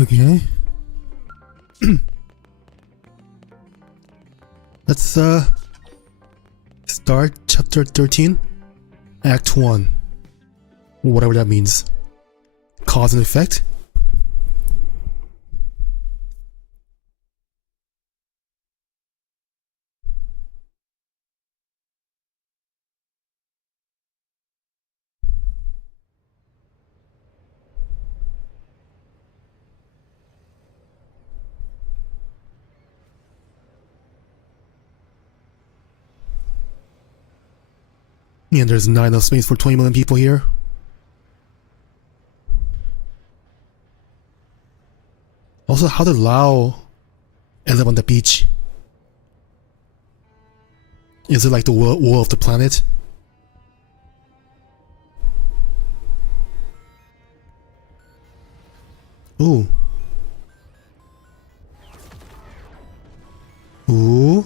Okay. Let's start chapter 13, act 1. Whatever that means. Cause and effect. And there's not enough space for 20 million people here. Also, how did Lao end up on the beach? Is it like the wall of the planet? Ooh. Ooh.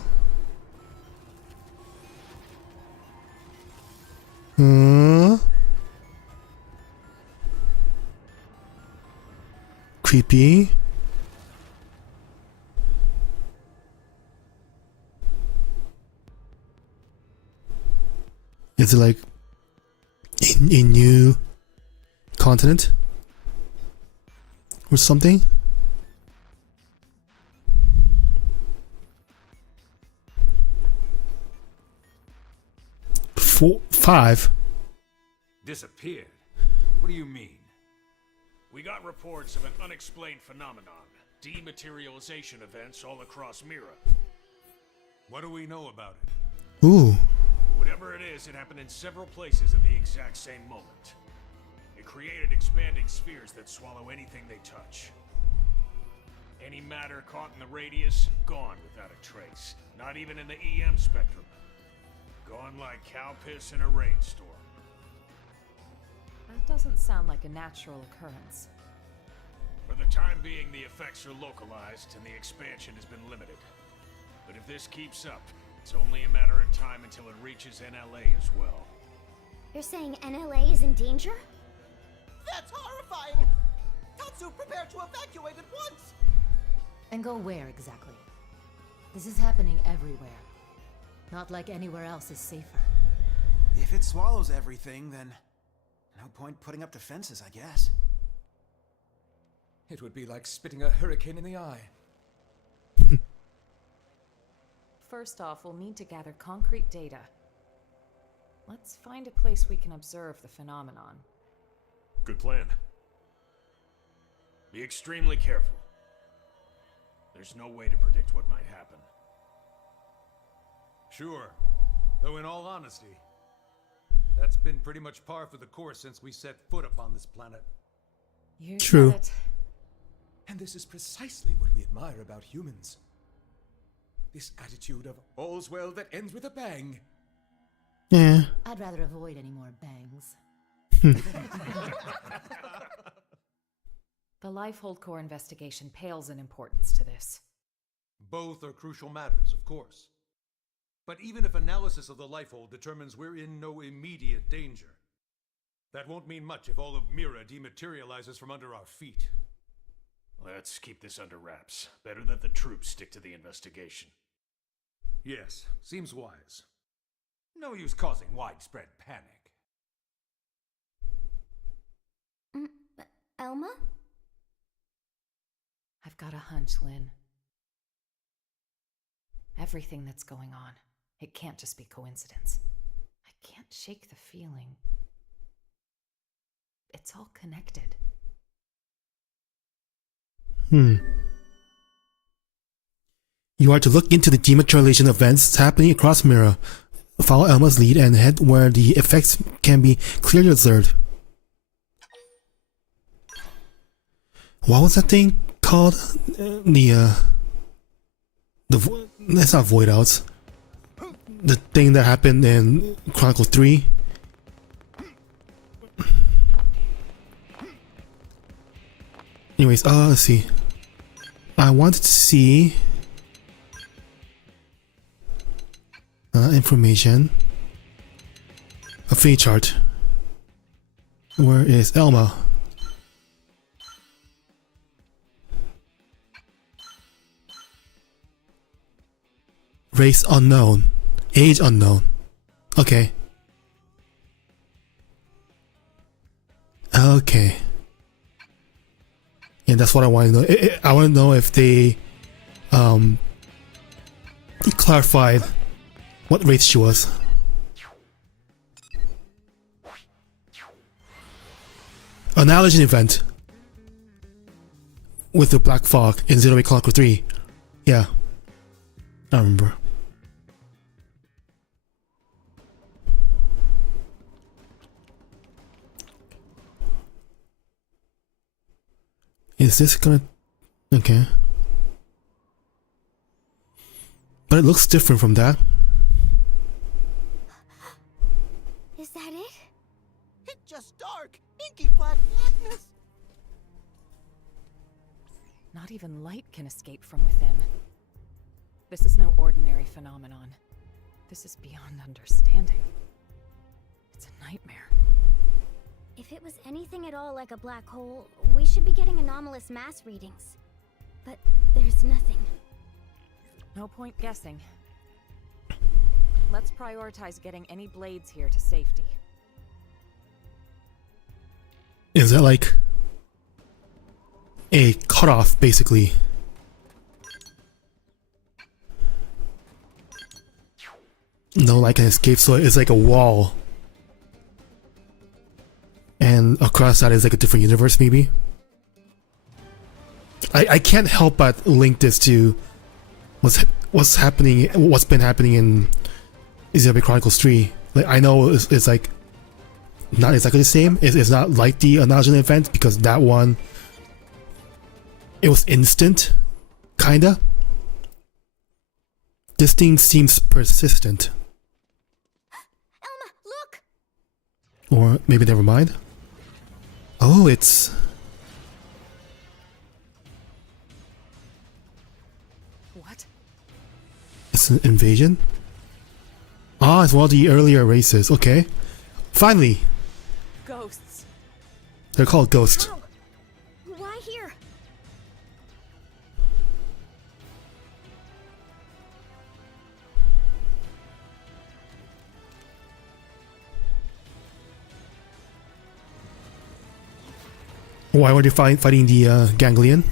Creepy. Is it like a new continent or something? Five. Disappeared? What do you mean? We got reports of an unexplained phenomenon. Dematerialization events all across Mira. What do we know about it? Ooh. Whatever it is, it happened in several places at the exact same moment. It created expanding spheres that swallow anything they touch. Any matter caught in the radius, gone without a trace. Not even in the EM spectrum. Gone like cow piss in a rainstorm. That doesn't sound like a natural occurrence. For the time being, the effects are localized and the expansion has been limited. But if this keeps up, it's only a matter of time until it reaches NLA as well. You're saying NLA is in danger? That's horrifying! Tatsu, prepare to evacuate at once! And go where exactly? This is happening everywhere. Not like anywhere else is safer. If it swallows everything, then no point putting up defenses, I guess. It would be like spitting a hurricane in the eye. First off, we'll need to gather concrete data. Let's find a place we can observe the phenomenon. Good plan. Be extremely careful. There's no way to predict what might happen. Sure. Though in all honesty, that's been pretty much par for the course since we set foot upon this planet. You True. said it. And this is precisely what we admire about humans. This attitude of all's well that ends with a bang. Yeah. I'd rather avoid any more bangs. The Lifehold Core investigation pales in importance to this. Both are crucial matters, of course. But even if analysis of the Lifehold determines we're in no immediate danger, that won't mean much if all of Mira dematerializes from under our feet. Let's keep this under wraps. Better that the troops stick to the investigation. Yes, seems wise. No use causing widespread panic. Elma? I've got a hunch, Lynn. Everything that's going on, it can't just be coincidence. I can't shake the feeling. It's all connected. You are to look into the dematerialization events happening across Mira. Follow Elma's lead and head where the effects can be clearly observed. What was that thing called? That's not Void Outs. The thing that happened in Chronicle 3. Anyways, let's see. I wanted to see information. A fate chart. Where is Elma? Race unknown. Age unknown. Okay. Okay. And that's what I want to know. I want to know if they clarified what race she was. An allergen event with the Black Fog in Xenoblade Chronicle 3. Yeah. I remember. Is this gonna... Okay. But it looks different from that. Is that it? It's just dark, inky blackness. Not even light can escape from within. This is no ordinary phenomenon. This is beyond understanding. It's a nightmare. If it was anything at all like a black hole, we should be getting anomalous mass readings. But there's nothing. No point guessing. Let's prioritize getting any blades here to safety. Is that like a cutoff, basically? No light can escape, so it's like a wall. And across that is like a different universe, maybe? I can't help but link this to what's happening, what's been happening in Xenoblade Chronicles 3. Like, I know it's like not exactly the same. It's not like the Anajin event, because that one, it was instant, kinda. This thing seems persistent. Elma, look! Or maybe never mind. Oh, it's... What? It's an invasion? Ah, it's one of the earlier races. Okay. Finally! Ghosts. They're called ghosts. Ow! Why here? Why were they fighting the Ganglion?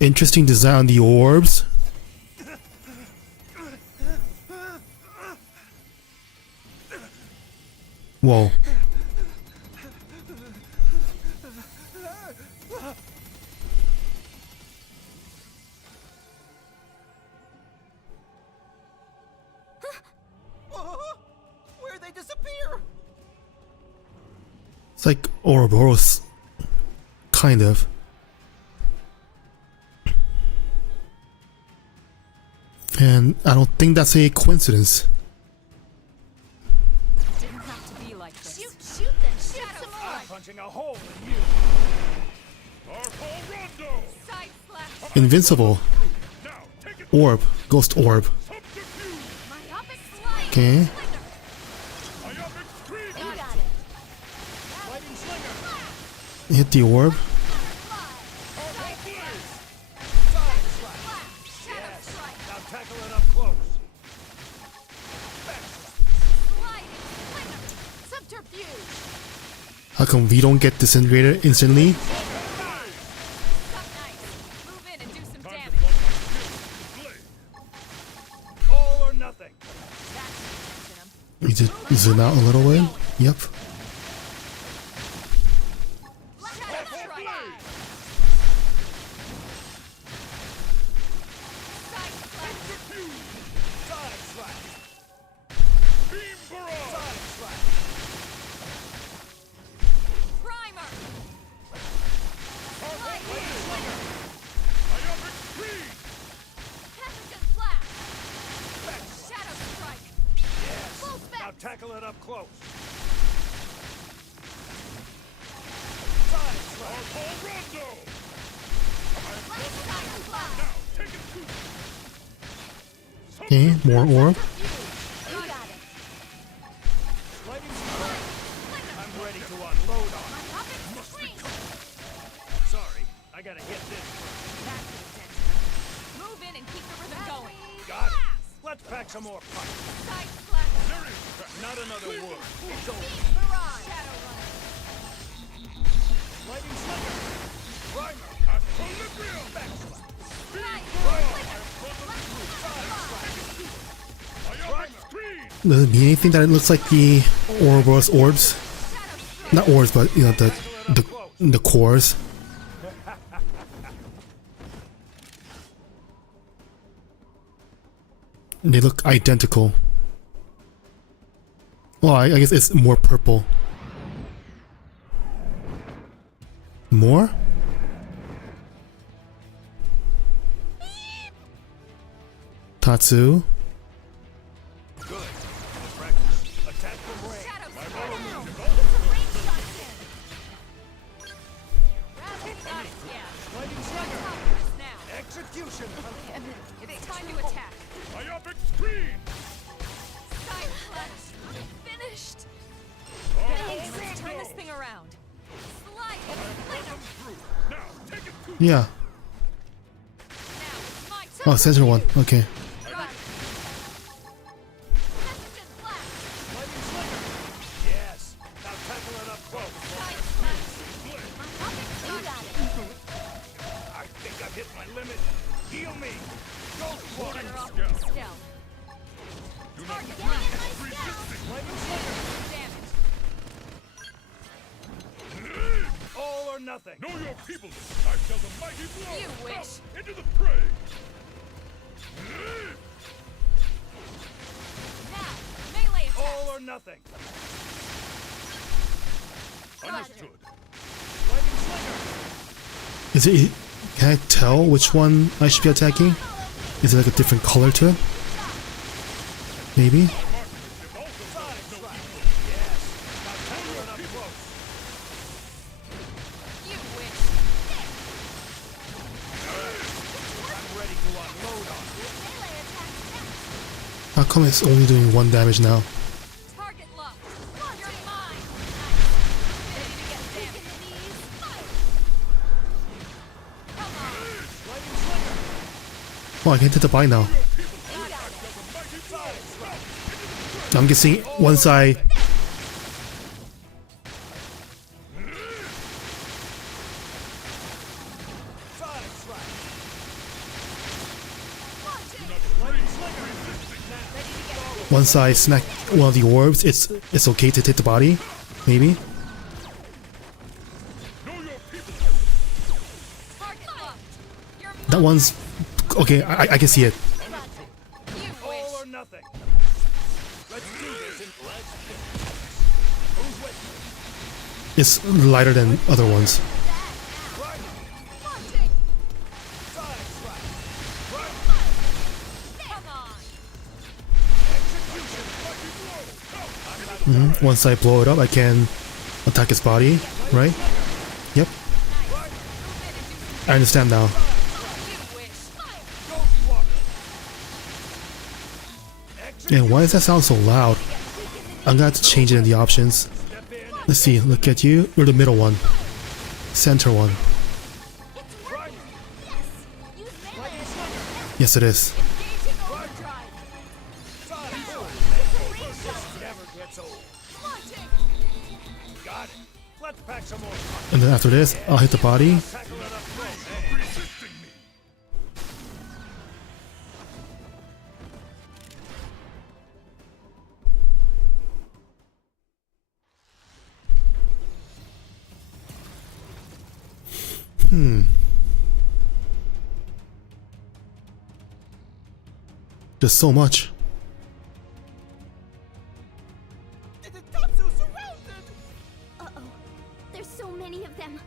Interesting design on the orbs. Whoa. Where'd they disappear? It's like Ouroboros, kind of. And I don't think that's a coincidence. Didn't have to be like this. Shoot them! Shoot some more! Punching a hole in you. Arpal Rondo. Side slash! Invincible. Now take it. Orb. Ghost orb. Subterfuge. Myopic slide! Okay. Myopic screen. You got it! Lightning slinger. Hit the orb. Arpal blaze. Now tackle it up close. Subterfuge! How come we don't get disintegrated instantly? Move in and do some Time to damage. plug Blade. All or nothing. We just zoom out a little bit. Yep. Arpal Blade. Subterfuge. Side slash. Beam barrage. Side slash. Primer! Arpal lightning slinger. Myopic screen. Pathogen blast! Shadow strike! Full Now spec! tackle it up close. Side slash. Arpal Rondo. Lifestyle blast! Now take it to. Okay, more orb. You got it! Lightning strike. some more fire. Side splash. Not another word. It's over. Barrage. Shadow Runner. Lighting slinger. Primer. Equilibrium. Backslash. Does it mean anything that it looks like the Ouroboros orbs? Not orbs, but you know the cores. They look identical. Well, I guess it's more purple. More? Tatsu? Attack from range. Shadow Splash. Lighting slinger. Now. Execution. It's time to attack. Myopic screen. Side splash. Finished. Let's turn this thing around. Slide and splinter. Now take it to Yeah. Now, it's my turn. Oh, center one. Okay. Got it. Message blast. lighting slinger. Yes. Now tackle it up close. Side splash. I think I've hit my limit. Heal me. Go for it. Better off with stealth. Target locked. Lighting slinger. Damage. All or nothing. Know your people! I've dealt a mighty blow! You wish. Out into the prey! Now, melee attack. All or nothing. Understood. Lighting slinger. Is it? Can I tell which one I should be attacking? Is it like a different color to it? Maybe? You wish. How come it's only doing 1 damage now? Target locked. You're mine. Ready to get damaged. Come on. Oh, I can hit the body now. I'm guessing once I... Once I smack one of the orbs, it's okay to hit the body? Maybe? Target locked. You're That one's... Okay, I can see it. You All wish. or nothing. Let's do this in let's Who's with me? It's lighter than other ones. Launching. Side slash. Come on. Execution. Once I blow it up, I can attack his body, right? Yep. I understand now. You wish. And why does that sound so loud? I'm gonna have to change it in the options. Let's see, look at you. You're the middle one. Center one. Yes, it is. Engaging overdrive. Never gets old. Launching. Got it. Let's pack some more. And then after this, I'll hit the body. Tackle it up close. Resisting me! Just so much. The Tatsu surrounded! Uh-oh. There's so many of them.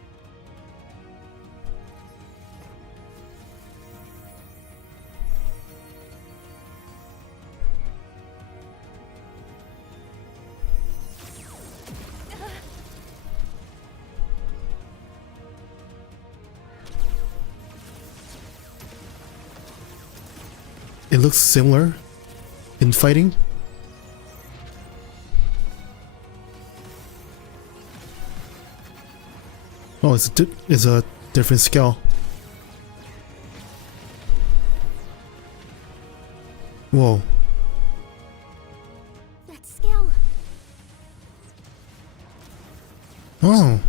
It looks similar in fighting. Oh, it's a different scale. Whoa. Oh.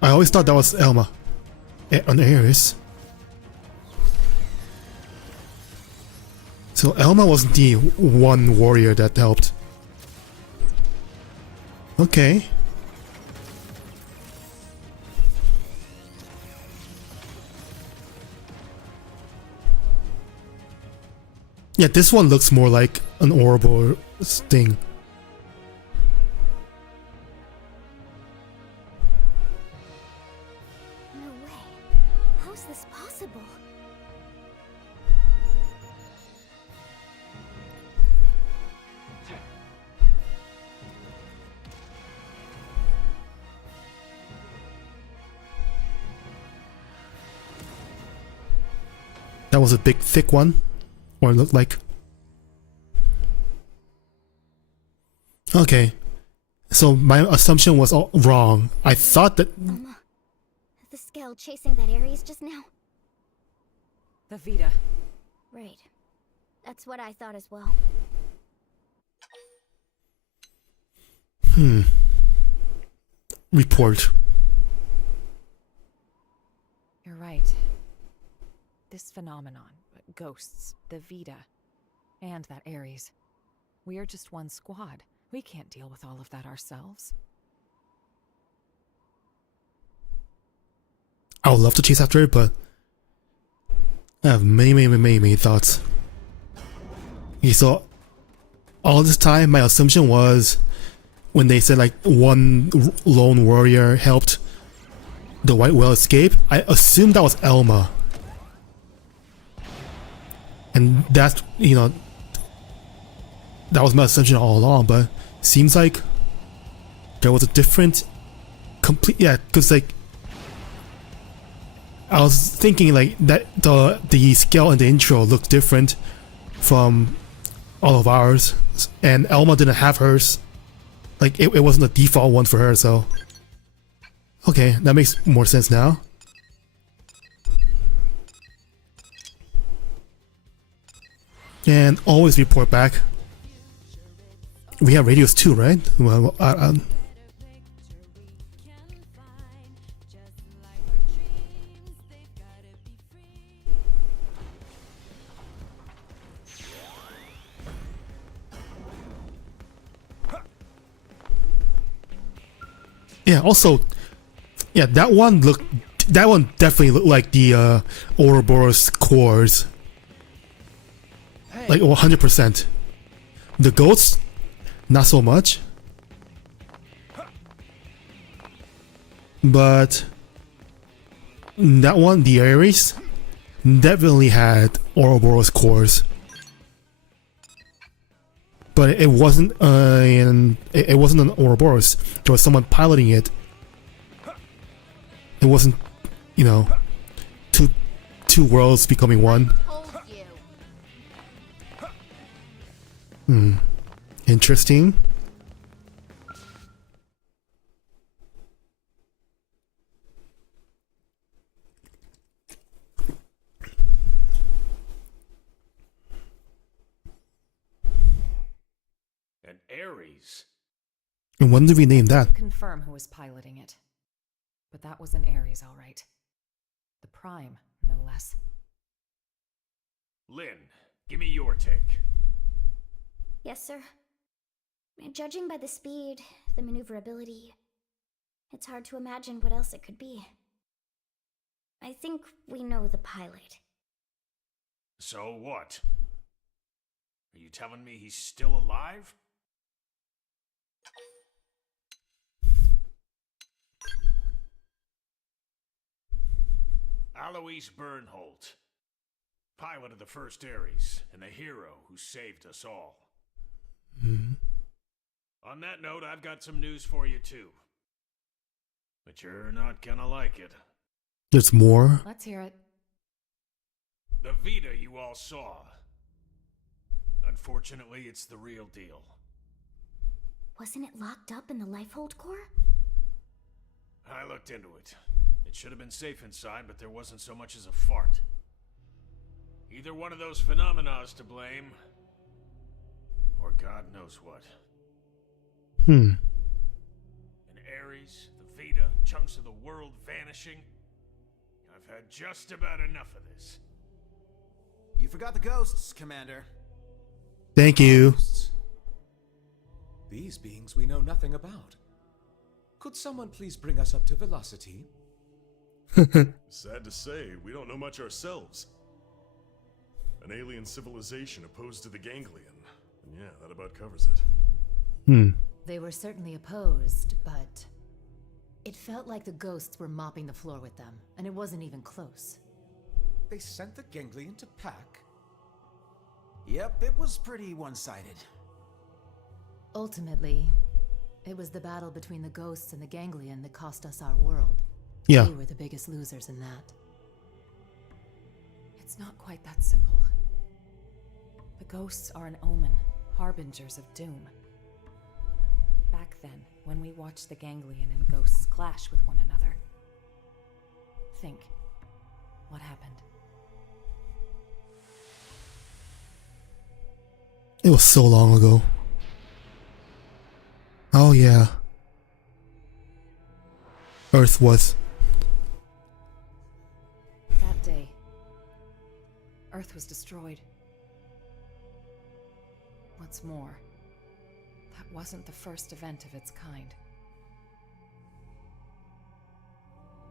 I always thought that was Elma. On Ares. So Elma wasn't the one warrior that helped. Okay. Yeah, this one looks more like an Ouroboros thing. No way. How's this possible? That was a big, thick one. Or it looked like. Okay. So my assumption was all wrong. I thought that. The scale chasing that Ares just now? The Vita. Right. That's what I thought as well. Report. You're right. This phenomenon, ghosts, the Vita, and that Ares. We are just one squad. We can't deal with all of that ourselves. I would love to chase after it, but I have many thoughts. Okay, so all this time, my assumption was when they said like one lone warrior helped the White Whale escape, I assumed that was Elma. And that's, you know, that was my assumption all along, but seems like there was a different yeah, because like I was thinking like that the scale in the intro looked different from all of ours, and Elma didn't have hers. Like it wasn't a default one for her, so okay, that makes more sense now. And always report back. We have radios too, right? Well, yeah, also, yeah, that one definitely looked like the Ouroboros cores. Like 100%. The goats, not so much. But that one, the Ares, definitely had Ouroboros cores. But it wasn't it wasn't an Ouroboros. There was someone piloting it. It wasn't, you know, two worlds becoming one. Interesting. An Ares? And when did we name that? Confirm who was piloting it. But that was an Ares, all right. The Prime, no less. Lynn, give me your take. Yes, sir. Judging by the speed, the maneuverability, it's hard to imagine what else it could be. I think we know the pilot. So what? Are you telling me he's still alive? Alois Bernholt, pilot of the first Ares, and the hero who saved us all. On that note, I've got some news for you too. But you're not gonna like it. There's more? Let's hear it. The Vita you all saw. Unfortunately, it's the real deal. Wasn't it locked up in the Lifehold core? I looked into it. It should have been safe inside, but there wasn't so much as a fart. Either one of those phenomena's to blame, or God knows what. Ares, the Vita, chunks of the world vanishing. I've had just about enough of this. You forgot the ghosts, Commander. Thank you. Ghosts. These beings we know nothing about. Could someone please bring us up to velocity? Sad to say, we don't know much ourselves. An alien civilization opposed to the Ganglion. And yeah, that about covers it. They were certainly opposed, but it felt like the ghosts were mopping the floor with them, and it wasn't even close. They sent the Ganglion to pack? Yep, it was pretty one-sided. Ultimately, it was the battle between the ghosts and the Ganglion that cost us our world. Yeah. We were the biggest losers in that. It's not quite that simple. The ghosts are an omen, harbingers of doom. Back then, when we watched the Ganglion and ghosts clash with one another, think, what happened? It was so long ago. Oh yeah. Earth was. That day, Earth was destroyed. What's more, that wasn't the first event of its kind.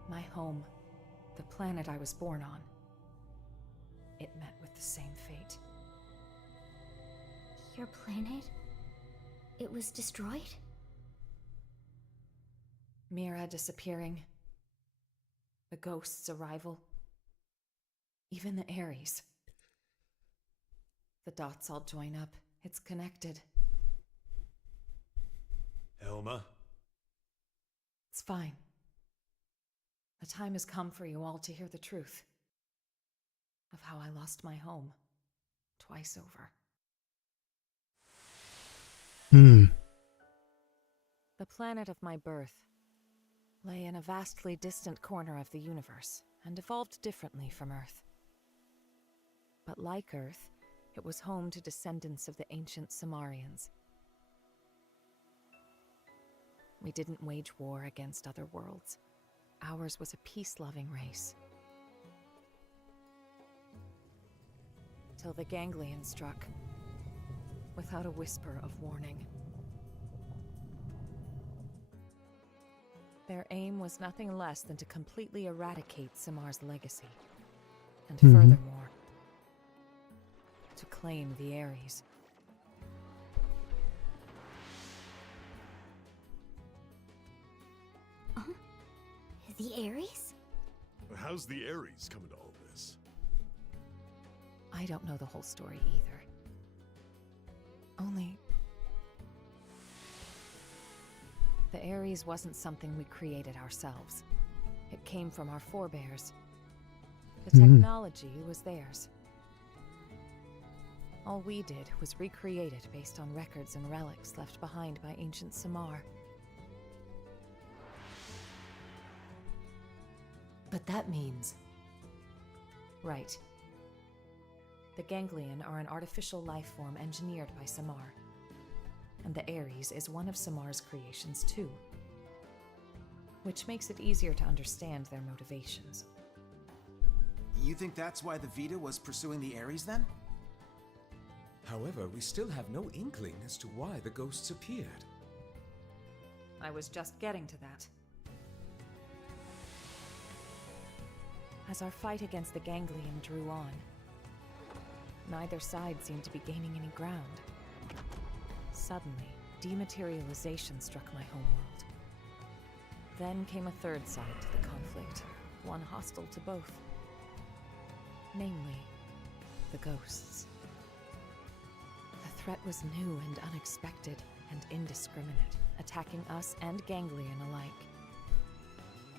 My home, the planet I was born on, it met with the same fate. Your planet? It was destroyed? Mira disappearing, the ghost's arrival, even the Ares. The dots all join up. It's connected. Elma? It's fine. The time has come for you all to hear the truth of how I lost my home twice over. The planet of my birth lay in a vastly distant corner of the universe and evolved differently from Earth. But like Earth, it was home to descendants of the ancient Cimmerians. We didn't wage war against other worlds. Ours was a peace-loving race. Till the Ganglion struck, without a whisper of warning. Their aim was nothing less than to completely eradicate Simmar's legacy, and furthermore, to claim the Ares. The Ares? How's the Ares come into all this? I don't know the whole story either. Only... the Ares wasn't something we created ourselves. It came from our forebears. The technology was theirs. All we did was recreate it based on records and relics left behind by ancient Simmar. But that means... Right. The Ganglion are an artificial life form engineered by Simmar. And the Ares is one of Simmar's creations too. Which makes it easier to understand their motivations. You think that's why the Vita was pursuing the Ares then? However, we still have no inkling as to why the ghosts appeared. I was just getting to that. As our fight against the Ganglion drew on, neither side seemed to be gaining any ground. Suddenly, dematerialization struck my homeworld. Then came a third side to the conflict, one hostile to both. Namely, the ghosts. The threat was new and unexpected and indiscriminate, attacking us and Ganglion alike.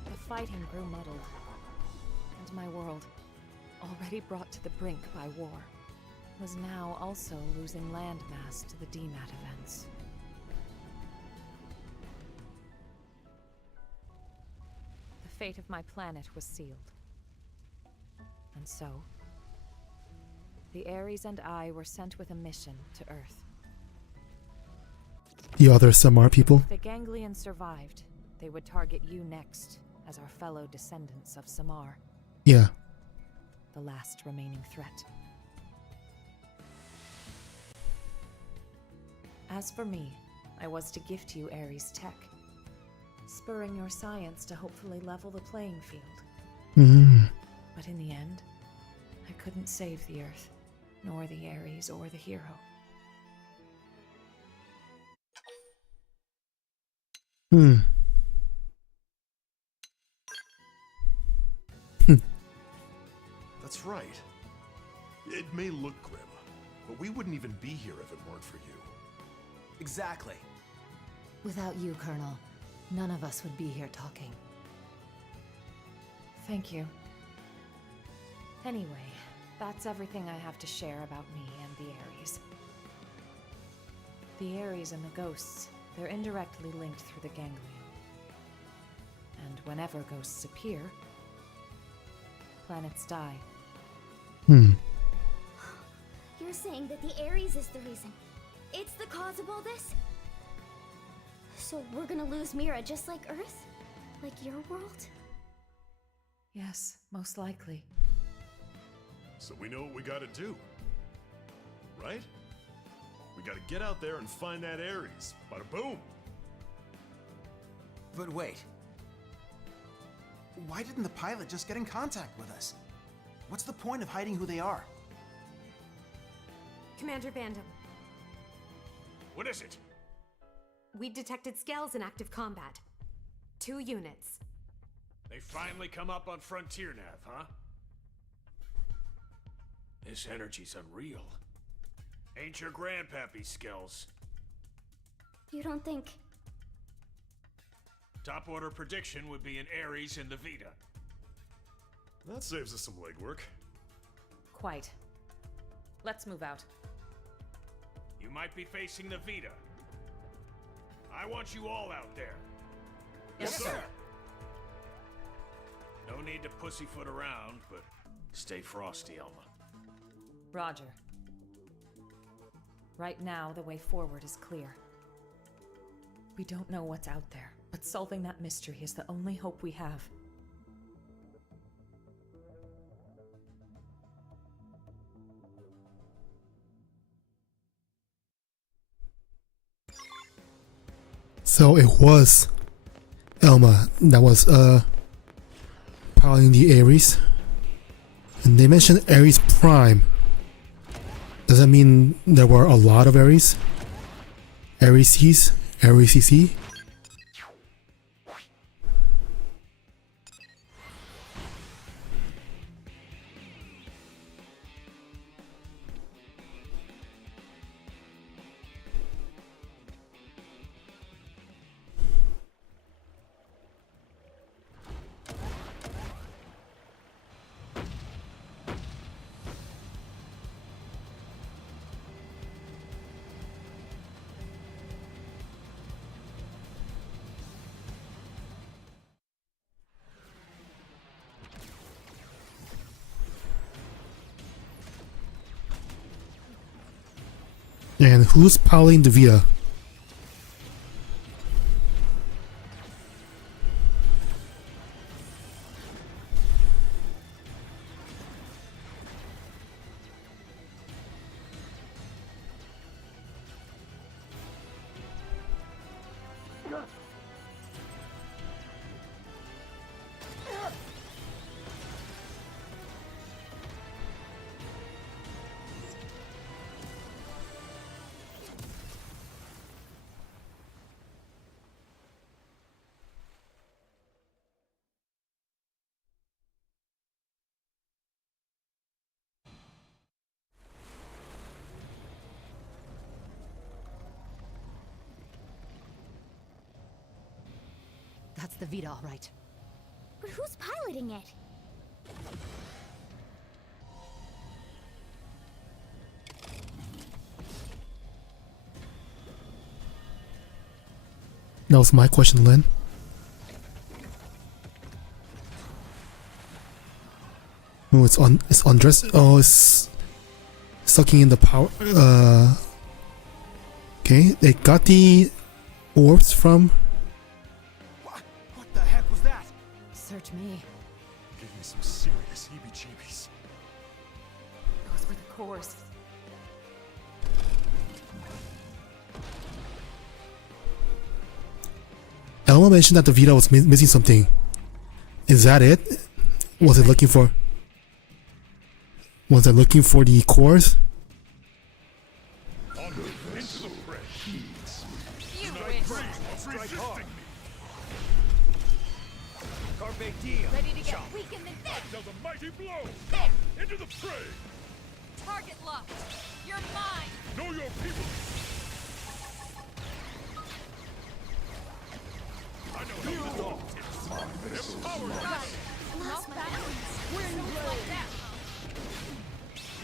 The fighting grew muddled, and my world, already brought to the brink by war, was now also losing landmass to the DMAT events. The fate of my planet was sealed. And so, the Ares and I were sent with a mission to Earth. The other Samar people. If the Ganglion survived, They would target you next, as our fellow descendants of Samar, Yeah. the last remaining threat. As for me, I was to gift you Ares tech, spurring your science to hopefully level the playing field. Mm. But in the end, I couldn't save the Earth, nor the Ares or the hero. Hmm. That's right. It may look grim, but we wouldn't even be here if it weren't for you. Exactly. Without you, Colonel, none of us would be here talking. Thank you. Anyway, that's everything I have to share about me and the Ares. The Ares and the ghosts, they're indirectly linked through the ganglion. And whenever ghosts appear, planets die. Hmm. You're saying that the Ares is the reason. It's the cause of all this? So we're gonna lose Mira just like Earth? Like your world? Yes, most likely. So we know what we gotta do. Right? We gotta get out there and find that Ares. Bada boom! But wait. Why didn't the pilot just get in contact with us? What's the point of hiding who they are? Commander Bandom, What is it? we detected scales in active combat. 2 units. They finally come up on Frontier Nav, huh? This energy's unreal. Ain't your grandpappy skills. You don't think... Top order prediction would be an Ares in the Vita. That saves us some legwork. Quite. Let's move out. You might be facing the Vita. I want you all out there. Yes, sir. No need to pussyfoot around, but stay frosty, Elma. Roger. Right now, the way forward is clear. We don't know what's out there, but solving that mystery is the only hope we have. So it was Elma that was piloting the Ares. And they mentioned Ares Prime. Does that mean there were a lot of Ares? Areses? Aresisi? And who's piloting the Vita? That's the Vita, all right. But who's piloting it? That was my question, Lynn. Oh, it's undressed. Oh, it's sucking in the power. Okay, they got the orbs from. cores. Elma mentioned that the Vita was missing something. Is that it? Was it looking for? Was it looking for the cores? Ready to get weakened and dead. Does a mighty blow. Into the fray. Target locked. You're mine. Know your people. I know how this all tips. Empower you. Lost my balance. Wind like that.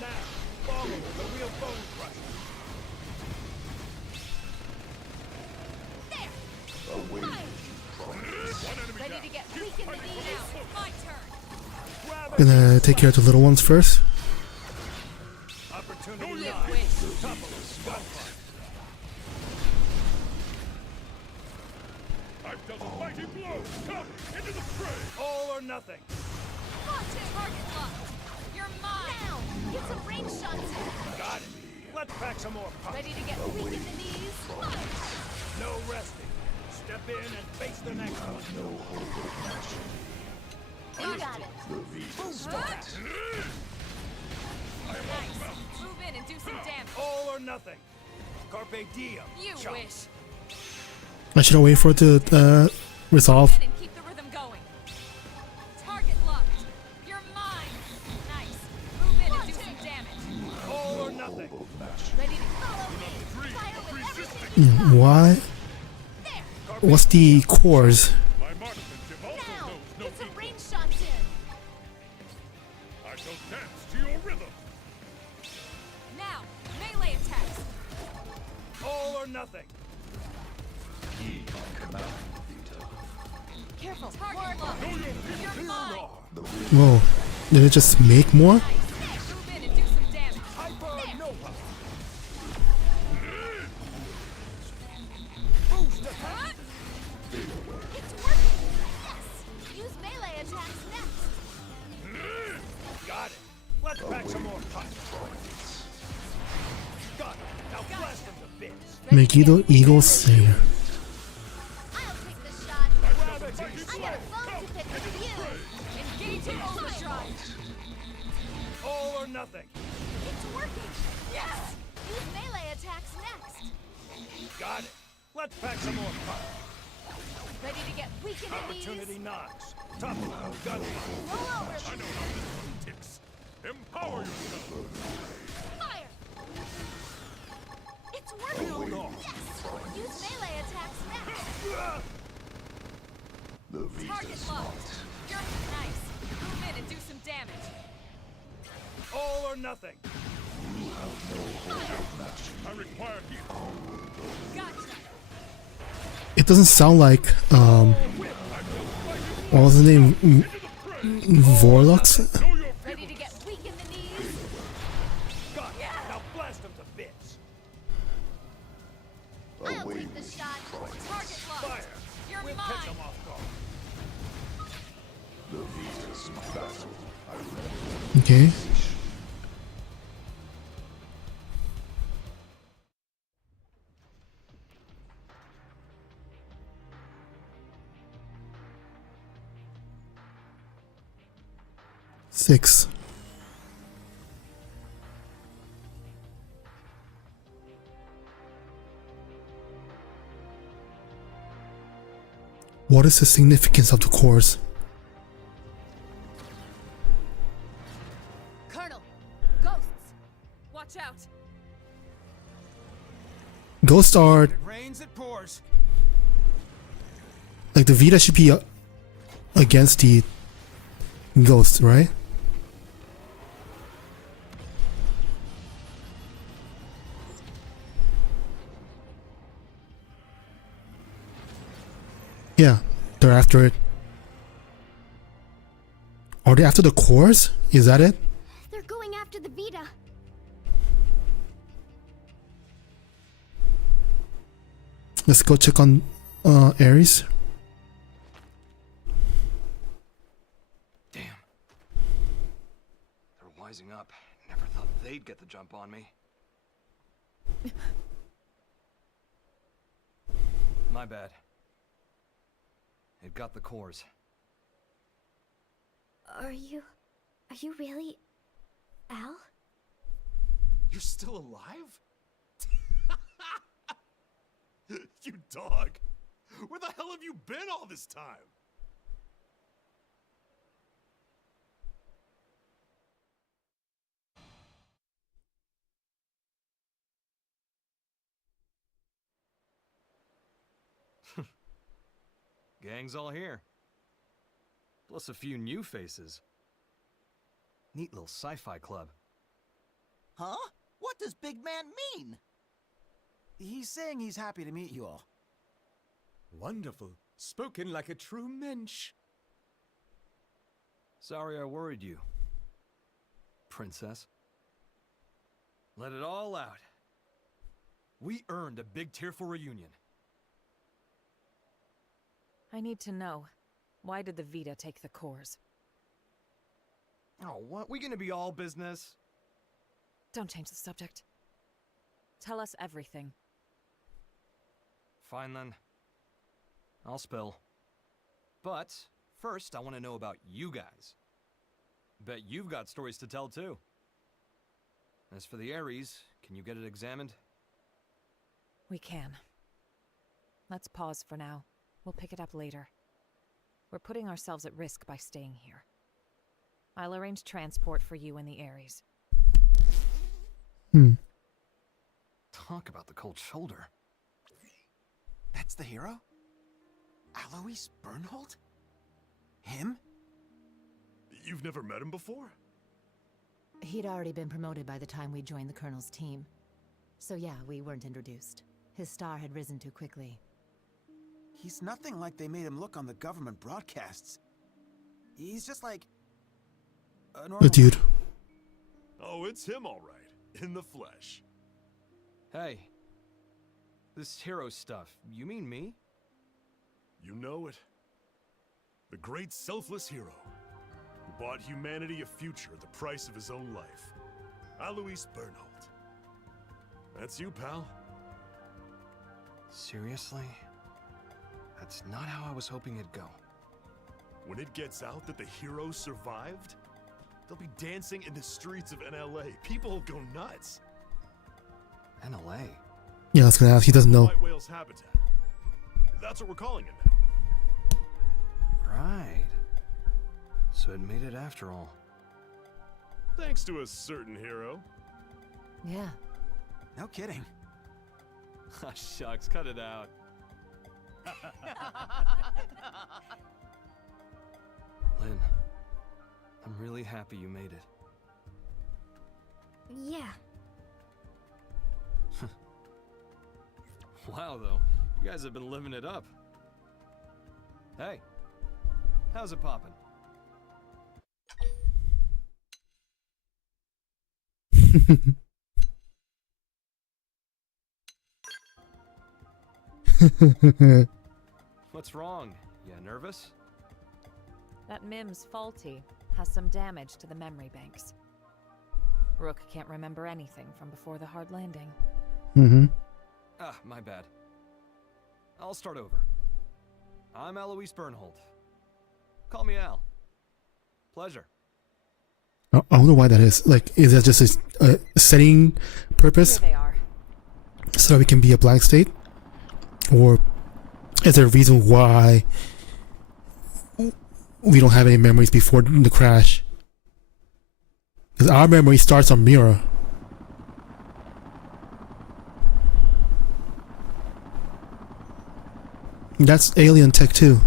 Now, follow the real bone crusher. Ready to get weakened and knees. My turn. Gonna take care of the little ones first. Opportunity You lies. wish. Top of the gunfight. I've dealt a mighty blow. Come into the fray. All or nothing. Target locked. You're mine. Now, get some range shots in. Got it. Let's pack some more punch. Ready to get weakened in the knees. No resting. Step in and face the next one. You got it. Nice. Move in and do some damage. All or nothing. Carpe diem. You Chump. wish. I should wait for it to resolve. Move in and keep the rhythm going. Target locked. You're mine. Nice. Move in and do some damage. All or nothing. Ready to follow me. Fire with everything. Why? What's the cores? My marksmanship also Now, knows no get some equal. range shots in. I shall dance to your rhythm. Now, melee attacks. All or nothing. Careful. Target locked. You're mine. Whoa. Did it just make more? Nice. Move in and do some damage. Hyper Nova. Huh? It's working. Yes. Use melee attacks next. Got it. Let's pack some more punch. Got it. Now blast them to bits. Megiddo Eagle Slayer. I'll take the shot. I got a bone to pick with you. Engage in overdrive. All or nothing. It's working. Yes. Use melee attacks next. Got it. Let's pack some more punch. Ready to get weakened in these. Opportunity knocks. Top of the gunfight. Roll over. I know how this one ticks. Empower yourself. Fire. It's working. Yes. Use melee attacks next. Target locked. You're nice. Move in and do some damage. All or nothing. I require heat. Gotcha. It doesn't sound like what was the name? Vorlux? Ready to get weak in the knees. Got it. Now blast them to bits. I'll take the shot. Target locked. Fire. You're We'll mine. catch them off guard. Okay. Six. What is the significance of the cores? Colonel. Ghosts. Watch out. Ghosts are It rains, it pours. like the Vita should be against the ghosts, right? Yeah, they're after it. Are they after the cores? Is that it? They're going after the Vita. Let's go check on Ares. Damn. They're wising up. Never thought they'd get the jump on me. My bad. It got the cores. Are you really Al? You're still alive? You dog! Where the hell have you been all this time? Gang's all here. Plus a few new faces. Neat little sci-fi club. Huh? What does big man mean? He's saying he's happy to meet you all. Wonderful. Spoken like a true mensch. Sorry I worried you, princess. Let it all out. We earned a big tearful reunion. I need to know. Why did the Vita take the cores? Oh, what? We gonna be all business? Don't change the subject. Tell us everything. Fine then. I'll spill. But first, I want to know about you guys. Bet you've got stories to tell too. As for the Ares, can you get it examined? We can. Let's pause for now. We'll pick it up later. We're putting ourselves at risk by staying here. I'll arrange transport for you and the Ares. Talk about the cold shoulder. That's the hero? Alois Bernhold? Him? You've never met him before? He'd already been promoted by the time we joined the Colonel's team. So yeah, we weren't introduced. His star had risen too quickly. He's nothing like they made him look on the government broadcasts. He's just like a normal dude. Oh, it's him all right. In the flesh. Hey. This hero stuff, you mean me? You know it. The great selfless hero who bought humanity a future at the price of his own life. Alois Bernhold. That's you, pal. Seriously? That's not how I was hoping it'd go. When it gets out that the hero survived, they'll be dancing in the streets of NLA. People will go nuts. NLA? Yeah, I was gonna ask. He doesn't know. White whale's habitat. That's what we're calling it now. Right. So it made it after all. Thanks to a certain hero. Yeah. No kidding. Ah, shucks, cut it out. Lynn, I'm really happy you made it. Yeah. Wow, though. You guys have been living it up. Hey, how's it poppin'? What's wrong? You nervous? That MIM's faulty. Has some damage to the memory banks. Rook can't remember anything from before the hard landing. Ah, my bad. I'll start over. I'm Alois Bernhold. Call me Al. Pleasure. I wonder why that is. Like, is that just a setting purpose? Here they are. So that we can be a blank state? Or is there a reason why we don't have any memories before the crash? Because our memory starts on Mira. That's alien tech too.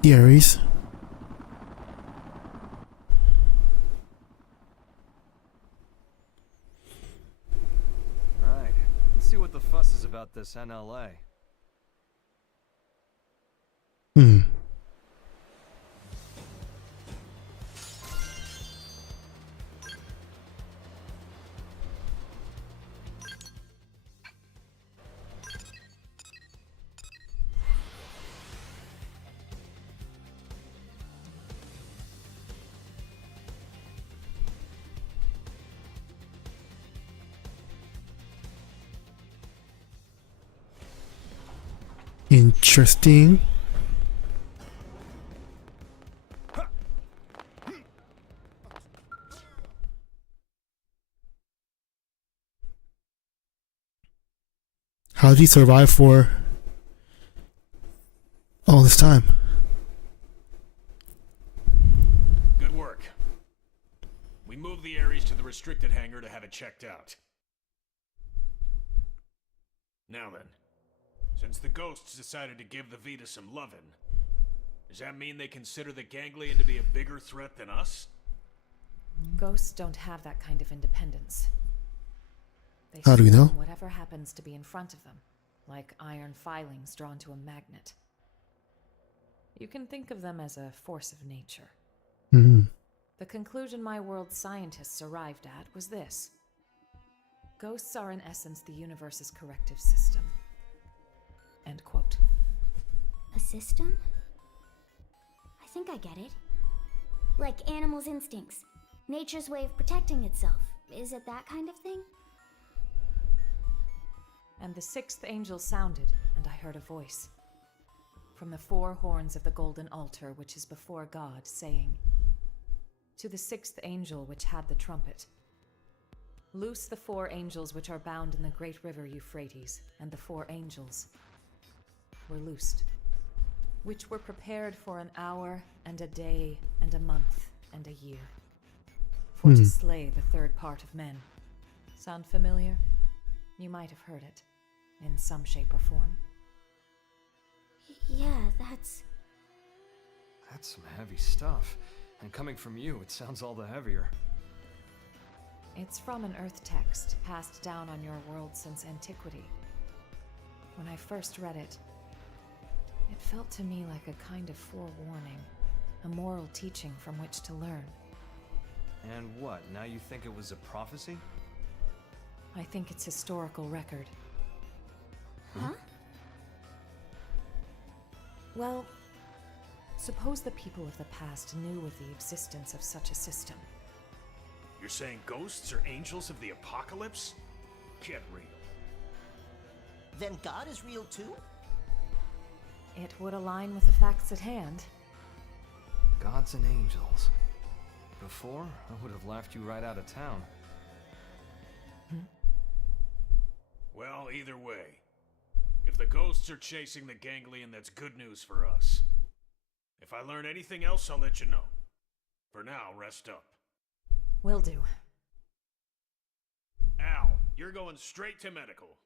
The Ares. Right. Let's see what the fuss is about this NLA. Interesting. How did he survive for all this time? Good work. We moved the Ares to the restricted hangar to have it checked out. Now then, since the ghosts decided to give the Vita some lovin', does that mean they consider the Ganglion to be a bigger threat than us? Ghosts don't have that kind of independence. They How do we know? swarm whatever happens to be in front of them, like iron filings drawn to a magnet. You can think of them as a force of nature. Hmm. The conclusion my world's scientists arrived at was this. Ghosts are in essence the universe's corrective system. End quote. A system? I think I get it. Like animals' instincts. Nature's way of protecting itself. Is it that kind of thing? And the sixth angel sounded, and I heard a voice. From the four horns of the golden altar which is before God, saying, to the sixth angel which had the trumpet, loose the four angels which are bound in the great river Euphrates, and the four angels were loosed, which were prepared for an hour, and a day, and a month, and a year, for to slay the third part of men. Sound familiar? You might have heard it, in some shape or form. Yeah, that's some heavy stuff. And coming from you, it sounds all the heavier. It's from an Earth text passed down on your world since antiquity. When I first read it, it felt to me like a kind of forewarning, a moral teaching from which to learn. And what, now you think it was a prophecy? I think it's historical record. Huh? Well, suppose the people of the past knew of the existence of such a system. You're saying ghosts are angels of the apocalypse? Get real. Then God is real too? It would align with the facts at hand. Gods and angels. Before, I would have laughed you right out of town. Well, either way, if the ghosts are chasing the Ganglion, that's good news for us. If I learn anything else, I'll let you know. For now, rest up. Will do. Al, you're going straight to medical.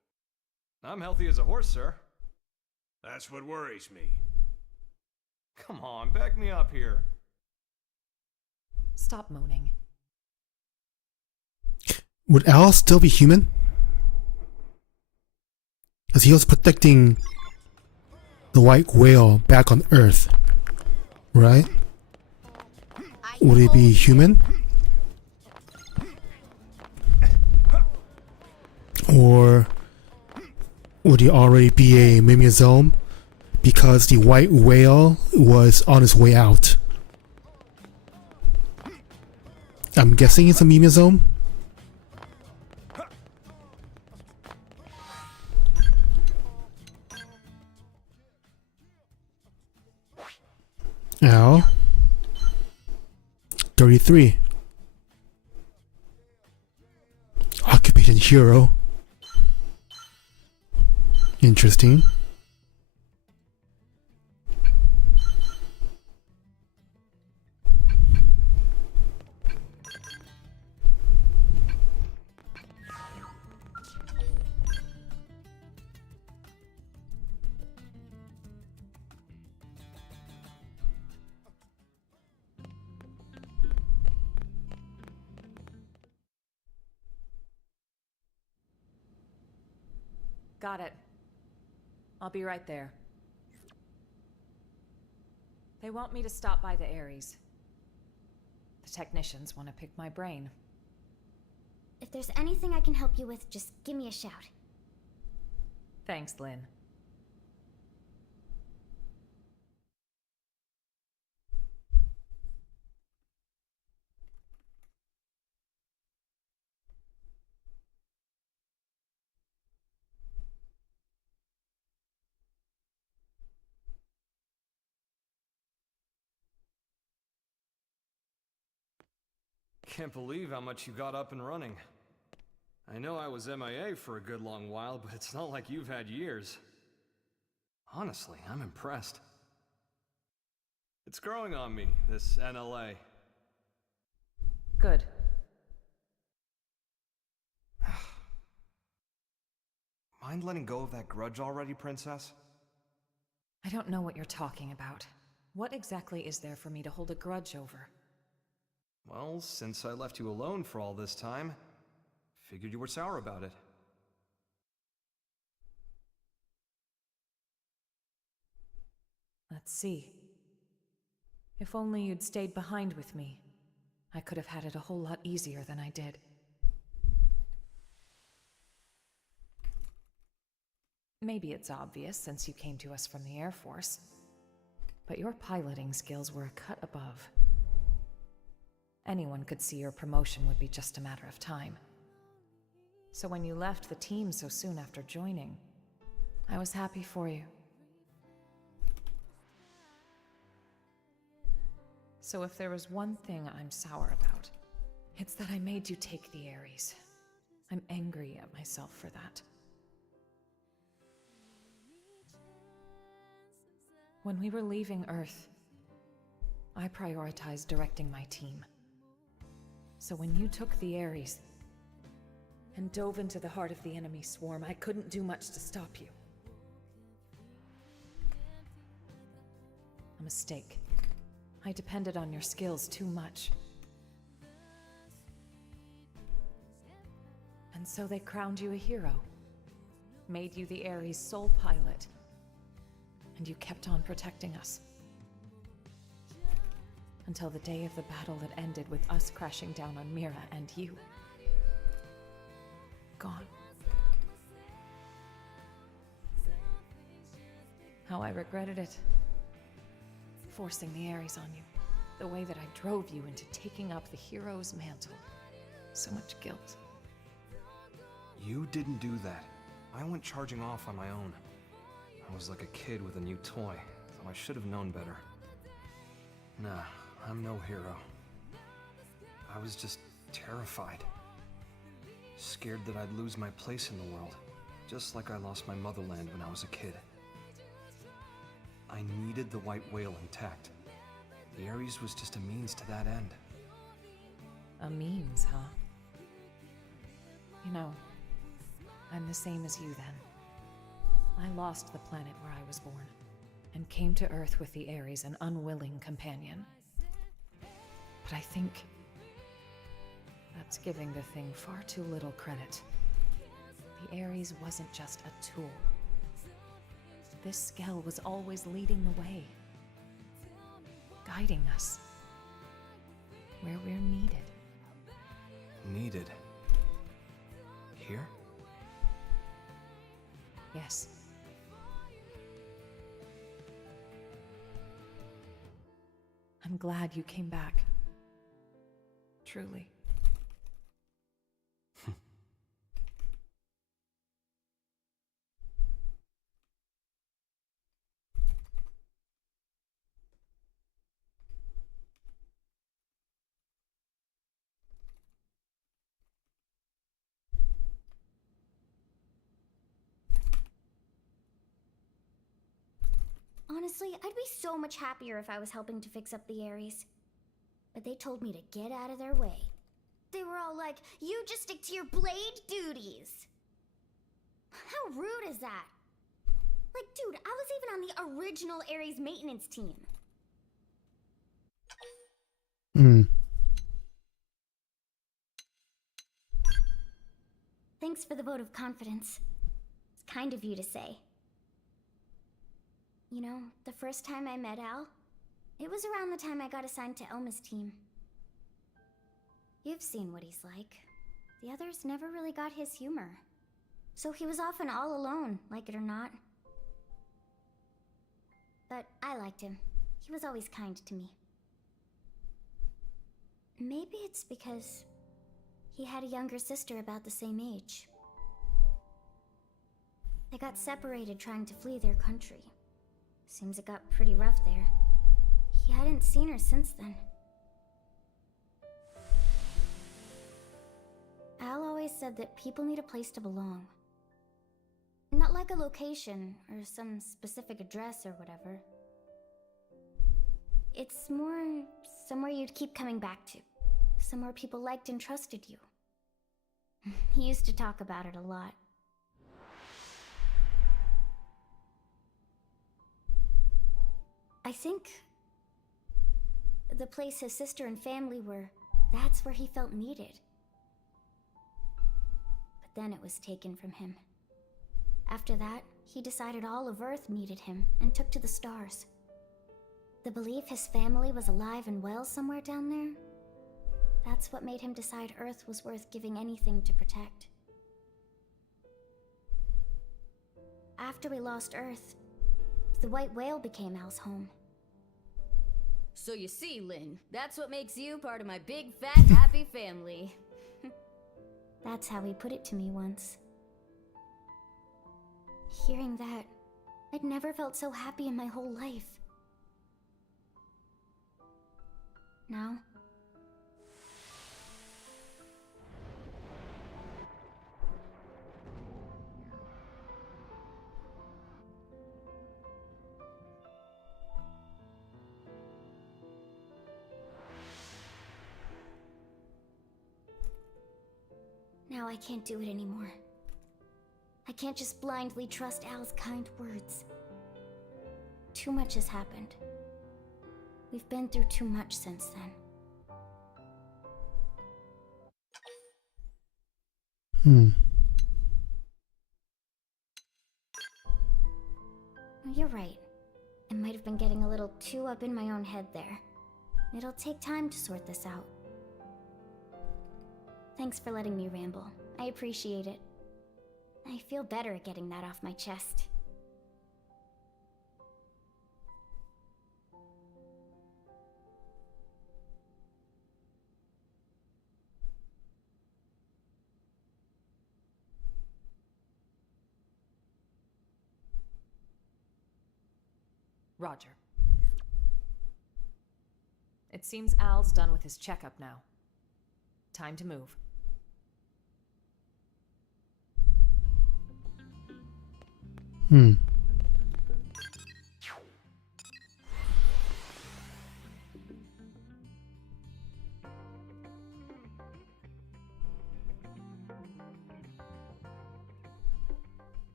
I'm healthy as a horse, sir. That's what worries me. Come on, back me up here. Stop moaning. Would Al still be human? Because he was protecting the white whale back on Earth, right? Would he be human? Or would he already be a Mimiazome because the white whale was on his way out? I'm guessing it's a Mimiazome. Now, 33. Occupation hero. Interesting. Got it. I'll be right there. They want me to stop by the Ares. The technicians want to pick my brain. If there's anything I can help you with, just give me a shout. Thanks, Lynn. can't believe how much you got up and running. I know I was MIA for a good long while, but it's not like you've had years. Honestly, I'm impressed. It's growing on me, this NLA. Good. Mind letting go of that grudge already, Princess? I don't know what you're talking about. What exactly is there for me to hold a grudge over? Well, since I left you alone for all this time, figured you were sour about it. Let's see. If only you'd stayed behind with me, I could have had it a whole lot easier than I did. Maybe it's obvious since you came to us from the Air Force, but your piloting skills were a cut above. Anyone could see your promotion would be just a matter of time. So when you left the team so soon after joining, I was happy for you. So if there was one thing I'm sour about, it's that I made you take the Ares. I'm angry at myself for that. When we were leaving Earth, I prioritized directing my team. So when you took the Ares and dove into the heart of the enemy swarm, I couldn't do much to stop you. A mistake. I depended on your skills too much. And so they crowned you a hero, made you the Ares' sole pilot, and you kept on protecting us. Until the day of the battle that ended with us crashing down on Mira and you gone. How I regretted it. Forcing the Ares on you. The way that I drove you into taking up the hero's mantle. So much guilt. You didn't do that. I went charging off on my own. I was like a kid with a new toy, so I should have known better. Nah, I'm no hero. I was just terrified. Scared that I'd lose my place in the world, just like I lost my motherland when I was a kid. I needed the White Whale intact. The Ares was just a means to that end. A means, huh? You know, I'm the same as you then. I lost the planet where I was born, and came to Earth with the Ares, an unwilling companion. But I think that's giving the thing far too little credit. The Ares wasn't just a tool. This Skell was always leading the way, guiding us where we're needed. Needed? Here? Yes. I'm glad you came back. Truly. Honestly, I'd be so much happier if I was helping to fix up the Ares. But they told me to get out of their way. They were all like, you just stick to your blade duties. How rude is that? Like, dude, I was even on the original Ares maintenance team. Thanks for the vote of confidence. It's kind of you to say. You know, the first time I met Al, it was around the time I got assigned to Elma's team. You've seen what he's like. The others never really got his humor. So he was often all alone, like it or not. But I liked him. He was always kind to me. Maybe it's because he had a younger sister about the same age. They got separated trying to flee their country. Seems it got pretty rough there. He hadn't seen her since then. Al always said that people need a place to belong. Not like a location or some specific address or whatever. It's more somewhere you'd keep coming back to. Somewhere people liked and trusted you. He used to talk about it a lot. I think the place his sister and family were, that's where he felt needed. But then it was taken from him. After that, he decided all of Earth needed him and took to the stars. The belief his family was alive and well somewhere down there, that's what made him decide Earth was worth giving anything to protect. After we lost Earth, the White Whale became Al's home. So you see, Lynn, that's what makes you part of my big, fat, happy family. That's how he put it to me once. Hearing that, I'd never felt so happy in my whole life. Now, I can't do it anymore. I can't just blindly trust Al's kind words. Too much has happened. We've been through too much since then. You're right. I might have been getting a little too up in my own head there. It'll take time to sort this out. Thanks for letting me ramble. I appreciate it. I feel better at getting that off my chest. Roger. It seems Al's done with his checkup now. Time to move.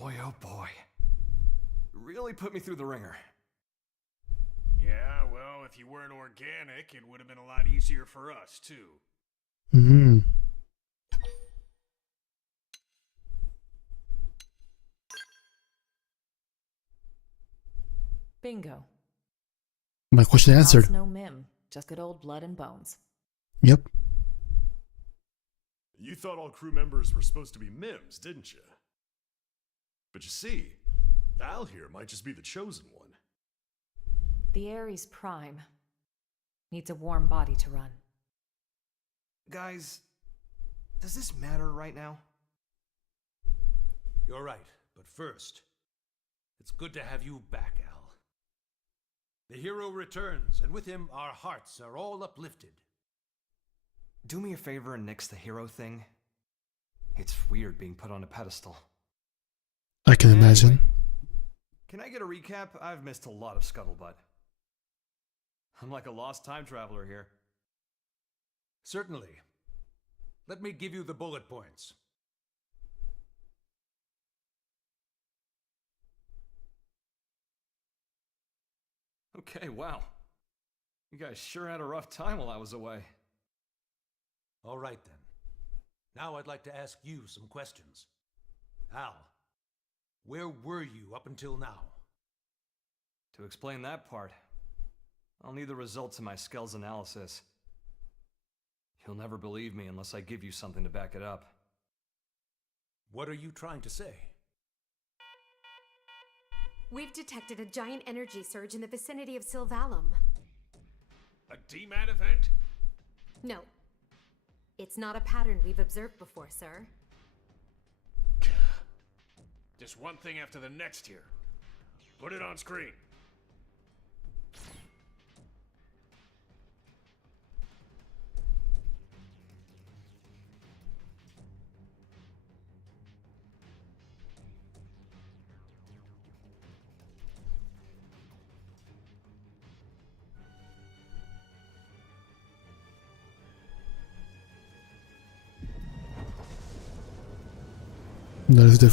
Boy, oh boy. Really put me through the ringer. Yeah, well, if you weren't organic, it would have been a lot easier for us, too. Bingo. My question answered. Al's no mim, just good old blood and bones. Yep. You thought all crew members were supposed to be Mims, didn't you? But you see, Al here might just be the chosen one. The Ares Prime needs a warm body to run. Guys, does this matter right now? You're right, but first, it's good to have you back, Al. The hero returns, and with him, our hearts are all uplifted. Do me a favor and nix the hero thing. It's weird being put on a pedestal. I can imagine. Anyway, can I get a recap? I've missed a lot of scuttlebutt. I'm like a lost time traveler here. Certainly. Let me give you the bullet points. Okay, wow. You guys sure had a rough time while I was away. All right, then. Now I'd like to ask you some questions. Al, where were you up until now? To explain that part, I'll need the results of my Skell's analysis. You'll never believe me unless I give you something to back it up. What are you trying to say? We've detected a giant energy surge in the vicinity of Sylvalum. A DMAT event? No. It's not a pattern we've observed before, sir. Just one thing after the next here. Put it on screen. That is the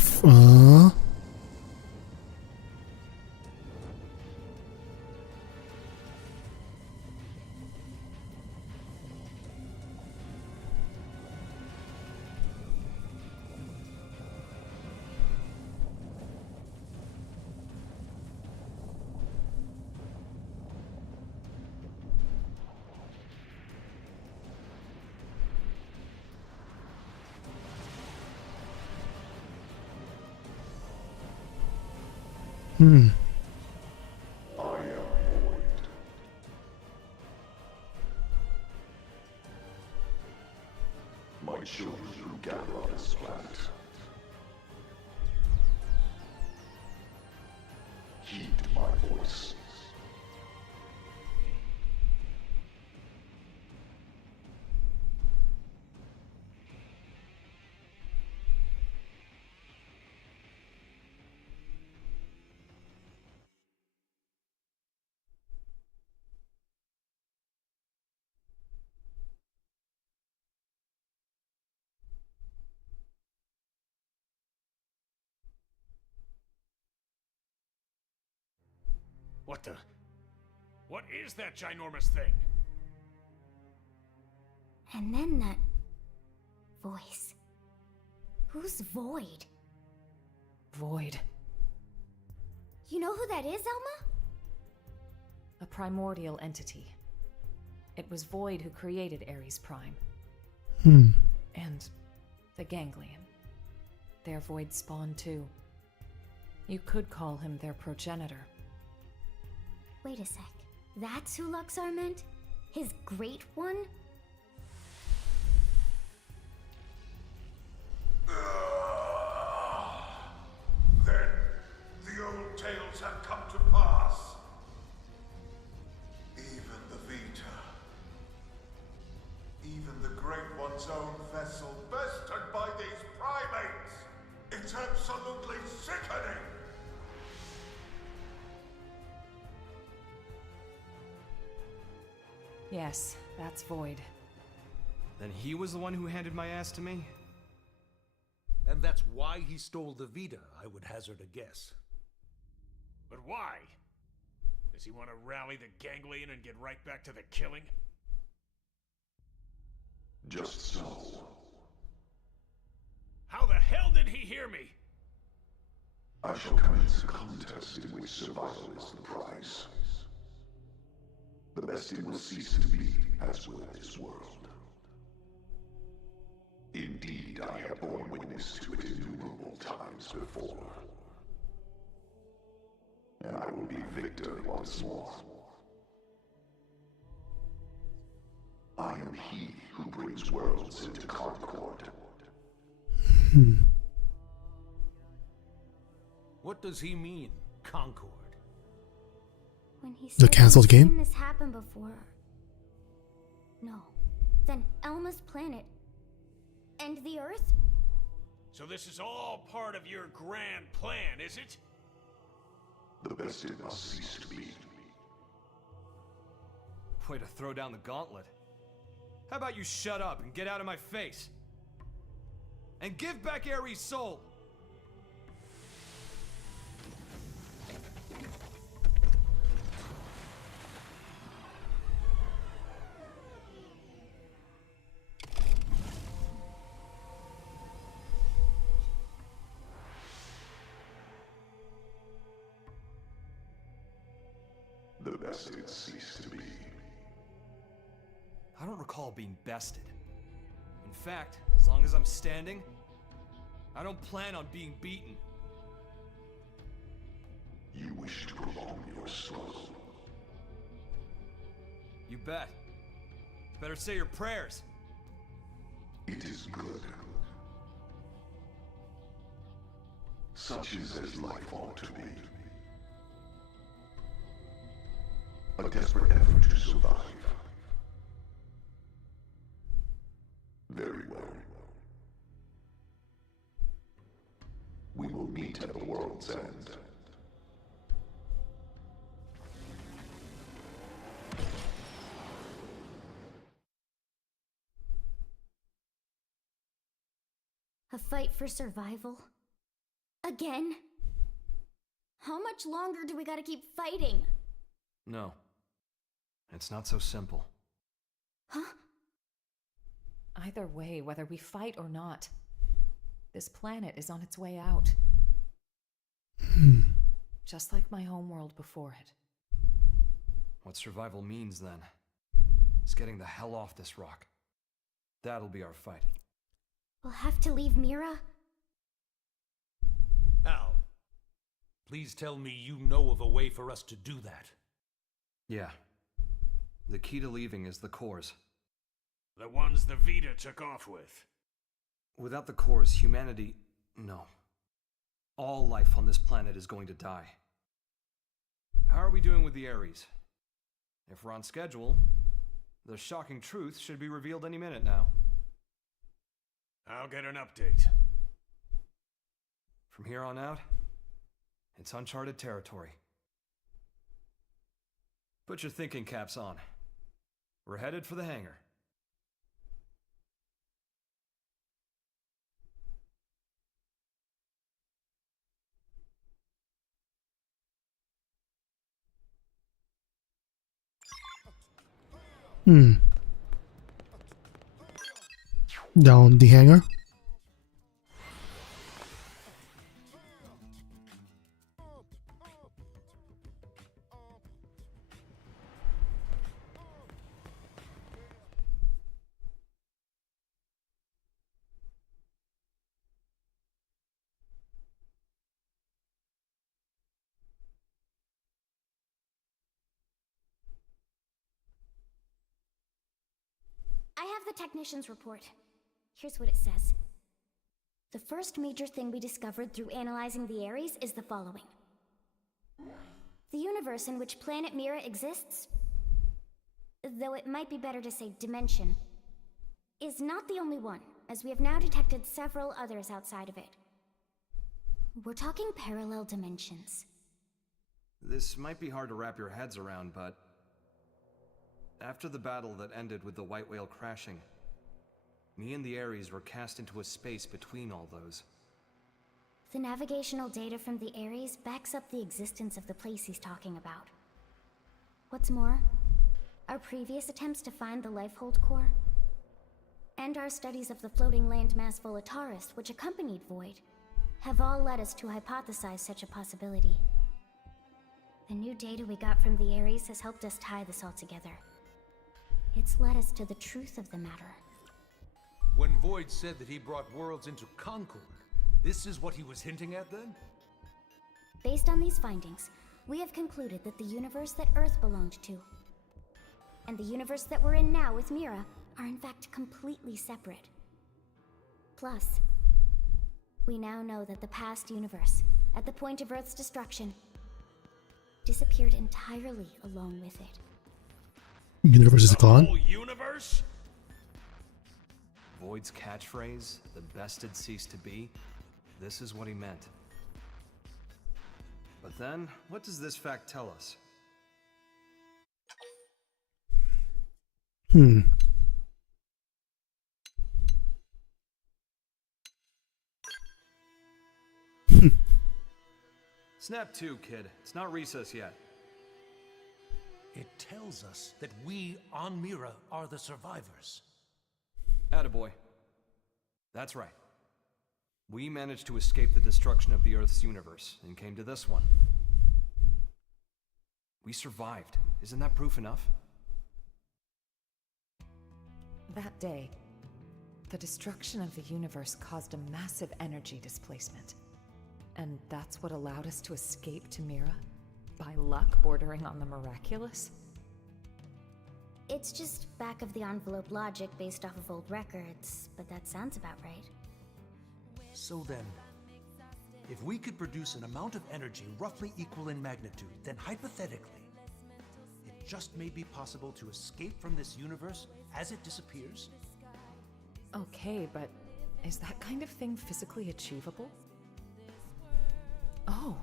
My children who gather on this planet. Heed my voice. What the? What is that ginormous thing? And then that voice. Who's Void? Void. You know who that is, Elma? A primordial entity. It was Void who created Ares Prime. And the Ganglion. Their Void spawn too. You could call him their progenitor. Wait a sec. That's who Luxar meant? His great one? Then the old tales have come to pass. Even the Vita. Even the Great One's own vessel bested by these primates. It's absolutely sickening. Yes, that's Void. Then he was the one who handed my ass to me? And that's why he stole the Vita, I would hazard a guess. But why? Does he want to rally the Ganglion and get right back to the killing? Just so. How the hell did he hear me? I shall commence a contest in which survival is the prize. The best it will cease to be, as will this world. Indeed, I have borne witness to it innumerable times before. And I will be victor once more. I am he who brings worlds into concord. What does he mean, Concord? When he The said cancelled he'd game? seen this happened before. No. Then Elma's planet. And the Earth? So this is all part of your grand plan, is it? The best it must cease to be. Way to throw down the gauntlet. How about you shut up and get out of my face? And give back Ares' soul! The best it cease to be. I don't recall being bested. In fact, as long as I'm standing, I don't plan on being beaten. You wish to prolong your struggle. You bet. Better say your prayers. It is good. Such is as life ought to be. A desperate effort to survive. Very well. We will meet at the world's end. A fight for survival? Again? How much longer do we gotta keep fighting? No. It's not so simple. Huh? Either way, whether we fight or not, this planet is on its way out. Just like my homeworld before it. What survival means, then, is getting the hell off this rock. That'll be our fight. We'll have to leave Mira? Al, please tell me you know of a way for us to do that. Yeah. The key to leaving is the cores. The ones the Vita took off with. Without the cores, humanity... no. All life on this planet is going to die. How are we doing with the Ares? If we're on schedule, the shocking truth should be revealed any minute now. I'll get an update. From here on out, it's uncharted territory. Put your thinking caps on. We're headed for the hangar. Down the hangar. I have the technician's report. Here's what it says. The first major thing we discovered through analyzing the Ares is the following. The universe in which planet Mira exists, though it might be better to say dimension, is not the only one, as we have now detected several others outside of it. We're talking parallel dimensions. This might be hard to wrap your heads around, but... after the battle that ended with the White Whale crashing, me and the Ares were cast into a space between all those. The navigational data from the Ares backs up the existence of the place he's talking about. What's more, our previous attempts to find the Lifehold core, and our studies of the floating landmass Volataris, which accompanied Void, have all led us to hypothesize such a possibility. The new data we got from the Ares has helped us tie this all together. It's led us to the truth of the matter. When Void said that he brought worlds into Concord, this is what he was hinting at then? Based on these findings, we have concluded that the universe that Earth belonged to, and the universe that we're in now with Mira, are in fact completely separate. Plus, we now know that the past universe, at the point of Earth's destruction, disappeared entirely along with it. Universe is gone? The whole universe? Void's catchphrase, the best had ceased to be, this is what he meant. But then, what does this fact tell us? Snap 2, kid. It's not recess yet. It tells us that we on Mira are the survivors. Attaboy. That's right. We managed to escape the destruction of the Earth's universe and came to this one. We survived. Isn't that proof enough? That day, the destruction of the universe caused a massive energy displacement. And that's what allowed us to escape to Mira? by luck bordering on the miraculous? It's just back of the envelope logic based off of old records, but that sounds about right. So then, if we could produce an amount of energy roughly equal in magnitude, then hypothetically, it just may be possible to escape from this universe as it disappears? Okay, but is that kind of thing physically achievable? Oh.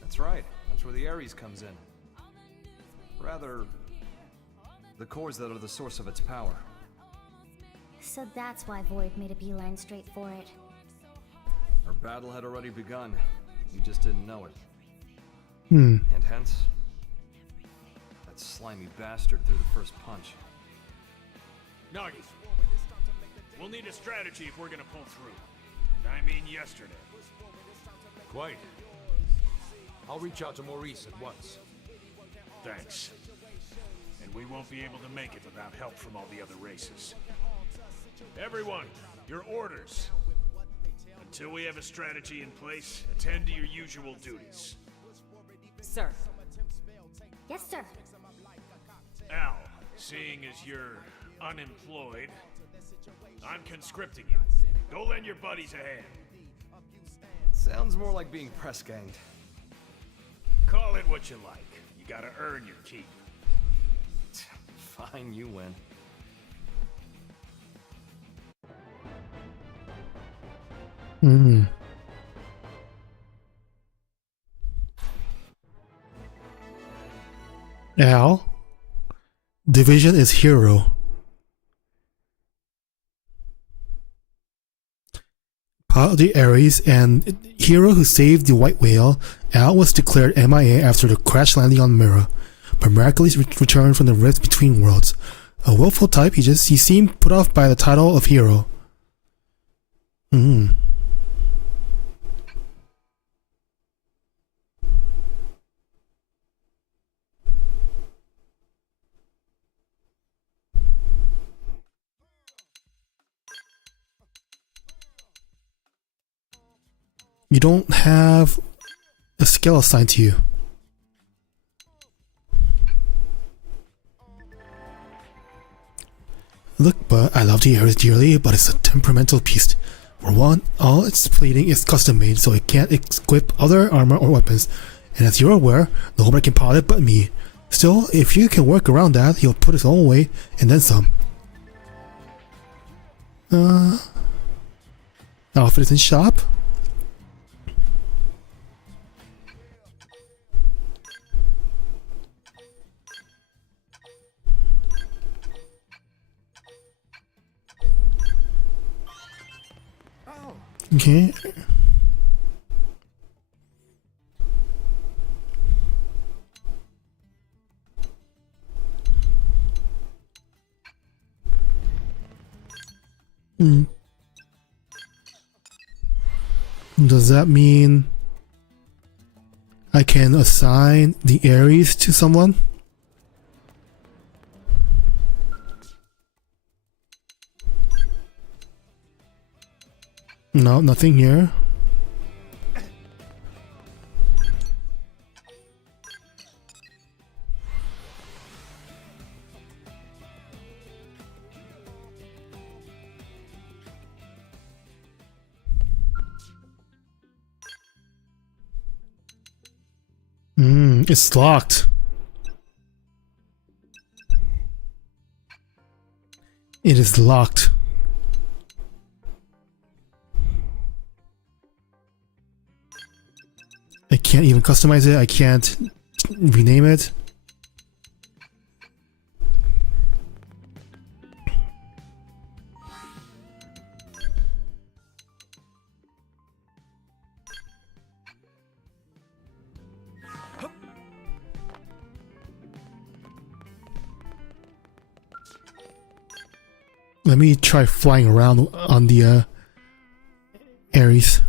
That's right. That's where the Ares comes in. Rather, the cores that are the source of its power. So that's why Void made a beeline straight for it. Our battle had already begun. You just didn't know it. Hmm. And hence, that slimy bastard threw the first punch. Nagi, we'll need a strategy if we're gonna pull through. And I mean yesterday. Quite. I'll reach out to Maurice at once. Thanks. And we won't be able to make it without help from all the other races. Everyone, your orders. Until we have a strategy in place, attend to your usual duties. Sir. Yes, sir. Al, seeing as you're unemployed, I'm conscripting you. Go lend your buddies a hand. Sounds more like being press ganged. Call it what you like. You gotta earn your keep. Fine, you win. Hmm. Al, Division is hero. Part of the Ares and hero who saved the White Whale, Al was declared MIA after the crash landing on Mira, but miraculously returned from the rift between worlds. A willful type, he seemed put off by the title of hero. Hmm. You don't have a skill assigned to you. Look, but I love the Ares dearly, but it's a temperamental beast. For one, all its plating is custom made, so it can't equip other armor or weapons. And as you're aware, nobody can pilot but me. Still, if you can work around that, he'll put his own way, and then some. Outfit is in shop. Okay. Does that mean I can assign the Ares to someone? No, nothing here. It's locked. It is locked. I can't even customize it. I can't rename it. Let me try flying around on the Ares.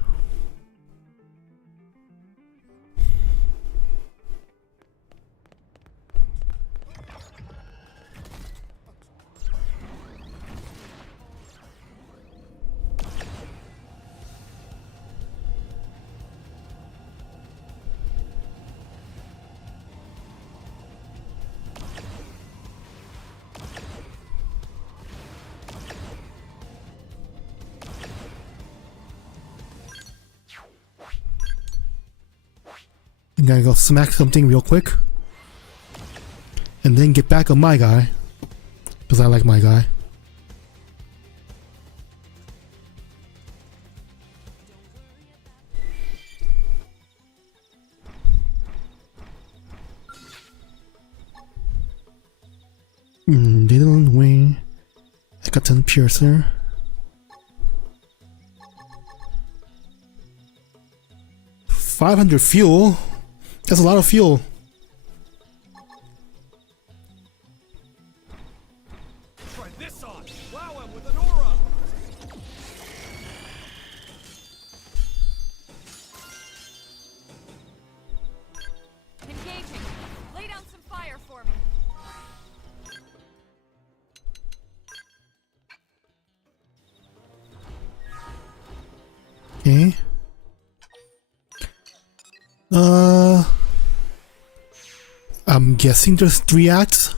I'm gonna go smack something real quick. And then get back on my guy. Because I like my guy. Little wing. I got 10 piercer. $500 fuel. That's a lot of fuel. Try this on. Wow him with an aura. Engaging. Lay down some fire for me. Okay. I'm guessing there's 3 acts.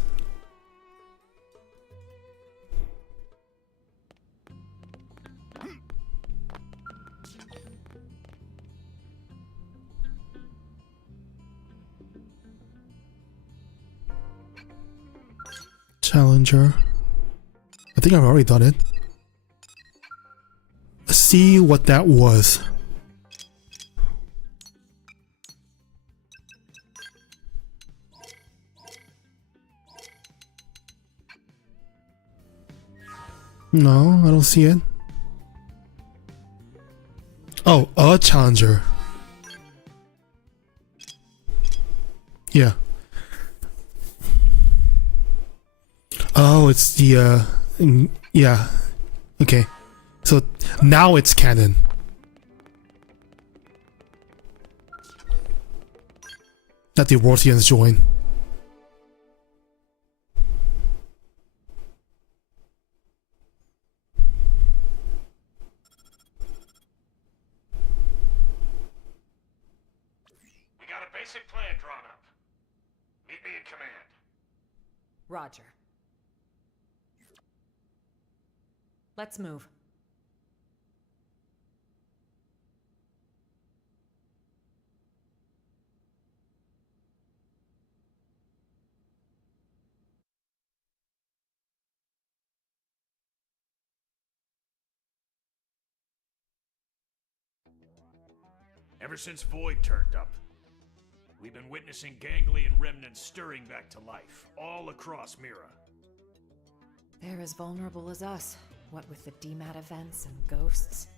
Challenger. I think I've already done it. Let's see what that was. No, I don't see it. Oh, a challenger. Yeah. Oh, it's the yeah. Okay. So now it's canon. That the Warthians join. We got a basic plan drawn up. Meet me in command. Roger. Let's move. Ever since Void turned up, we've been witnessing Ganglion remnants stirring back to life, all across Mira. They're as vulnerable as us, what with the DMAT events and ghosts.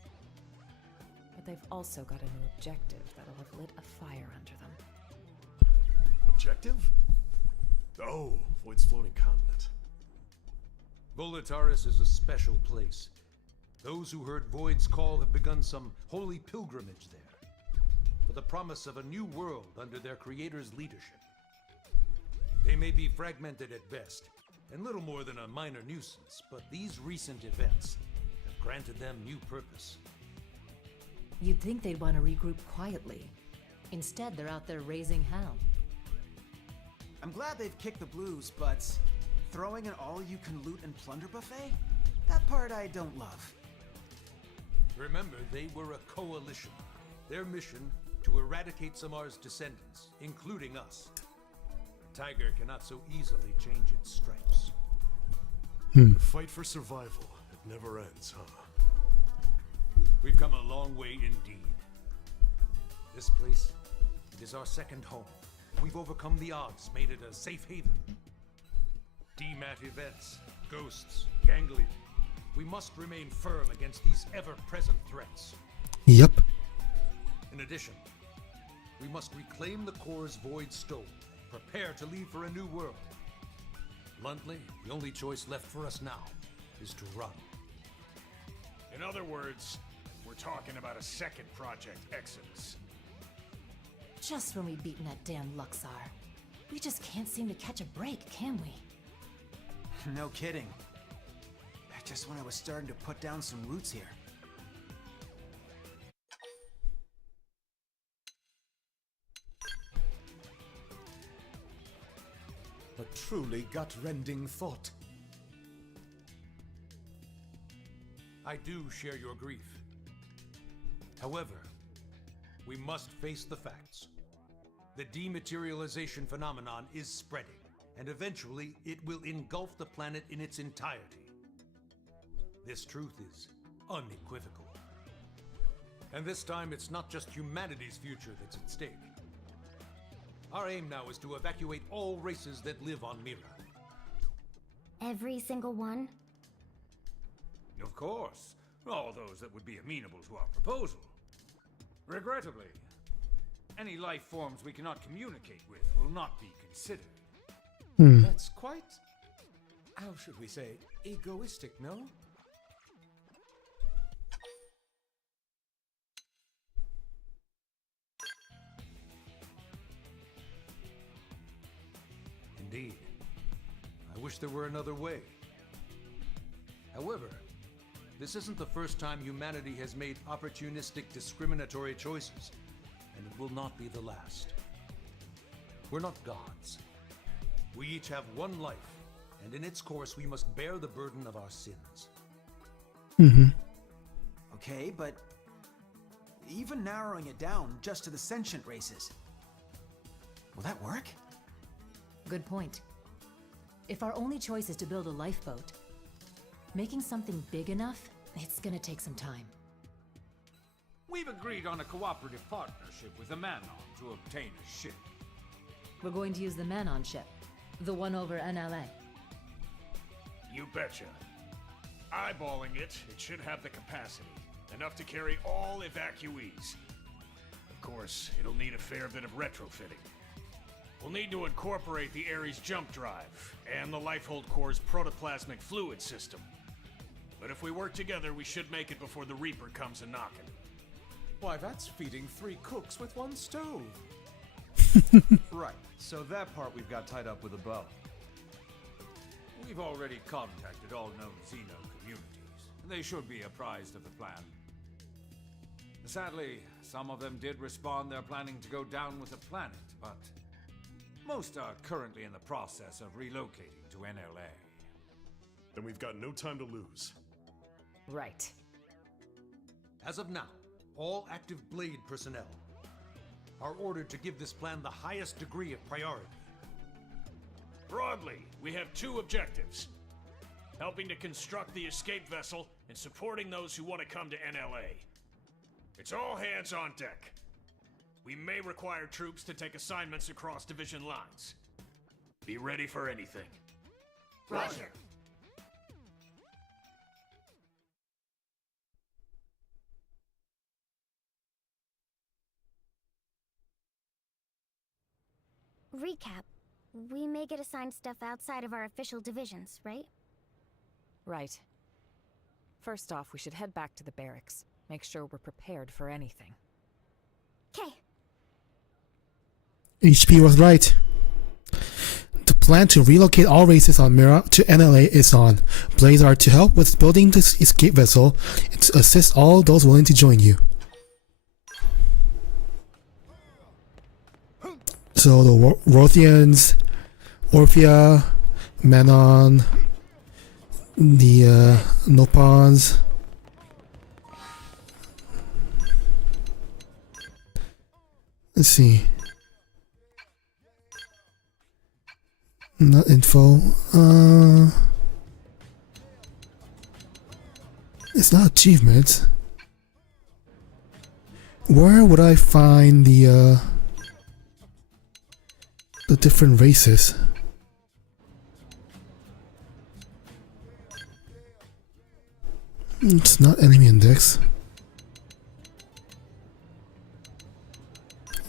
But they've also got a new objective that'll have lit a fire under them. Objective? Oh, Void's floating continent. Volataris is a special place. Those who heard Void's call have begun some holy pilgrimage there, for the promise of a new world under their creator's leadership. They may be fragmented at best, and little more than a minor nuisance, but these recent events have granted them new purpose. You'd think they'd want to regroup quietly. Instead, they're out there raising hell. I'm glad they've kicked the blues, but throwing an all-you-can-loot and plunder buffet? That part I don't love. Remember, they were a coalition. Their mission to eradicate Samar's descendants, including us. A tiger cannot so easily change its stripes. The fight for survival, it never ends, huh? We've come a long way indeed. This place, it is our second home. We've overcome the odds, made it a safe haven. DMAT events, ghosts, ganglion. We must remain firm against these ever-present threats. Yep. In addition, we must reclaim the cores Void stole. Prepare to leave for a new world. Bluntly, the only choice left for us now is to run. In other words, we're talking about a second Project Exodus. Just when we've beaten that damn Luxar. We just can't seem to catch a break, can we? No kidding. Just when I was starting to put down some roots here. A truly gut-rending thought. I do share your grief. However, we must face the facts. The dematerialization phenomenon is spreading, and eventually it will engulf the planet in its entirety. This truth is unequivocal. And this time, it's not just humanity's future that's at stake. Our aim now is to evacuate all races that live on Mira. Every single one? Of course. All those that would be amenable to our proposal. Regrettably, any life forms we cannot communicate with will not be considered. That's quite, how should we say, egoistic, no? Indeed. I wish there were another way. However, this isn't the first time humanity has made opportunistic, discriminatory choices, and it will not be the last. We're not gods. We each have one life, and in its course we must bear the burden of our sins. Okay, but even narrowing it down just to the sentient races, will that work? Good point. If our only choice is to build a lifeboat, making something big enough, it's gonna take some time. We've agreed on a cooperative partnership with the Manon to obtain a ship. We're going to use the Manon ship, the one over NLA. You betcha. Eyeballing it, it should have the capacity. Enough to carry all evacuees. Of course, it'll need a fair bit of retrofitting. We'll need to incorporate the Ares jump drive and the Lifehold Core's protoplasmic fluid system. But if we work together, we should make it before the Reaper comes a-knocking. Why, that's feeding 3 cooks with 1 stove. Right, so that part we've got tied up with a bow. We've already contacted all known Xeno communities, and they should be apprised of the plan. Sadly, some of them did respond they're planning to go down with the planet, but most are currently in the process of relocating to NLA. Then we've got no time to lose. Right. As of now, all active Blade personnel are ordered to give this plan the highest degree of priority. Broadly, we have 2 objectives. Helping to construct the escape vessel and supporting those who want to come to NLA. It's all hands on deck. We may require troops to take assignments across division lines. Be ready for anything. Roger. Recap. We may get assigned stuff outside of our official divisions, right? Right. First off, we should head back to the barracks. Make sure we're prepared for anything. Okay. HP was right. The plan to relocate all races on Mira to NLA is on. Blades are to help with building this escape vessel and to assist all those willing to join you. So the Rothians, Orphea, Manon, the Nopons. Let's see. Not info. It's not achievements. Where would I find the different races? It's not enemy index.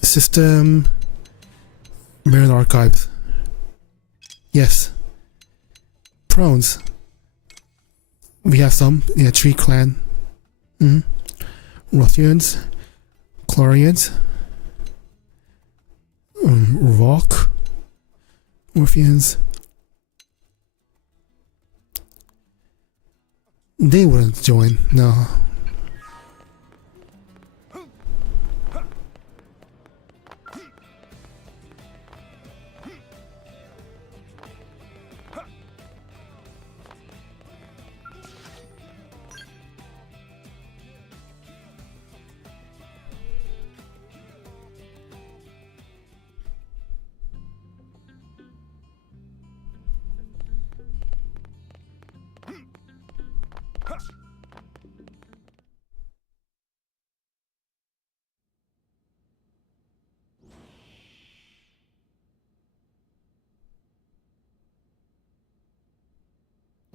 System. Marin archives. Yes. Prones. We have some in a tree clan. Rothians. Chlorians. Rock. Orpheans. They wouldn't join, no.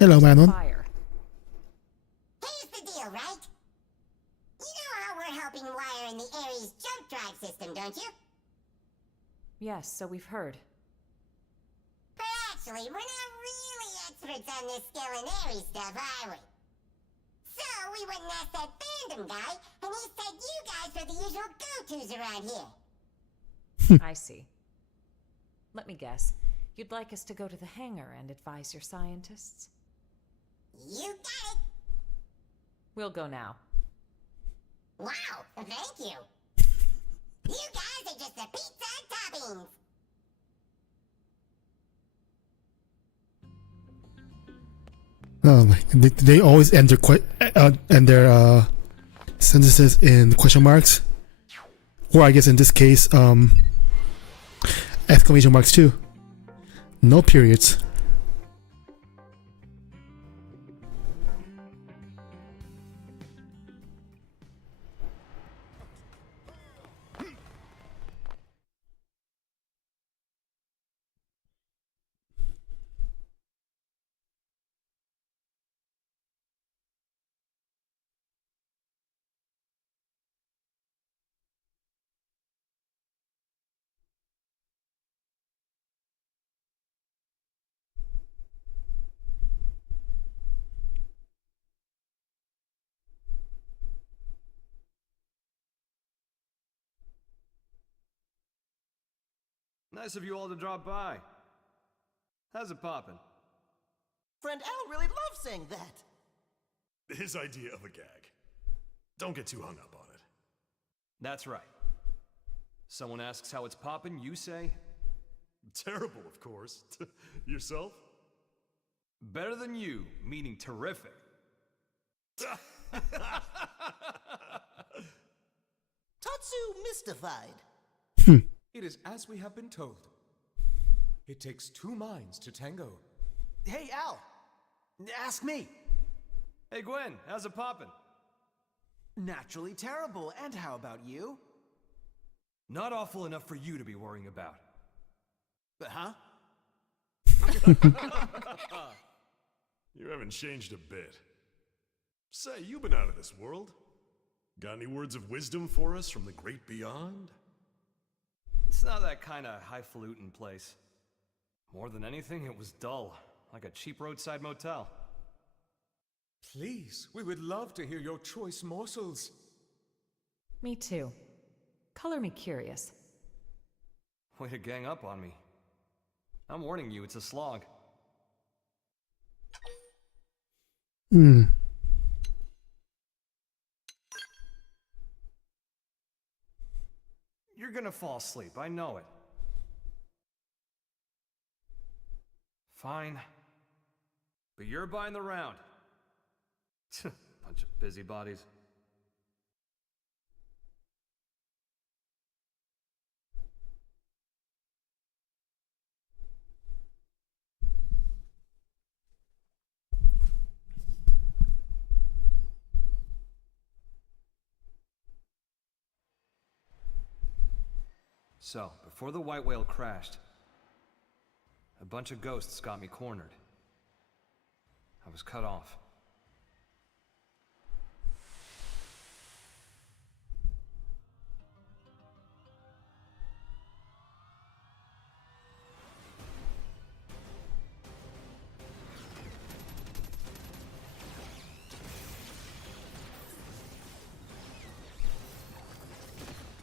Hello, Manon. Fire. Here's the deal, right? You know how we're helping wire in the Ares jump drive system, don't you? Yes, so we've heard. But actually, we're not really experts on this skill and Ares stuff, are we? So we went and asked that fandom guy, and he said you guys are the usual go-tos around here. I see. Let me guess. You'd like us to go to the hangar and advise your scientists? You got it! We'll go now. Wow, thank you. You guys are just the pizza toppings. Oh my! They always end their sentences in question marks, or I guess in this case, exclamation marks too. No periods. Nice of you all to drop by. How's it poppin'? Friend Al really loves saying that. His idea of a gag. Don't get too hung up on it. That's right. Someone asks how it's poppin', you say? Terrible, of course. Yourself? Better than you, meaning terrific. Tatsu mystified. It is as we have been told. It takes two minds to tango. Hey, Al. Ask me. Hey, Gwen, how's it poppin'? Naturally terrible. And how about you? Not awful enough for you to be worrying about. Huh? You haven't changed a bit. Say, you've been out of this world. Got any words of wisdom for us from the great beyond? It's not that kind of highfalutin place. More than anything, it was dull, like a cheap roadside motel. Please, we would love to hear your choice morsels. Me too. Color me curious. Way to gang up on me. I'm warning you, it's a slog. You're gonna fall asleep, I know it. Fine. But you're buying the round. Bunch of busybodies. So, before the white whale crashed, a bunch of ghosts got me cornered. I was cut off.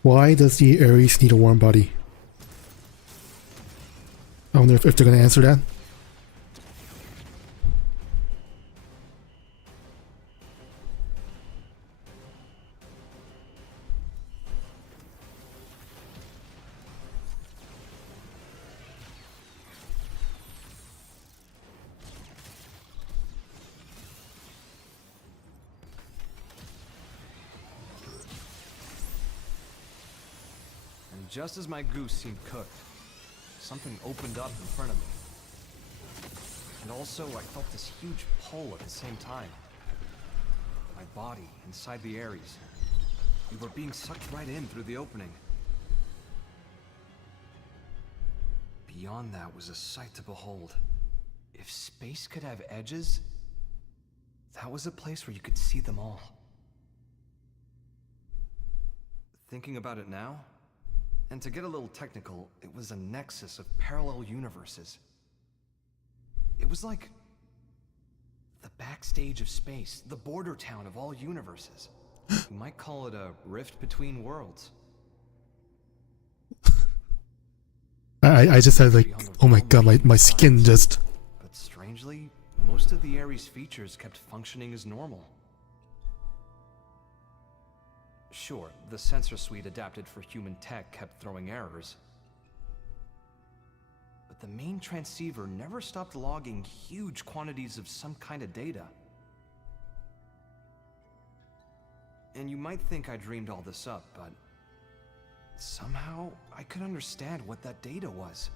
Why does the Ares need a warm body? I wonder if they're gonna answer that. Just as my goose seemed cooked, something opened up in front of me. And also, I felt this huge pull at the same time. My body inside the Ares. We were being sucked right in through the opening. Beyond that was a sight to behold. It If space could have edges, that was a place where you could see them all. Thinking about it now, and to get a little technical, it was a nexus of parallel universes. It was like the backstage of space, the border town of all universes. You might call it a rift between worlds. I just had like, oh my god, my skin just... But strangely, most of the Ares features kept functioning as normal. Sure, the sensor suite adapted for human tech kept throwing errors. But the main transceiver never stopped logging huge quantities of some kind of data. And you might think I dreamed all this up, but somehow I could understand what that data was.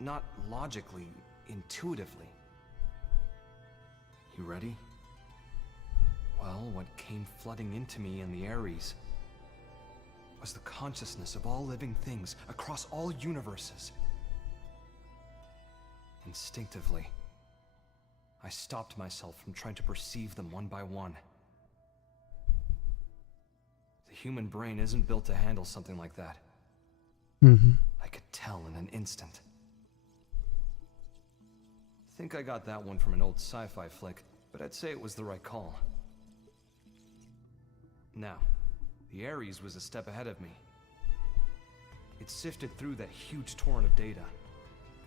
Not logically, intuitively. You ready? Well, what came flooding into me in the Ares was the consciousness of all living things across all universes. Instinctively, I stopped myself from trying to perceive them one by one. The human brain isn't built to handle something like that. I could tell in an instant. I think I got that one from an old sci-fi flick, but I'd say it was the right call. Now, the Ares was a step ahead of me. It sifted through that huge torrent of data,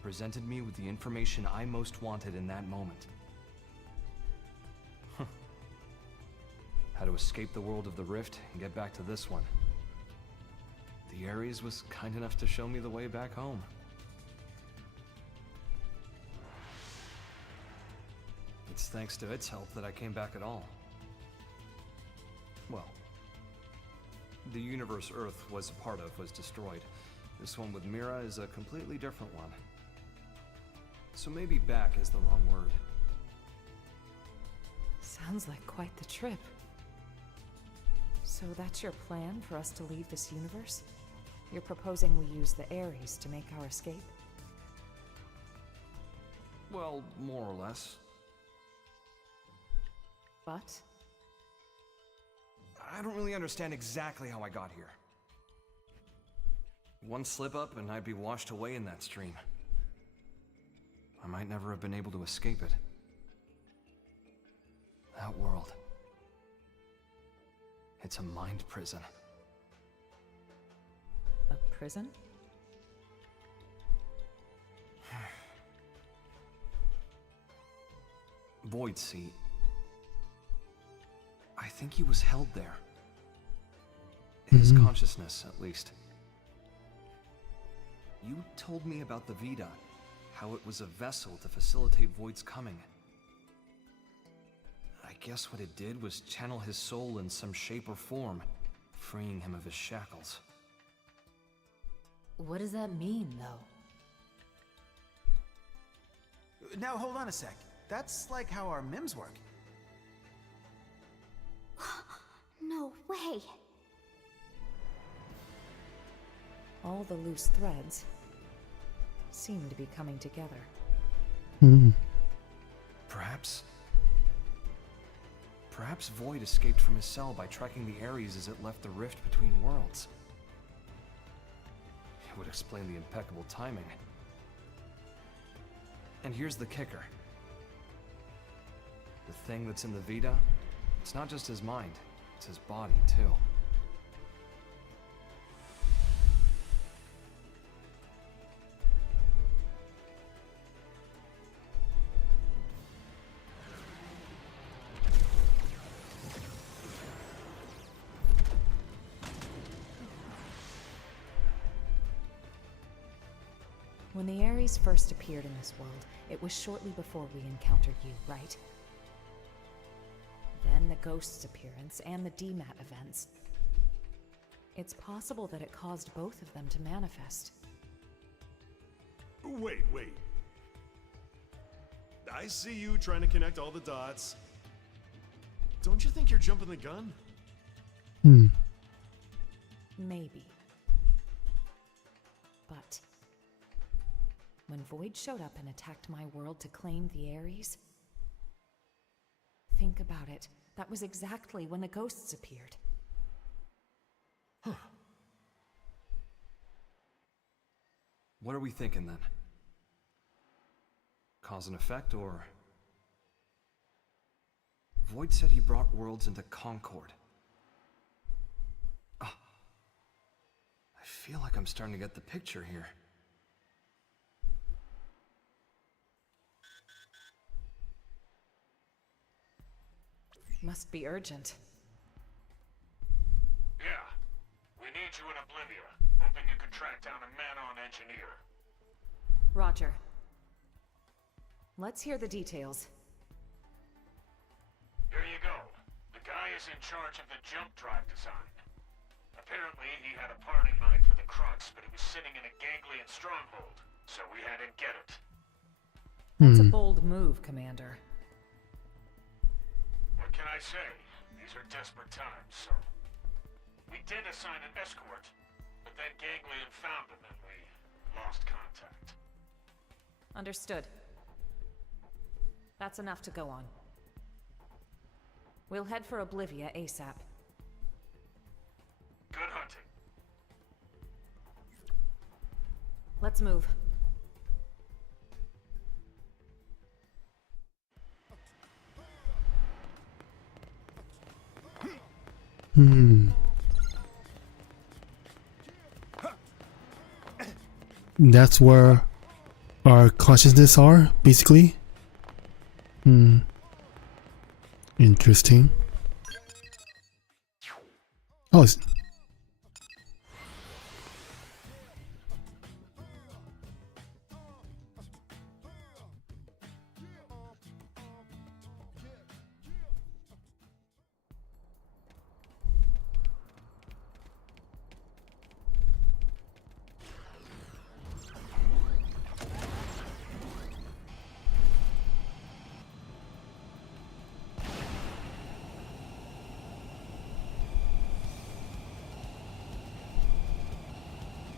presented me with the information I most wanted in that moment. How to escape the world of the Rift and get back to this one. The Ares was kind enough to show me the way back home. It's thanks to its help that I came back at all. Well, the universe Earth was a part of was destroyed. This one with Mira is a completely different one. So maybe back is the wrong word. Sounds like quite the trip. So that's your plan for us to leave this universe? You're proposing we use the Ares to make our escape? Well, more or less. But? I don't really understand exactly how I got here. One slip up and I'd be washed away in that stream. I might never have been able to escape it. That world. It's a mind prison. A prison? Void Seat. I think he was held there. His consciousness, at least. You told me about the Vita, how it was a vessel to facilitate Void's coming. I guess what it did was channel his soul in some shape or form, freeing him of his shackles. What does that mean, though? Now, hold on a sec. That's like how our MIMs work. No way. All the loose threads seem to be coming together. Perhaps Void escaped from his cell by tracking the Ares as it left the rift between worlds. It would explain the impeccable timing. And here's the kicker. The thing that's in the Vita, it's not just his mind, it's his body, too. When the Ares first appeared in this world, it was shortly before we encountered you, right? Then the Ghost's appearance and the DMAT events. It's possible that it caused both of them to manifest. Wait. I see you trying to connect all the dots. Don't you think you're jumping the gun? Maybe. But when Void showed up and attacked my world to claim the Ares? Think about it. That was exactly when the ghosts appeared. What are we thinking then? Cause and effect, or... Void said he brought worlds into Concord. Ah. I feel like I'm starting to get the picture here. Must be urgent. Yeah. We need you in Oblivia. Hoping you can track down a Manon engineer. Roger. Let's hear the details. Here you go. The guy is in charge of the jump drive design. Apparently, he had a part in mind for the Crux, but it was sitting in a Ganglion stronghold, so we had him get it. That's a bold move, Commander. What can I say? These are desperate times, so... We did assign an escort, but then Ganglion found him and we lost contact. Understood. That's enough to go on. We'll head for Oblivia ASAP. Good hunting. Let's move. That's where our consciousness are, basically. Interesting. Oh,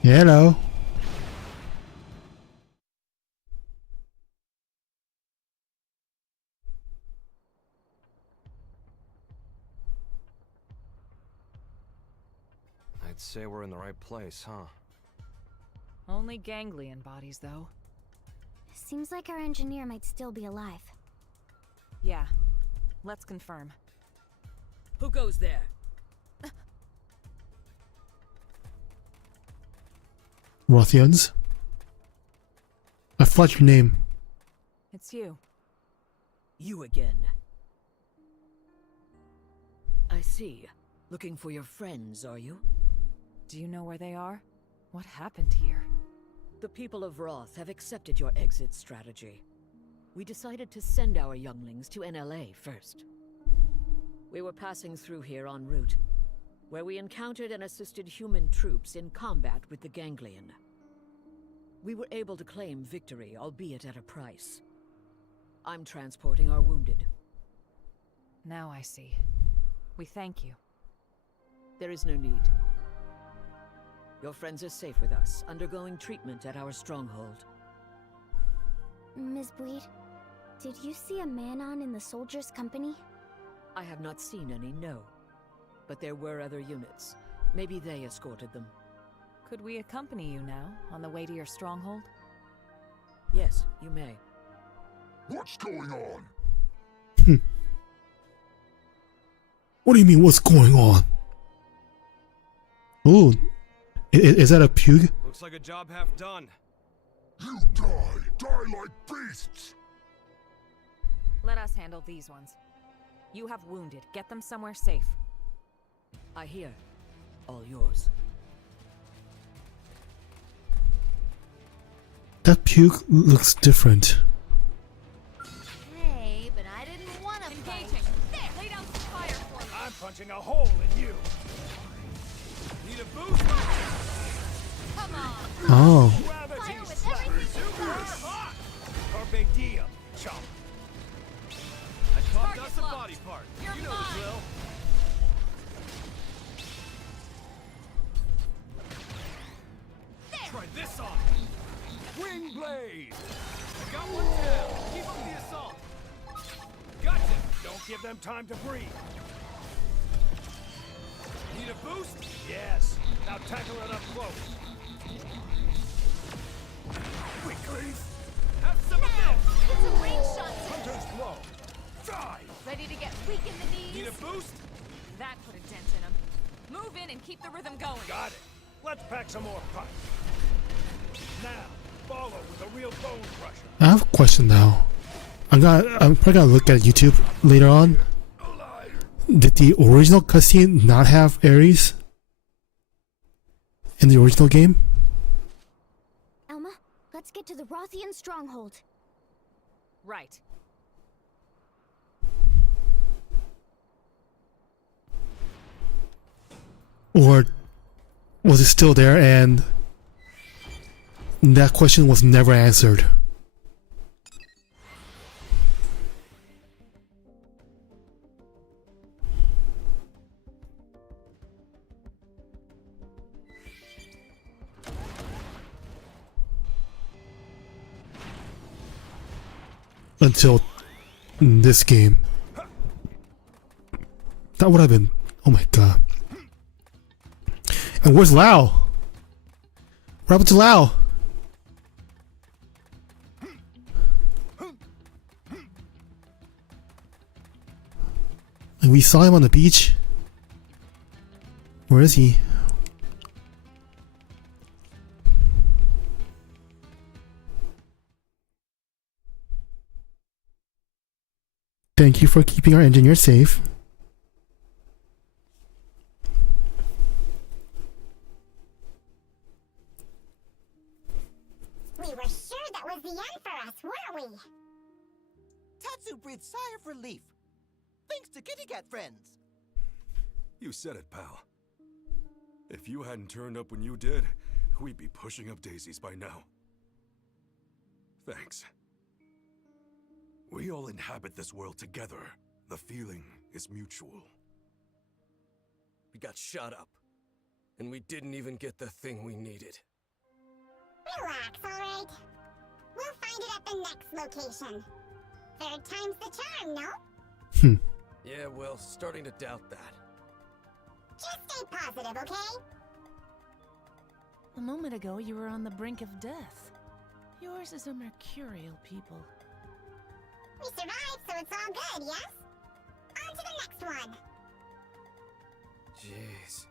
hello. I'd say we're in the right place, huh? Only Ganglion bodies, though. Seems like our engineer might still be alive. Yeah. Let's confirm. Who goes there? Rothians? I forgot your name. It's you. You again. I see. Looking for your friends, are you? Do you know where they are? What happened here? The people of Roth have accepted your exit strategy. We decided to send our younglings to NLA first. We were passing through here en route, where we encountered and assisted human troops in combat with the Ganglion. We were able to claim victory, albeit at a price. I'm transporting our wounded. Now I see. We thank you. There is no need. Your friends are safe with us, undergoing treatment at our stronghold. Ms. Bweed, did you see a Manon in the soldiers' company? I have not seen any, no. But there were other units. Maybe they escorted them. Could we accompany you now, on the way to your stronghold? Yes, you may. What's going on? What do you mean, what's going on? Ooh, is that a pug? Looks like a job half done. You die like beasts! Let us handle these ones. You have wounded. Get them somewhere safe. I hear. All yours. That puke looks different. Hey, but I didn't want to fight. There! Lay down some fire for me! I'm punching a hole in you! Need a boost? Come on! Oh. Fire with everything you've got! Carpe diem, chump! I chopped us a body part. You're you know mine. the drill. Try this on! Wing blade! Got one down. Keep up the assault. Gotcha. Don't give them time to breathe. Need a boost? Yes. Now tackle it up close. Quickly. Have some of this. It's a range shot. Hunter's blow. Die. Ready to get weak in the knees? Need a boost? That put a dent in him. Move in and keep the rhythm going. Got it. Let's pack some more punch. Now, follow with a real bone crusher. I have a question now. I'm probably gonna look at YouTube later on. Did the original cutscene not have Ares in the original game? Elma, let's get to the Rothian stronghold. Right. Or was it still there and that question was never answered? Until this game. That would have been... Oh my god. And where's Lao? What happened to Lao? And we saw him on the beach. Where is he? Thank you for keeping our engineer safe. We were sure that was the end for us, weren't we? Tatsu breathed sigh of relief. Thanks to Kitty Cat friends. You said it, pal. If you hadn't turned up when you did, we'd be pushing up daisies by now. Thanks. We all inhabit this world together. The feeling is mutual. We got shot up, and we didn't even get the thing we needed. Relax, alright? We'll find it at the next location. Third time's the charm, no? Yeah, well, starting to doubt that. Just stay positive, okay? A moment ago, you were on the brink of death. Yours is a mercurial people. We survived, so it's all good, yes? On to the next one. Jeez.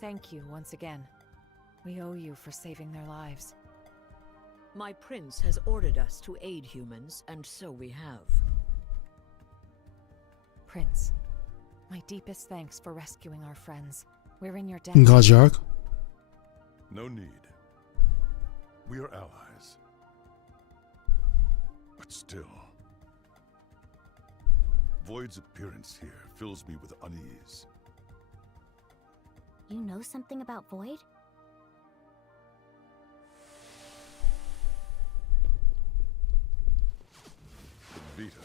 Thank you once again. We owe you for saving their lives. My prince has ordered us to aid humans, and so we have. Prince, my deepest thanks for rescuing our friends. We're in your debt. Gajark? No need. We are allies. But still... Void's appearance here fills me with unease. You know something about Void? Vita.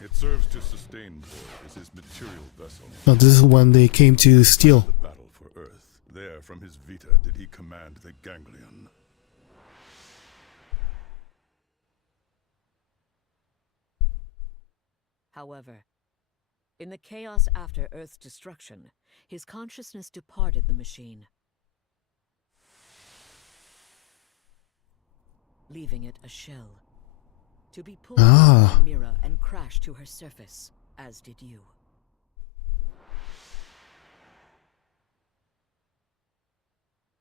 It serves to sustain Void as his material vessel. Oh, this is when they came to steal. The battle for Earth. There, from his Vita, did he command the Ganglion. However, in the chaos after Earth's destruction, his consciousness departed the machine, leaving it a shell, to be pulled out by Mira and crash to her surface, as did you.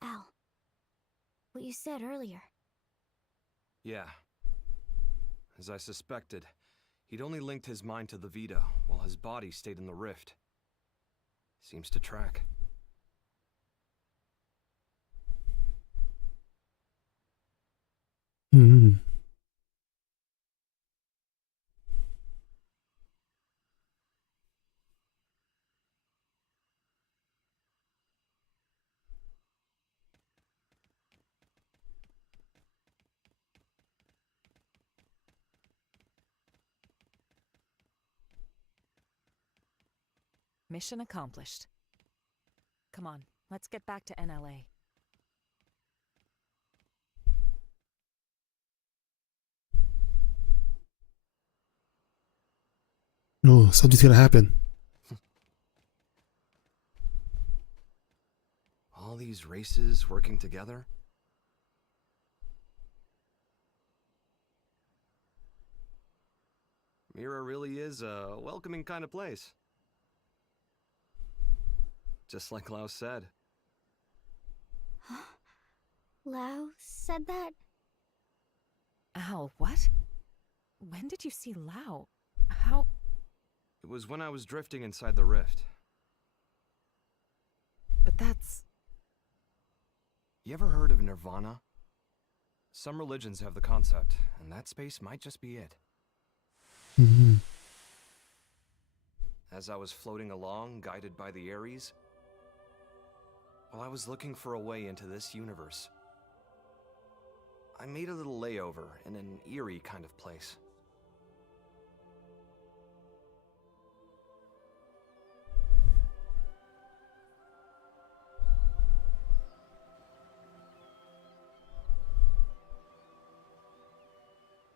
Al, what you said earlier. Yeah. As I suspected, he'd only linked his mind to the Vita, while his body stayed in the rift. Seems to track. Hmm. Mission accomplished. Come on, let's get back to NLA. Oh, something's gonna happen. All these races working together? Mira really is a welcoming kind of place. Just like Lao said. Lao said that? Al, what? When did you see Lao? How? It was when I was drifting inside the rift. But that's... You ever heard of Nirvana? Some religions have the concept, and that space might just be it. Mm-hmm. As I was floating along, guided by the Ares, while I was looking for a way into this universe, I made a little layover in an eerie kind of place.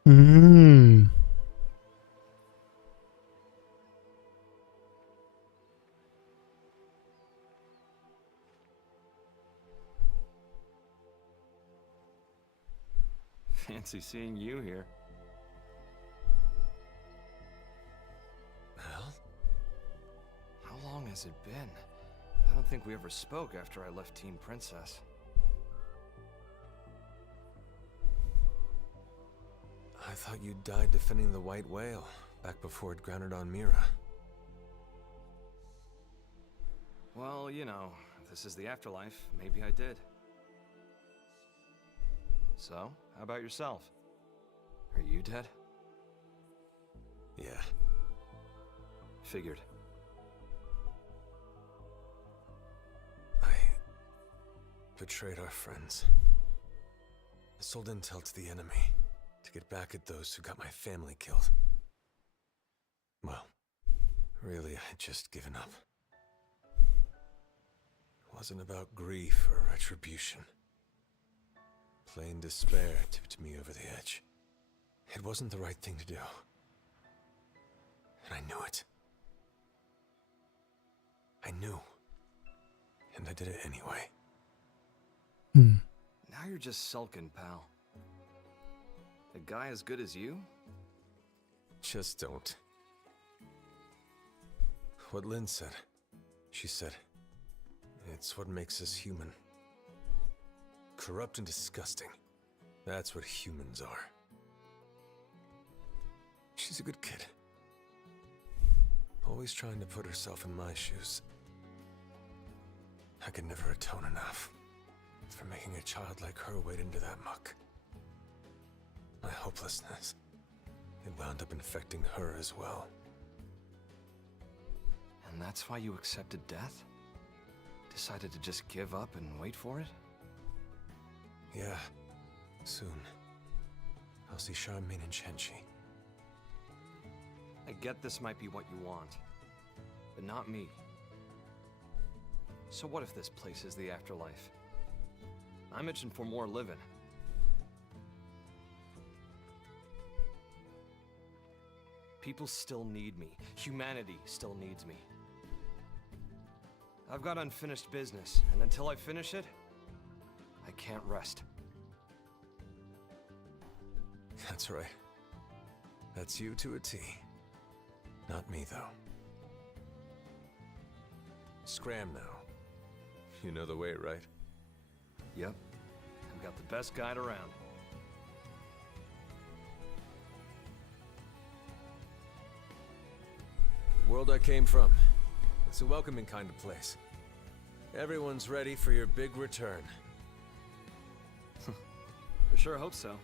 Hmm. Fancy seeing you here. Al? How long has it been? I don't think we ever spoke after I left Team Princess. I thought you died defending the White Whale, back before it grounded on Mira. Well, you know, if this is the afterlife, maybe I did. So, how about yourself? Are you dead? Yeah. Figured. I betrayed our friends. I sold intel to the enemy to get back at those who got my family killed. Well, really, I had just given up. It wasn't about grief or retribution. Plain despair tipped me over the edge. It wasn't the right thing to do. And I knew it. I knew. And I did it anyway. Now you're just sulking, pal. A guy as good as you? Just don't. What Lynn said. She said, it's what makes us human. Corrupt and disgusting. That's what humans are. She's a good kid. Always trying to put herself in my shoes. I could never atone enough for making a child like her wade into that muck. My hopelessness, it wound up infecting her as well. And that's why you accepted death? Decided to just give up and wait for it? Yeah, soon. I'll see Charmaine and Shenchi. I get this might be what you want, but not me. So what if this place is the afterlife? I'm itching for more living. People still need me. Humanity still needs me. I've got unfinished business, and until I finish it, I can't rest. That's right. That's you to a T. Not me, though. Scram now. You know the way, right? Yep. I've got the best guide around. The world I came from. It's a welcoming kind of place. Everyone's ready for your big return. I sure hope so.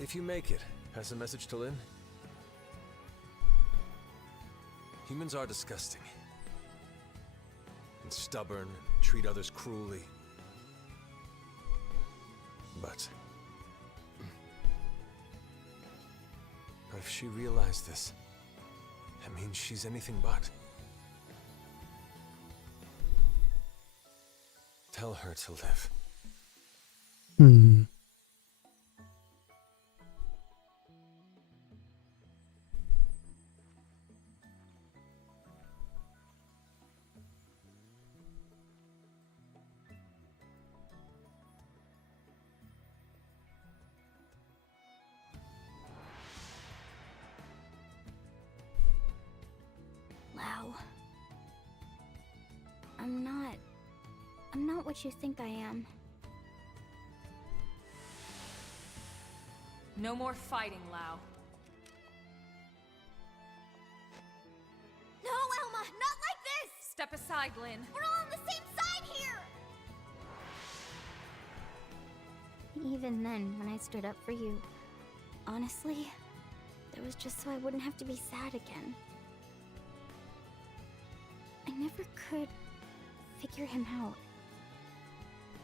If you make it, pass a message to Lynn. Humans are disgusting. And stubborn, and treat others cruelly. But if she realized this, I mean, she's anything but. Tell her to live. Hmm. Lau. I'm not what you think I am. No more fighting, Lau. No, Elma, not like this! Step aside, Lynn. We're all on the same side here! Even then, when I stood up for you, honestly, that was just so I wouldn't have to be sad again. I never could figure him out.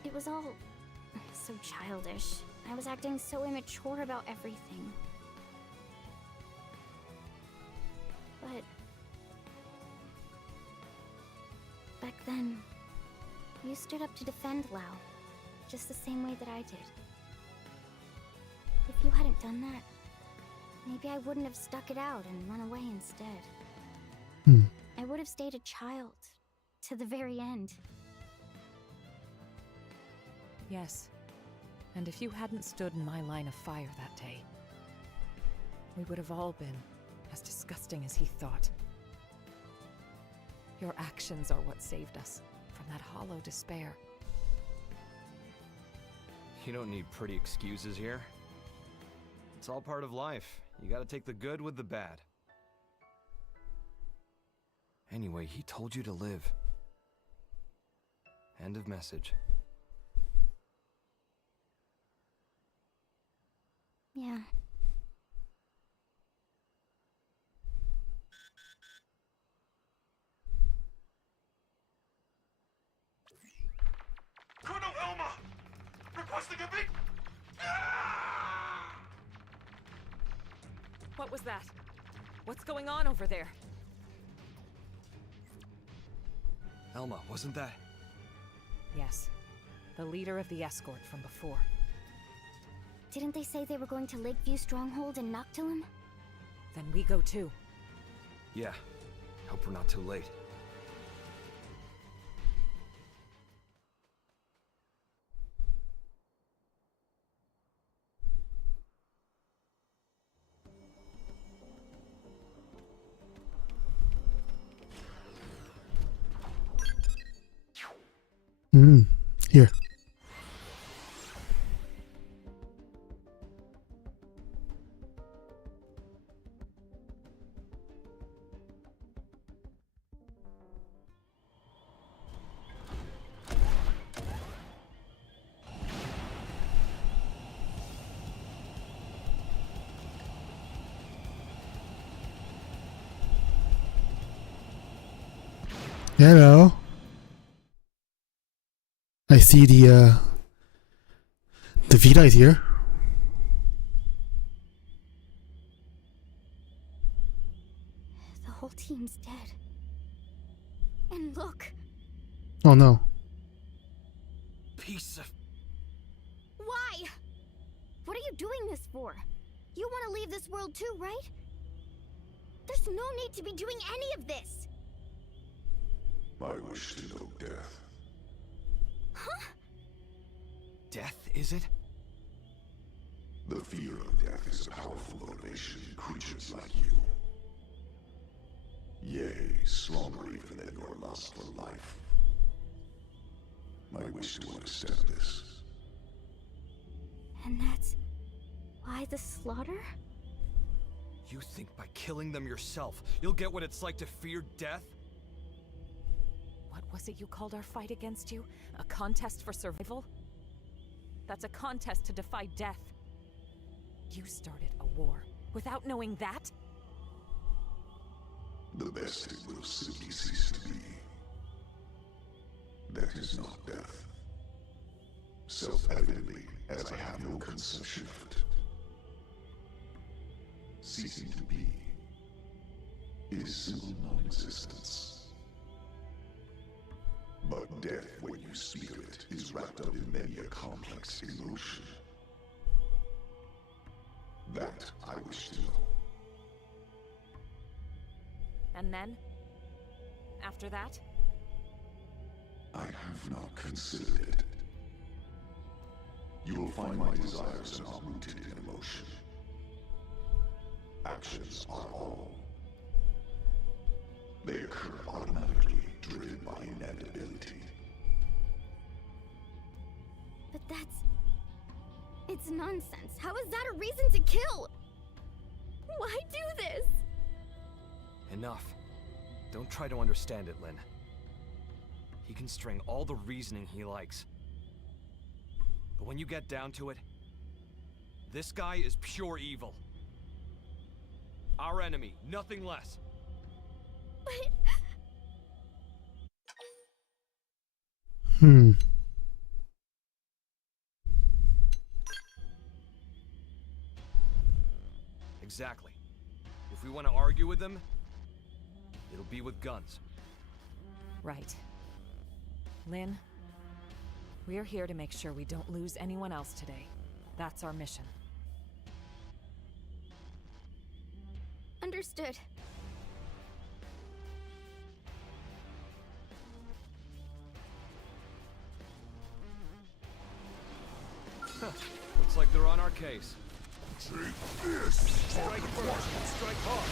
It was all so childish. I was acting so immature about everything. But back then, you stood up to defend Lau, just the same way that I did. If you hadn't done that, maybe I wouldn't have stuck it out and run away instead. I would have stayed a child to the very end. Yes. And if you hadn't stood in my line of fire that day, we would have all been as disgusting as he thought. Your actions are what saved us from that hollow despair. You don't need pretty excuses here. It's all part of life. You gotta take the good with the bad. Anyway, he told you to live. End of message. Yeah. Colonel Elma! Requesting a meet! What was that? What's going on over there? Elma, wasn't that? Yes. The leader of the escort from before. Didn't they say they were going to Lakeview Stronghold and Noctilum? Then we go too. Yeah. Hope we're not too late. Here. Hello. I see the Vita is here. The whole team's dead. And look. Oh no. Piece of... Why? What are you doing this for? You want to leave this world too, right? There's no need to be doing any of this. I wish to know death. Huh? Death, is it? The fear of death is a powerful motivation in creatures like you. Yea, stronger even than your lust for life. I wish to understand this. And that's why the slaughter? You think by killing them yourself, you'll get what it's like to fear death? What was it you called our fight against you? A contest for survival? That's a contest to defy death. You started a war without knowing that? The best it will simply cease to be. That is not death. Self-evidently, as I have no conception of it. Ceasing to be is simple non-existence. But death, when you speak of it, is wrapped up in many a complex emotion. That I wish to know. And then? After that? I have not considered it. You will find my desires are not rooted in emotion. Actions are all. They occur automatically, driven by inevitability. But that's... it's nonsense. How is that a reason to kill? Why do this? Enough. Don't try to understand it, Lynn. He can string all the reasoning he likes. But when you get down to it, this guy is pure evil. Our enemy, nothing less. Exactly. If we want to argue with them, it'll be with guns. Right. Lynn, we're here to make sure we don't lose anyone else today. That's our mission. Understood. Looks like they're on our case. Take this! Strike first, strike hard.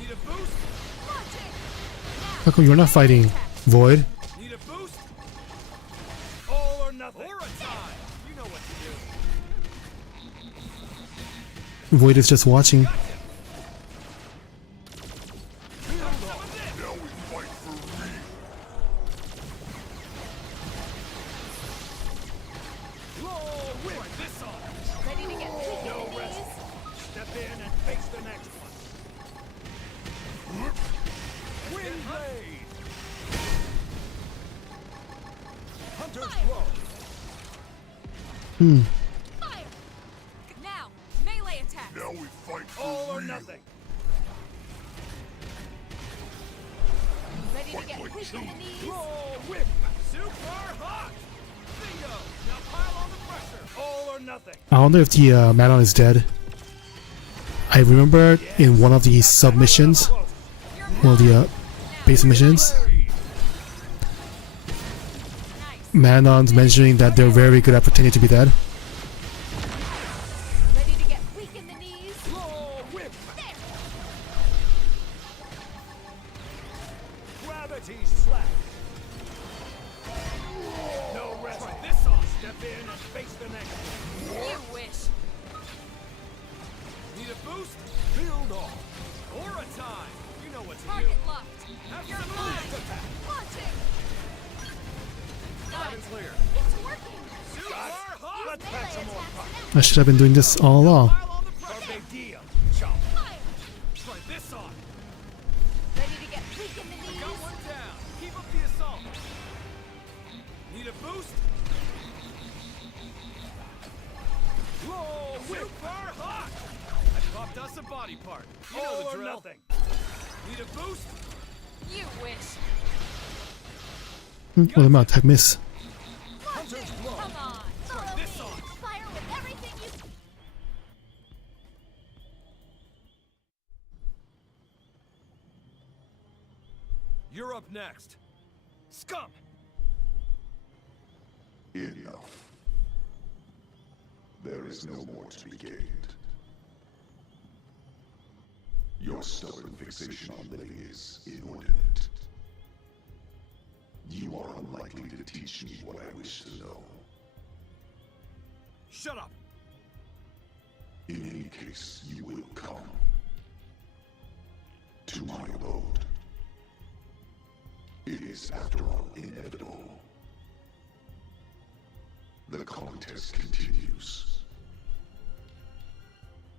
Need a boost? How come you're not fighting, Void? Need a boost? All or nothing. Or a tie. You know what to do. Void is just watching. Now we fight for real. This on. Ready to get weak No in the rest. knees? Step in and face the next one. Wind blade. Hunter's blow. Fire! Now, melee attack. Now we fight for All or real. nothing. Ready to get weak in the knees? Roll whip. Super hot. Bingo. Now pile on the pressure. All or nothing. I wonder if the Manon is dead. I remember in one of the submissions, one of the base missions, Manon's mentioning that they're very good at pretending to be dead. Ready to get weak in the knees? Roll whip. Gravity slap. No rest. Try this on. Step in and face the next one. You wish. Need a boost? Build off. Or a tie. You know what to Target do. locked. Have You're some mine. life attack. Launching. Loud and clear. It's working. Super hot. Let's pack some more punch. I should have been doing this all along. Carpe diem. Chop. Try this on. Ready to get weak in the knees? Got one down. Keep up the assault. Need a boost? Roll whip. Super hot. I popped us a body part. You know All the or drill. nothing. Need a boost? You wish. What am I attack miss? Hunter's blow. Come on. Try Follow this me. on. Fire with everything you... You're up next. Scum! Enough. There is no more to be gained. Your stubborn fixation on living is inordinate. You are unlikely to teach me what I wish to know. Shut up! In any case, you will come to my abode. It is, after all, inevitable. The contest continues.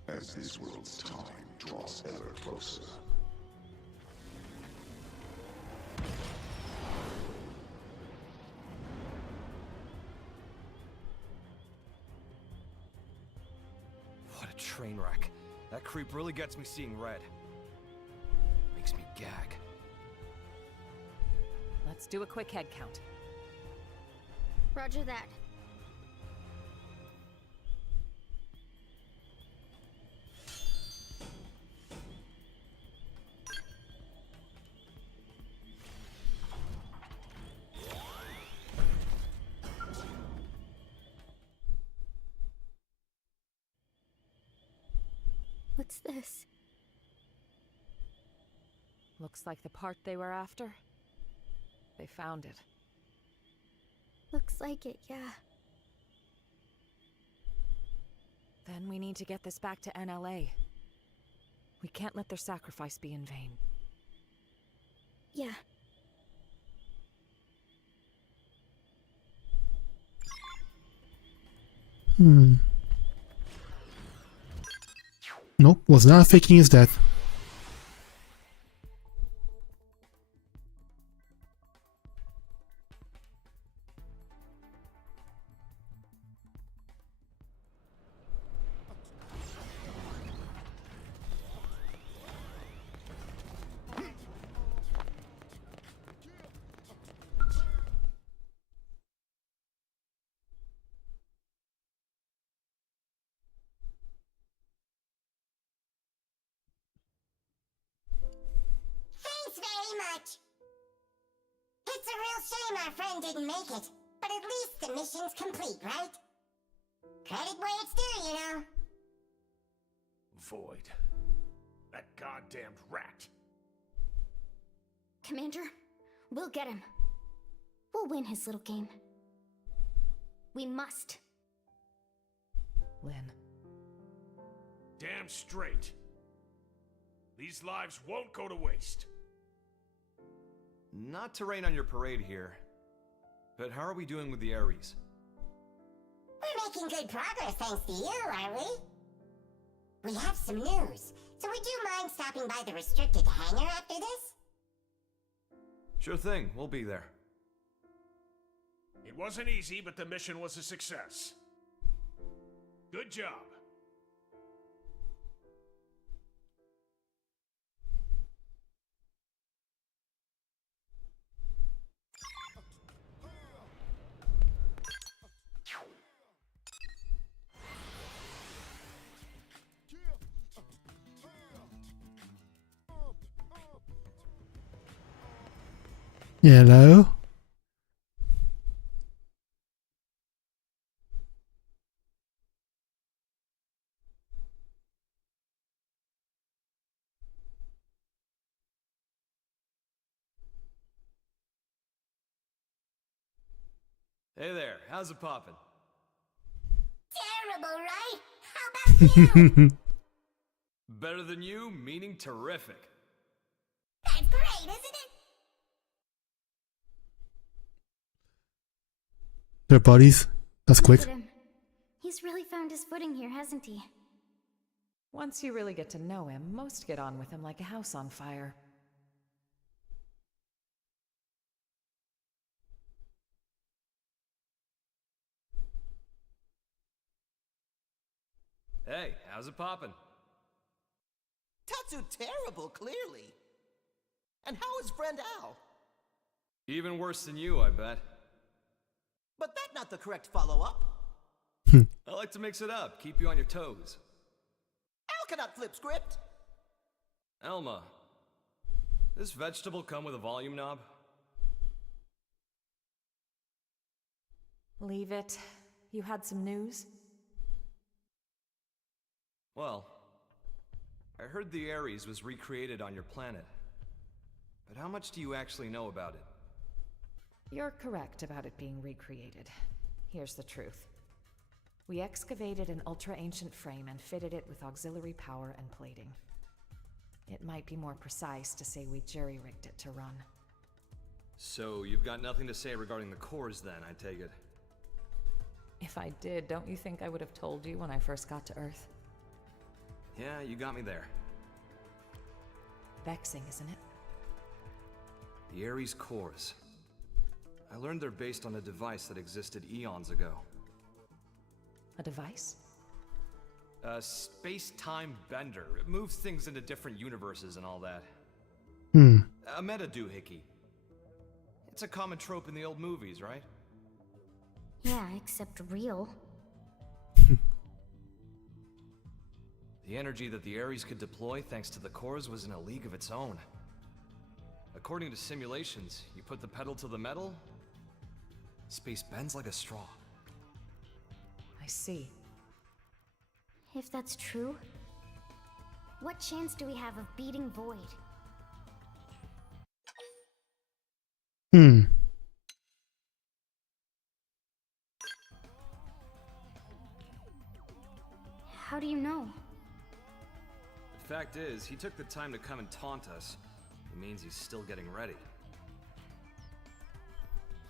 As this world's time draws ever closer. What a train wreck. That creep really gets me seeing red. Makes me gag. Let's do a quick head count. Roger that. What's this? Looks like the part they were after. They found it. Looks like it, yeah. Then we need to get this back to NLA. We can't let their sacrifice be in vain. Yeah. Nope, was not faking his death. Thanks very much. It's a real shame our friend didn't make it, but at least the mission's complete, right? Credit where it's due, you know. Void. That goddamned rat. Commander, we'll get him. We'll win his little game. We must. Lynn. Damn straight. These lives won't go to waste. Not to rain on your parade here, but how are we doing with the Ares? We're making good progress thanks to you, are we? We have some news, so would you mind stopping by the restricted hangar after this? Sure thing, we'll be there. It wasn't easy, but the mission was a success. Good job. Hello? Hey there, how's it poppin'? Terrible, right? How about you? Better than you, meaning terrific. That's great, isn't it? They're buddies. That's quick. Look at him. He's really found his footing here, hasn't he? Once you really get to know him, most get on with him like a house on fire. Hey, how's it poppin'? Tatsu terrible, clearly. And how is friend Al? Even worse than you, I bet. But that's not the correct follow-up. I like to mix it up, keep you on your toes. Al cannot flip script. Elma, this vegetable come with a volume knob? Leave it. You had some news? Well, I heard the Ares was recreated on your planet. But how much do you actually know about it? You're correct about it being recreated. Here's the truth. We excavated an ultra-ancient frame and fitted it with auxiliary power and plating. It might be more precise to say we jury-rigged it to run. So you've got nothing to say regarding the cores then, I take it? If I did, don't you think I would have told you when I first got to Earth? Yeah, you got me there. Vexing, isn't it? The Ares cores. I learned they're based on a device that existed eons ago. A device? A space-time bender. It moves things into different universes and all that. A meta doohickey. It's a common trope in the old movies, right? Yeah, except real. The energy that the Ares could deploy thanks to the cores was in a league of its own. According to simulations, you put the pedal to the metal, space bends like a straw. I see. If that's true, what chance do we have of beating Void? How do you know? The fact is, he took the time to come and taunt us. It means he's still getting ready.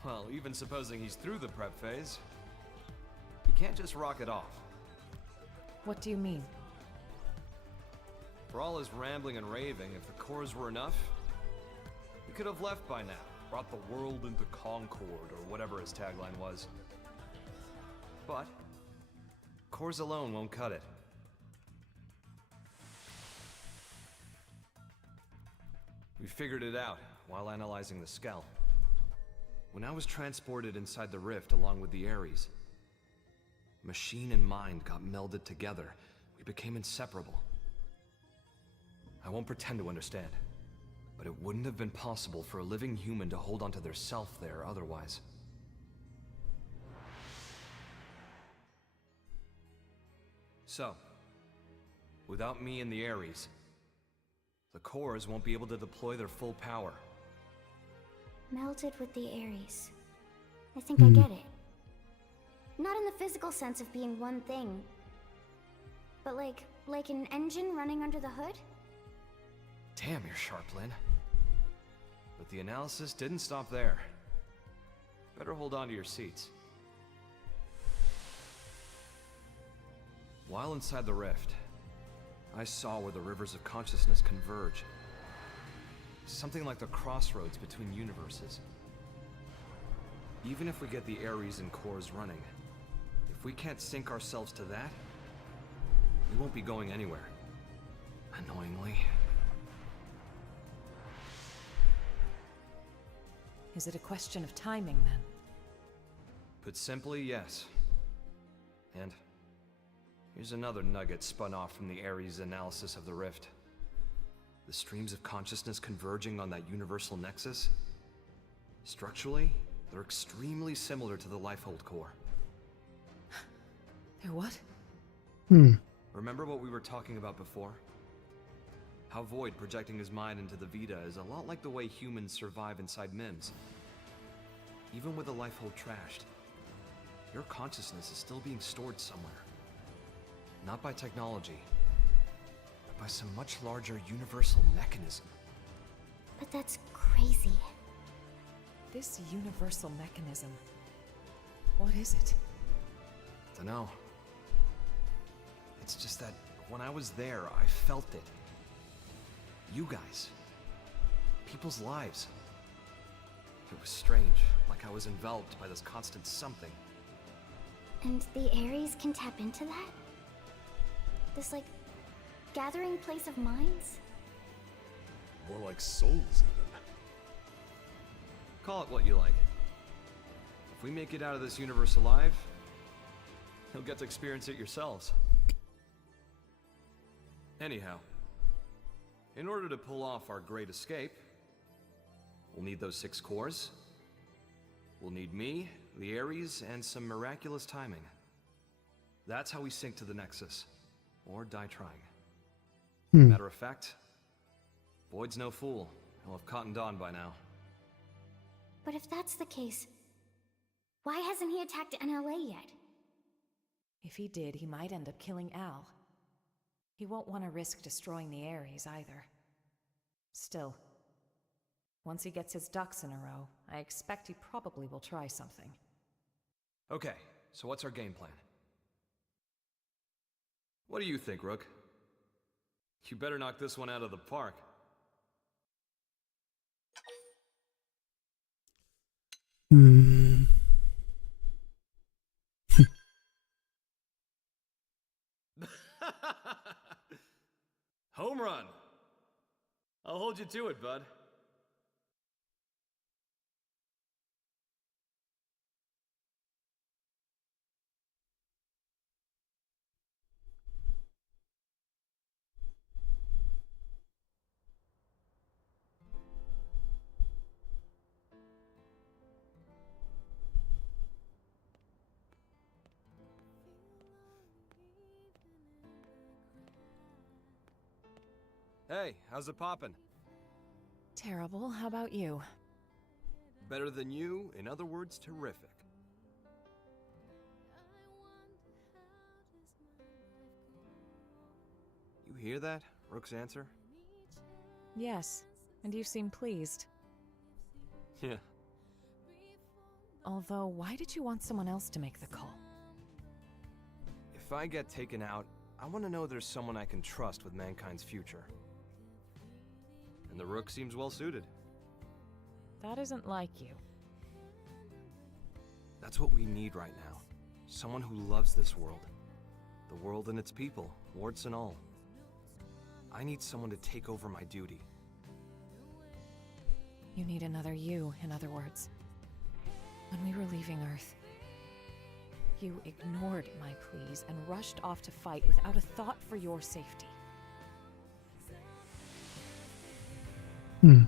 Well, even supposing he's through the prep phase, he can't just rock it off. What do you mean? For all his rambling and raving, if the cores were enough, he could have left by now. Brought the world into concord, or whatever his tagline was. But cores alone won't cut it. We figured it out while analyzing the Skell. When I was transported inside the rift along with the Ares, machine and mind got melded together. We became inseparable. I won't pretend to understand, but it wouldn't have been possible for a living human to hold onto their self there otherwise. So, without me and the Ares, the cores won't be able to deploy their full power. Melted with the Ares. I think I get it. Not in the physical sense of being one thing, but like an engine running under the hood? Damn, you're sharp, Lynn. But the analysis didn't stop there. Better hold on to your seats. While inside the rift, I saw where the rivers of consciousness converge. Something like the crossroads between universes. Even if we get the Ares and cores running, if we can't sync ourselves to that, we won't be going anywhere. Annoyingly. Is it a question of timing, then? Put simply, yes. And here's another nugget spun off from the Ares analysis of the rift. The streams of consciousness converging on that universal nexus. Structurally, they're extremely similar to the Lifehold core. They're what? Remember what we were talking about before? How Void projecting his mind into the Vita is a lot like the way humans survive inside MIMS. Even with the Lifehold trashed, your consciousness is still being stored somewhere. Not by technology, but by some much larger universal mechanism. But that's crazy. This universal mechanism. What is it? Dunno. It's just that when I was there, I felt it. You guys. People's lives. It was strange, like I was enveloped by this constant something. And the Ares can tap into that? This, like, gathering place of minds? More like souls, even. Call it what you like. If we make it out of this universe alive, you'll get to experience it yourselves. Anyhow, in order to pull off our great escape, we'll need those 6 cores. We'll need me, the Ares, and some miraculous timing. That's how we sync to the Nexus. Or die trying. Matter of fact, Void's no fool. He'll have cottoned on by now. But if that's the case, why hasn't he attacked NLA yet? If he did, he might end up killing Al. He won't want to risk destroying the Ares either. Still, once he gets his ducks in a row, I expect he probably will try something. Okay, so what's our game plan? What do you think, Rook? You better knock this one out of the park. Home run. I'll hold you to it, bud. Hey, how's it poppin'? Terrible. How about you? Better than you, in other words, terrific. You hear that? Rook's answer? Yes, and you seem pleased. Yeah. Although, why did you want someone else to make the call? If I get taken out, I want to know there's someone I can trust with mankind's future. And the Rook seems well suited. That isn't like you. That's what we need right now. Someone who loves this world. The world and its people, warts and all. I need someone to take over my duty. You need another you, in other words. When we were leaving Earth, you ignored my pleas and rushed off to fight without a thought for your safety. Hmm.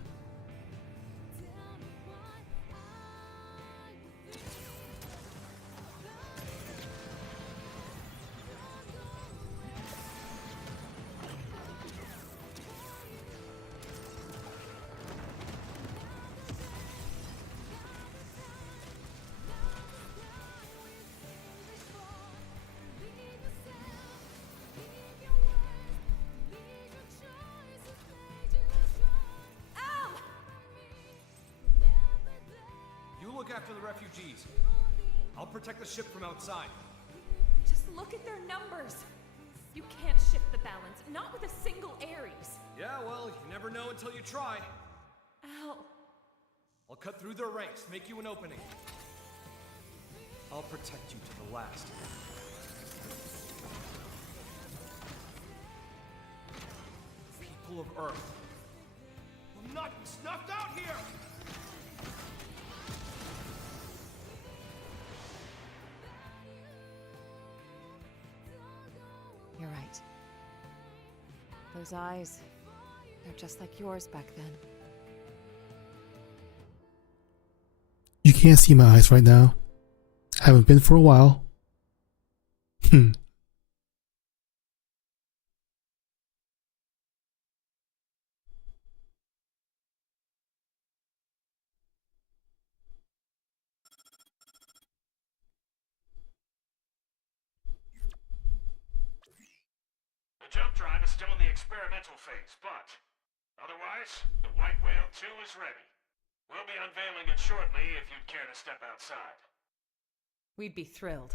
Look after the refugees. I'll protect the ship from outside. Just look at their numbers. You can't shift the balance, not with a single Ares. Yeah, well, you never know until you try. Al. I'll cut through their ranks, make you an opening. I'll protect you to the last. People of Earth will not be snuffed out here! You're right. Those eyes, they're just like yours back then. You can't see my eyes right now. Haven't been for a while. The jump drive is still in the experimental phase, but otherwise, the White Whale 2 is ready. We'll be unveiling it shortly if you'd care to step outside. We'd be thrilled.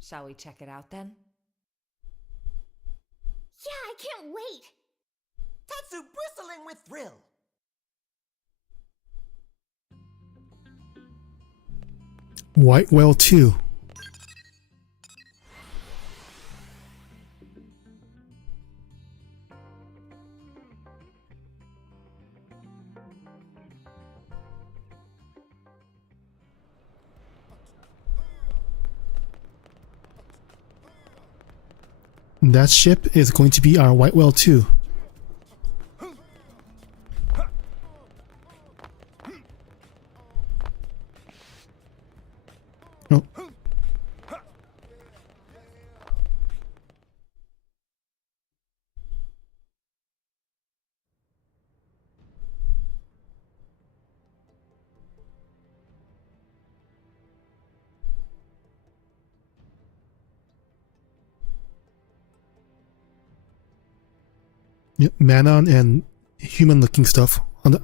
Shall we check it out then? Yeah, I can't wait! Tatsu bristling with thrill! White Whale 2. That ship is going to be our White Whale 2. Oh. Yep, Manon and human-looking stuff on the.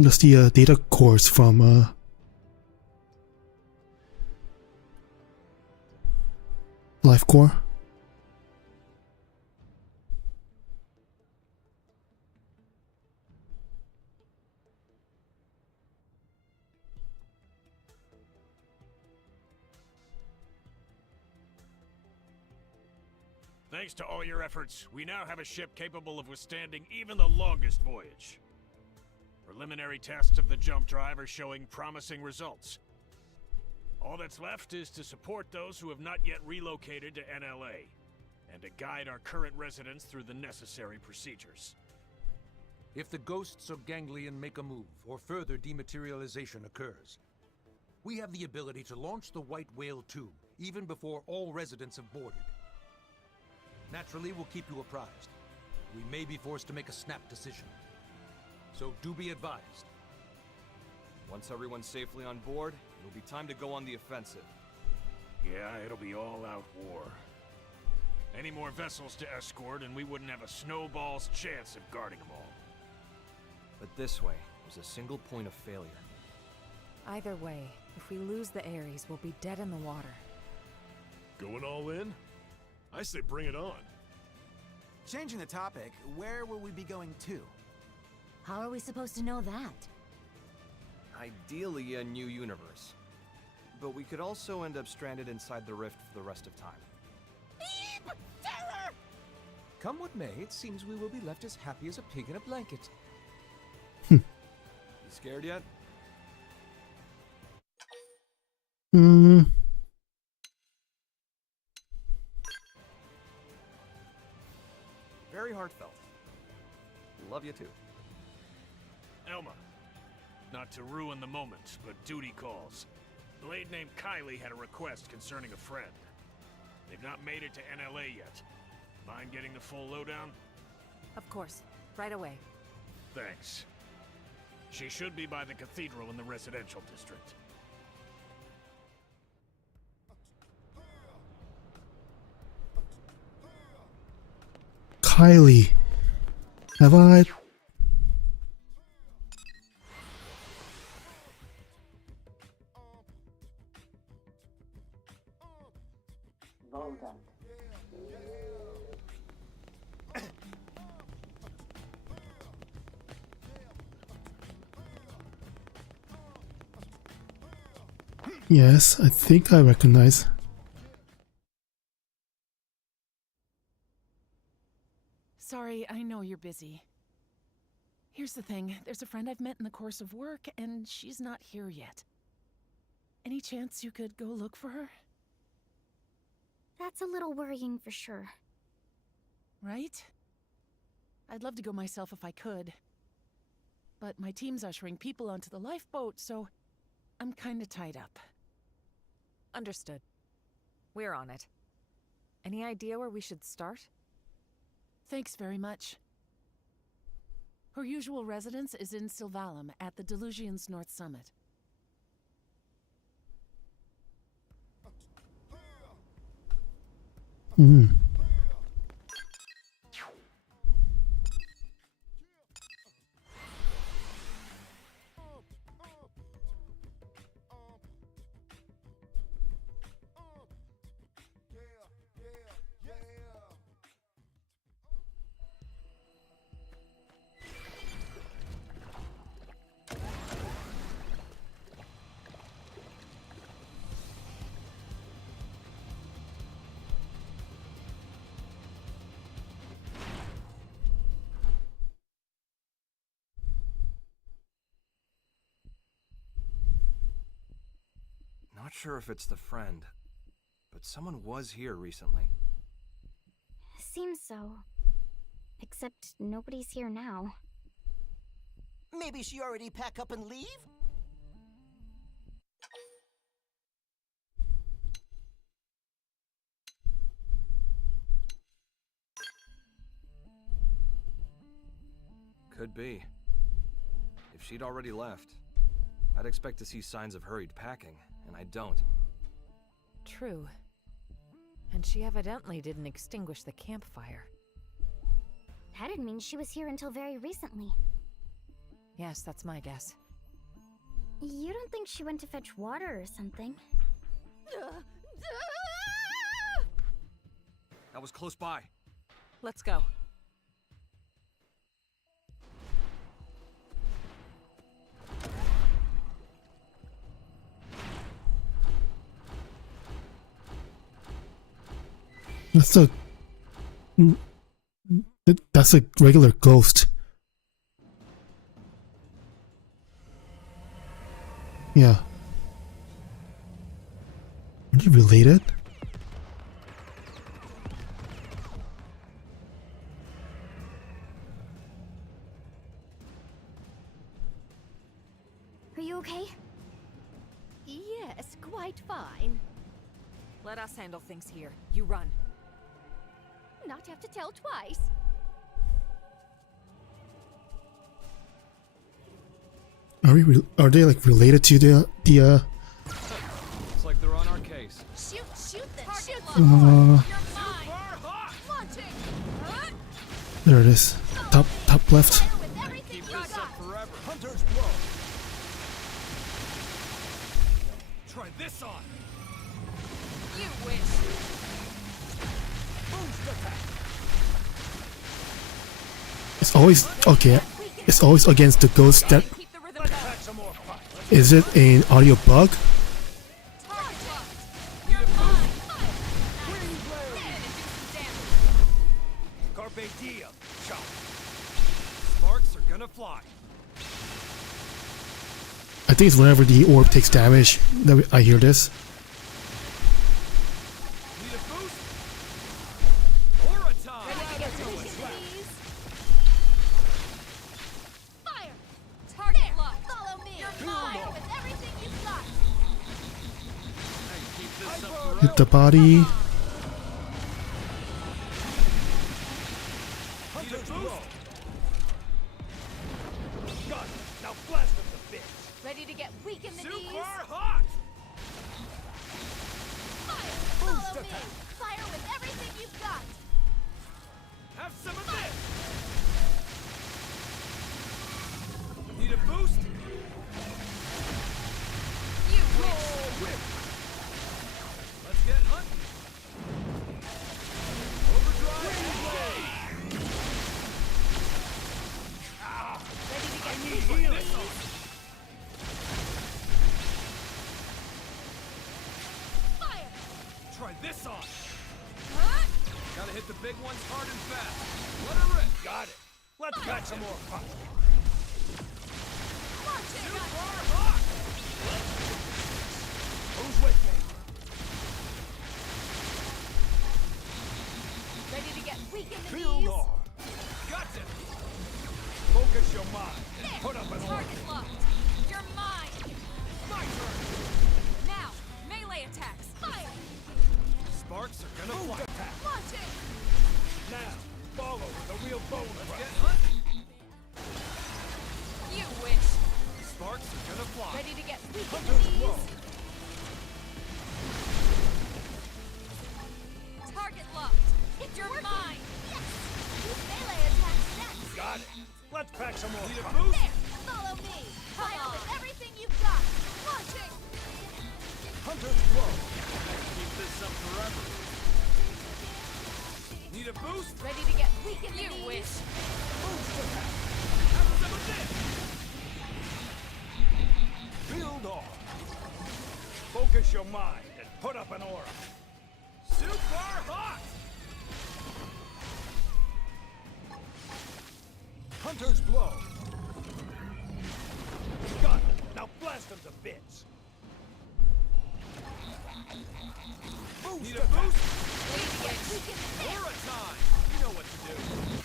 Just the data cores from Life Core. Thanks to all your efforts, we now have a ship capable of withstanding even the longest voyage. Preliminary tests of the jump drive are showing promising results. All that's left is to support those who have not yet relocated to NLA, and to guide our current residents through the necessary procedures. If the ghosts of Ganglion make a move, or further dematerialization occurs, we have the ability to launch the White Whale 2, even before all residents have boarded. Naturally, we'll keep you apprised. We may be forced to make a snap decision. So do be advised. Once everyone's safely on board, it'll be time to go on the offensive. Yeah, it'll be all-out war. Any more vessels to escort, and we wouldn't have a snowball's chance of guarding them all. But this way, there's a single point of failure. Either way, if we lose the Ares, we'll be dead in the water. Going all in? I say bring it on. Changing the topic, where will we be going to? How are we supposed to know that? Ideally, a new universe. But we could also end up stranded inside the rift for the rest of time. Beep! Terror! Come what may, it seems we will be left as happy as a pig in a blanket. You scared yet? Very heartfelt. Love you too. Elma. Not to ruin the moment, but duty calls. A blade named Kylie had a request concerning a friend. They've not made it to NLA yet. Mind getting the full lowdown? Of course. Right away. Thanks. She should be by the cathedral in the residential district. Kylie. Have I? Yes, I think I recognize. Sorry, I know you're busy. Here's the thing, there's a friend I've met in the course of work, and she's not here yet. Any chance you could go look for her? That's a little worrying for sure. Right? I'd love to go myself if I could. But my team's ushering people onto the lifeboat, so I'm kinda tied up. Understood. We're on it. Any idea where we should start? Thanks very much. Her usual residence is in Sylvalum, at the Delusion's North Summit. Not sure if it's the friend, but someone was here recently. Seems so. Except nobody's here now. Maybe she already pack up and leave? Could be. If she'd already left, I'd expect to see signs of hurried packing, and I don't. True. And she evidently didn't extinguish the campfire. That'd mean she was here until very recently. Yes, that's my guess. You don't think she went to fetch water or something? That was close by. Let's go. That's a That's a regular ghost. Yeah. Are you related? Are you okay? Yes, quite fine. Let us handle things here. You run. Not have to tell twice. Are they like related to the Looks like they're on our case. Shoot them! Shoot uh, them! You're mine! Launching! there it is. Top left. Keep this up forever. Hunter's blow. Try this on. You wish. Boost attack. It's always okay. It's always against the ghost that. Let's pack some more fire. Is it an audio bug? Carpe diem. Chop. Sparks are gonna fly. I think it's whenever the orb takes damage that I hear this. Need a boost? Aura time! Fire! Target lock! Follow me! You're mine with everything you've got! Hey, keep this up forever. Hit the body. Hunter's blow. Got it. Now blast them to bits. Ready to get weak in the knees? Super hot. Fire! Boost Follow me! attack. Fire with everything you've got! Have some of this. Need a boost? You Roll whip. Let's get hunting. Ready to get Need weak in the healing. knees? Fire! Try this on. Huh? Gotta hit the big ones hard and fast. Let her rip. Got it. Let's pack some more fire. Launching! Who's with me? Ready to get weak in the Field knees? R. Got it. Focus your mind and put up an order. Target locked! You're mine! My turn. Now, melee attacks! Fire! Sparks are gonna Boost fly. attack. Launching! Now, follow with a real bone rush. Get hunting. You wish! Sparks are gonna fly. Ready to get weak in the Hunter's knees? blow. Target locked! You're mine! Yes! Use melee attacks next! Got it. Let's pack some more Need a fire. boost? There! Follow me! Fire with everything you've got! Launching! Hunter's blow. Keep this up forever. Need a boost? Ready to get weak in the knees? You wish! Boost attack. Have some of this. Field R. Focus your mind and put up an aura. Super hot. Hunter's blow. Got it. Now blast them to bits. Boost Need a attack. boost? Ready to get weak in the knees? Aura time. You know what to do.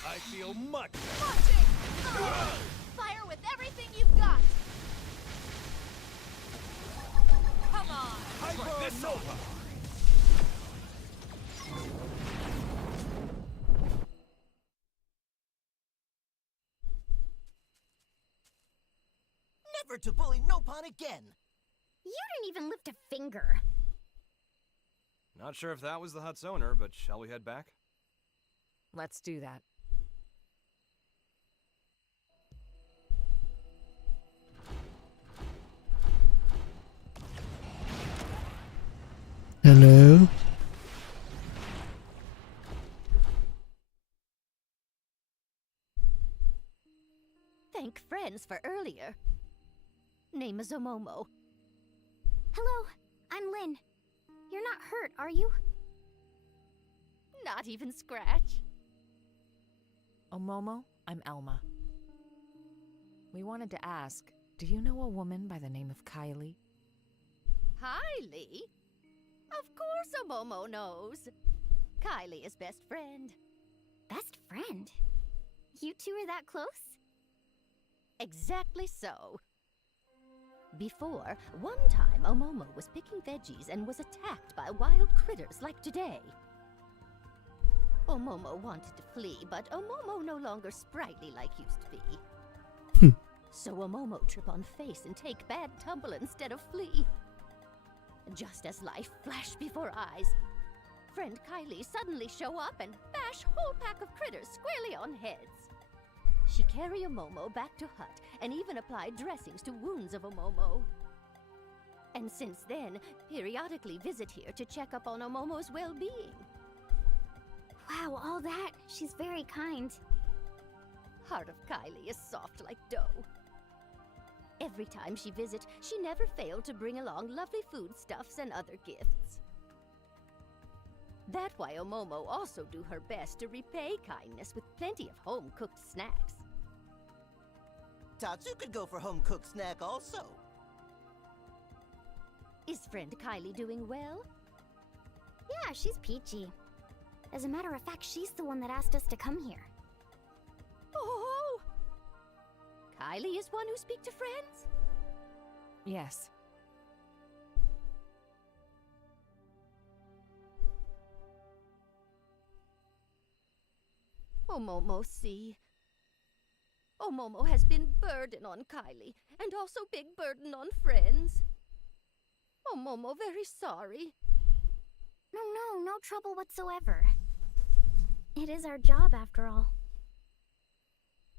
I feel much better. Launching! Follow me! Fire with everything you've got! Come on! Hyper Nova. Never to bully Nopon again! You didn't even lift a finger. Not sure if that was the hut's owner, but shall we head back? Let's do that. Hello? Thank friends for earlier. Name is Omomo. Hello, I'm Lynn. You're not hurt, are you? Not even scratch. Omomo, I'm Elma. We wanted to ask, do you know a woman by the name of Kylie? Kylie? Of course Omomo knows. Kylie is best friend. Best friend? You two are that close? Exactly so. Before, one time Omomo was picking veggies and was attacked by wild critters like today. Omomo wanted to flee, but Omomo no longer sprightly like used to be. So Omomo trip on face and take bad tumble instead of flee. Just as life flashed before eyes, friend Kylie suddenly show up and bash whole pack of critters squarely on heads. She carry Omomo back to hut and even apply dressings to wounds of Omomo. And since then, periodically visit here to check up on Omomo's well-being. Wow, all that? She's very kind. Heart of Kylie is soft like dough. Every time she visits, she never failed to bring along lovely foodstuffs and other gifts. That's why Omomo also do her best to repay kindness with plenty of home-cooked snacks. Tatsu could go for home-cooked snack also. Is friend Kylie doing well? Yeah, she's peachy. As a matter of fact, she's the one that asked us to come here. Oh! Kylie is one who speak to friends? Yes. Omomo see. Omomo has been burden on Kylie, and also big burden on friends. Omomo very sorry. No trouble whatsoever. It is our job, after all.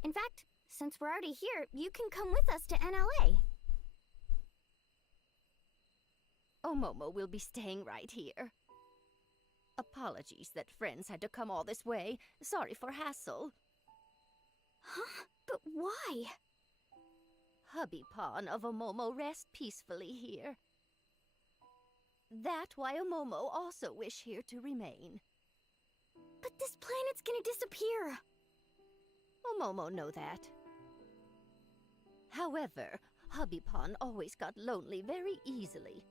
In fact, since we're already here, you can come with us to NLA. Omomo will be staying right here. Apologies that friends had to come all this way. Sorry for hassle. Huh? But why? Hubby Pawn of Omomo rest peacefully here. That why Omomo also wish here to remain. But this planet's gonna disappear. Omomo know that. However, Hubby Pawn always got lonely very easily.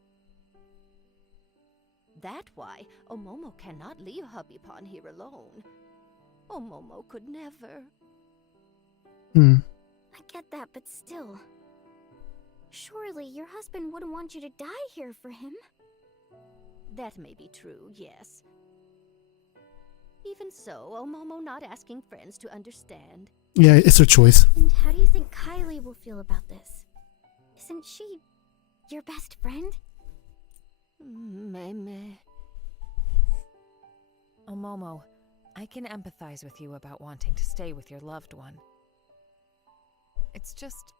That why Omomo cannot leave Hubby Pawn here alone. Omomo could never. I get that, but still. Surely your husband wouldn't want you to die here for him. That may be true, yes. Even so, Omomo not asking friends to understand. Yeah, it's her choice. And how do you think Kylie will feel about this? Isn't she your best friend? Meme. Omomo, I can empathize with you about wanting to stay with your loved one. It's just,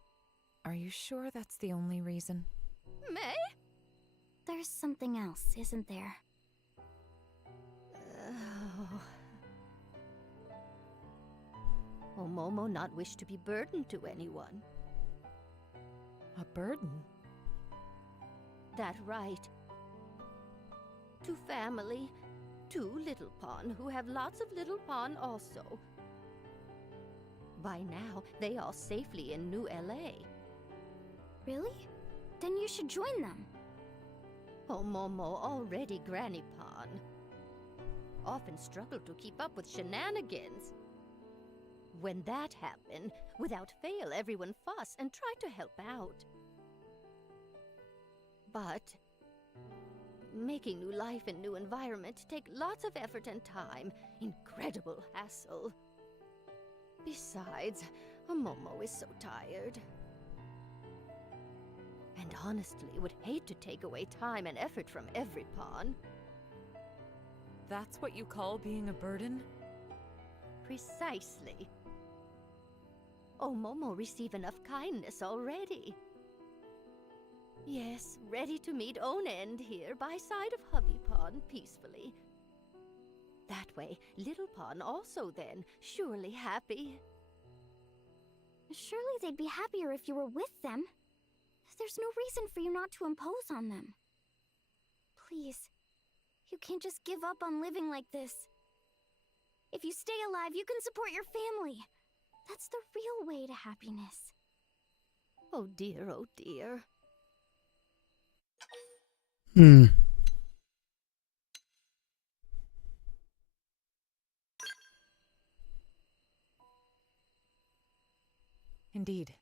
are you sure that's the only reason? May? There's something else, isn't there? Omomo not wish to be burdened to anyone. A burden? That right. To family, to Little Pawn, who have lots of Little Pawn also. By now, they are safely in New LA. Really? Then you should join them. Omomo already Granny Pawn. Often struggle to keep up with shenanigans. When that happened, without fail everyone fuss and try to help out. But making new life in new environment take lots of effort and time, incredible hassle. Besides, Omomo is so tired. And honestly would hate to take away time and effort from every pawn. That's what you call being a burden? Precisely. Omomo receive enough kindness already. Yes, ready to meet own end here by side of Hubby Pawn peacefully. That way, Little Pawn also then, surely happy. Surely they'd be happier if you were with them. There's no reason for you not to impose on them. Please, you can't just give up on living like this. If you stay alive, you can support your family. That's the real way to happiness. Oh dear, oh dear. Indeed.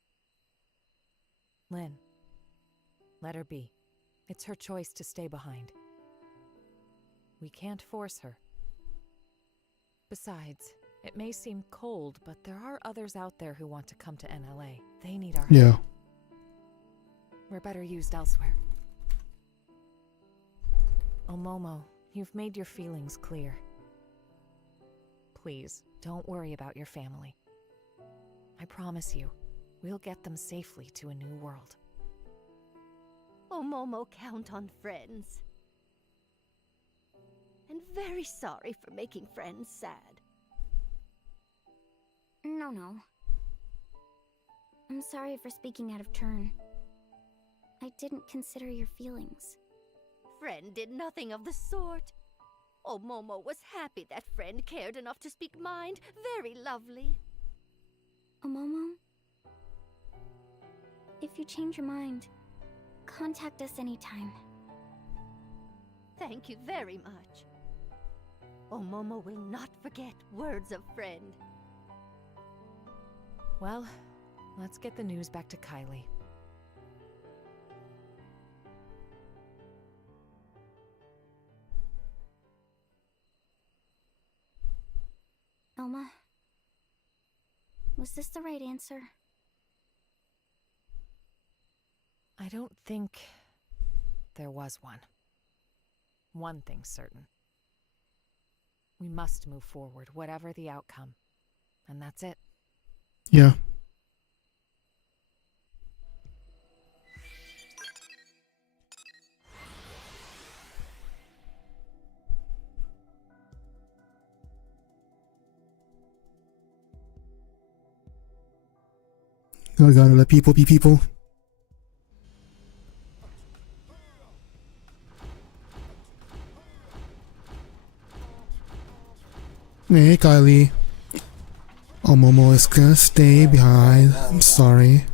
Lynn, let her be. It's her choice to stay behind. We can't force her. Besides, it may seem cold, but there are others out there who want to come to NLA. They need our help. Yeah. We're better used elsewhere. Omomo, you've made your feelings clear. Please, don't worry about your family. I promise you, we'll get them safely to a new world. Oh, Momo, count on friends. And very sorry for making friends sad. No. I'm sorry for speaking out of turn. I didn't consider your feelings. Friend did nothing of the sort. Oh, Momo was happy that friend cared enough to speak mind. Very lovely. Omomo, if you change your mind, contact us anytime. Thank you very much. Oh, Momo will not forget words of friend. Well, let's get the news back to Kylie. Elma, was this the right answer? I don't think there was one. One thing's certain. We must move forward, whatever the outcome. And that's it. Yeah. I gotta let people be people. Hey, Kylie. Omomo is gonna stay behind. I'm sorry.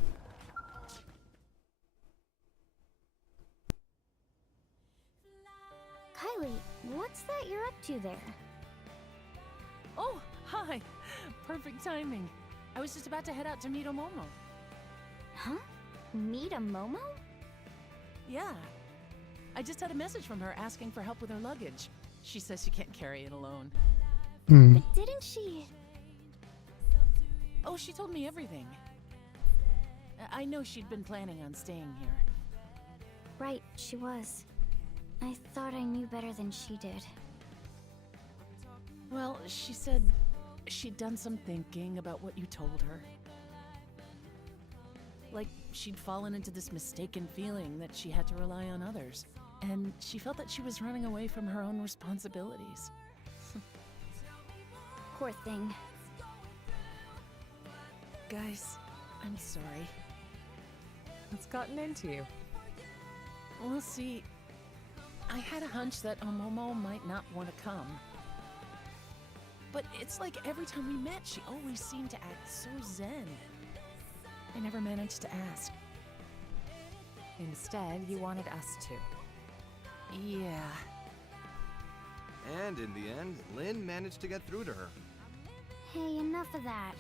Kylie, what's that you're up to there? Oh, hi. Perfect timing. I was just about to head out to meet Omomo. Huh? Meet a Momo? Yeah. I just had a message from her asking for help with her luggage. She says she can't carry it alone. But didn't she? Oh, she told me everything. I know she'd been planning on staying here. Right, she was. I thought I knew better than she did. Well, she said she'd done some thinking about what you told her. Like, she'd fallen into this mistaken feeling that she had to rely on others. And she felt that she was running away from her own responsibilities. Poor thing. Guys, I'm sorry. What's gotten into you? We'll see. I had a hunch that Omomo might not want to come. But it's like every time we met, she always seemed to act so zen. I never managed to ask. Instead, you wanted us to. Yeah. And in the end, Lynn managed to get through to her. Hey, enough of that.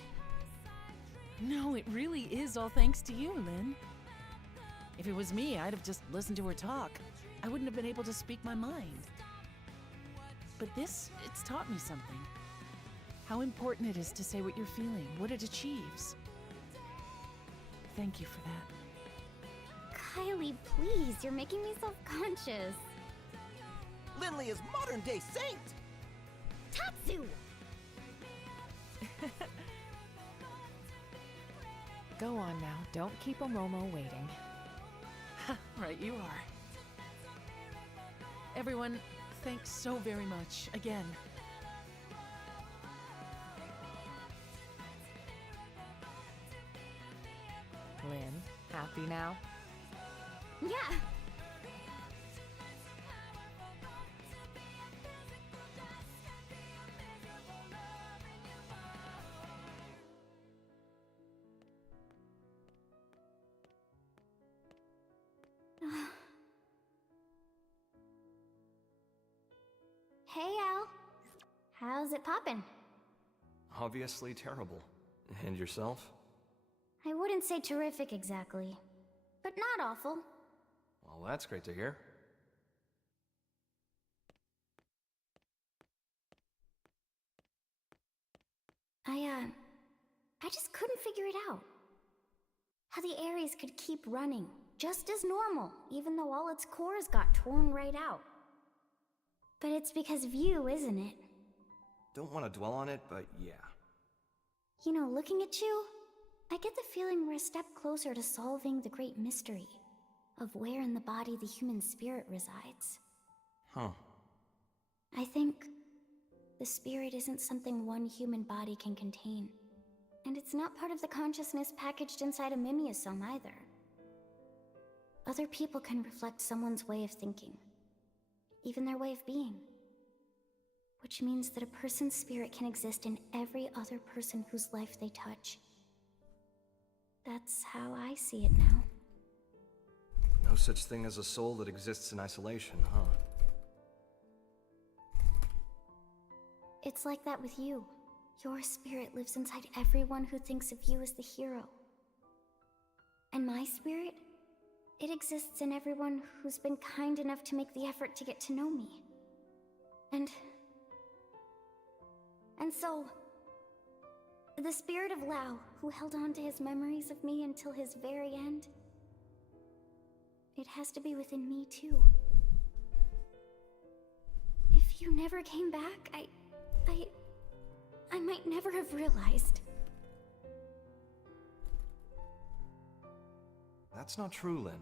No, it really is all thanks to you, Lynn. If it was me, I'd have just listened to her talk. I wouldn't have been able to speak my mind. But this, it's taught me something. How important it is to say what you're feeling, what it achieves. Thank you for that. Kylie, please, you're making me self-conscious. Lindley is modern-day saint! Tatsu! Go on now, don't keep Omomo waiting. Right, you are. Everyone, thanks so very much, again. Lynn, happy now? Yeah! Hey, Al. How's it poppin'? Obviously terrible. And yourself? I wouldn't say terrific exactly, but not awful. Well, that's great to hear. I just couldn't figure it out. How the Ares could keep running, just as normal, even though all its cores got torn right out. But it's because of you, isn't it? Don't want to dwell on it, but yeah. You know, looking at you, I get the feeling we're a step closer to solving the great mystery of where in the body the human spirit resides. Huh. I think the spirit isn't something one human body can contain. And it's not part of the consciousness packaged inside a mimeosome either. Other people can reflect someone's way of thinking, even their way of being. Which means that a person's spirit can exist in every other person whose life they touch. That's how I see it now. No such thing as a soul that exists in isolation, huh? It's like that with you. Your spirit lives inside everyone who thinks of you as the hero. And my spirit? It exists in everyone who's been kind enough to make the effort to get to know me. And so, the spirit of Lao, who held on to his memories of me until his very end, it has to be within me too. If you never came back, I might never have realized. That's not true, Lynn.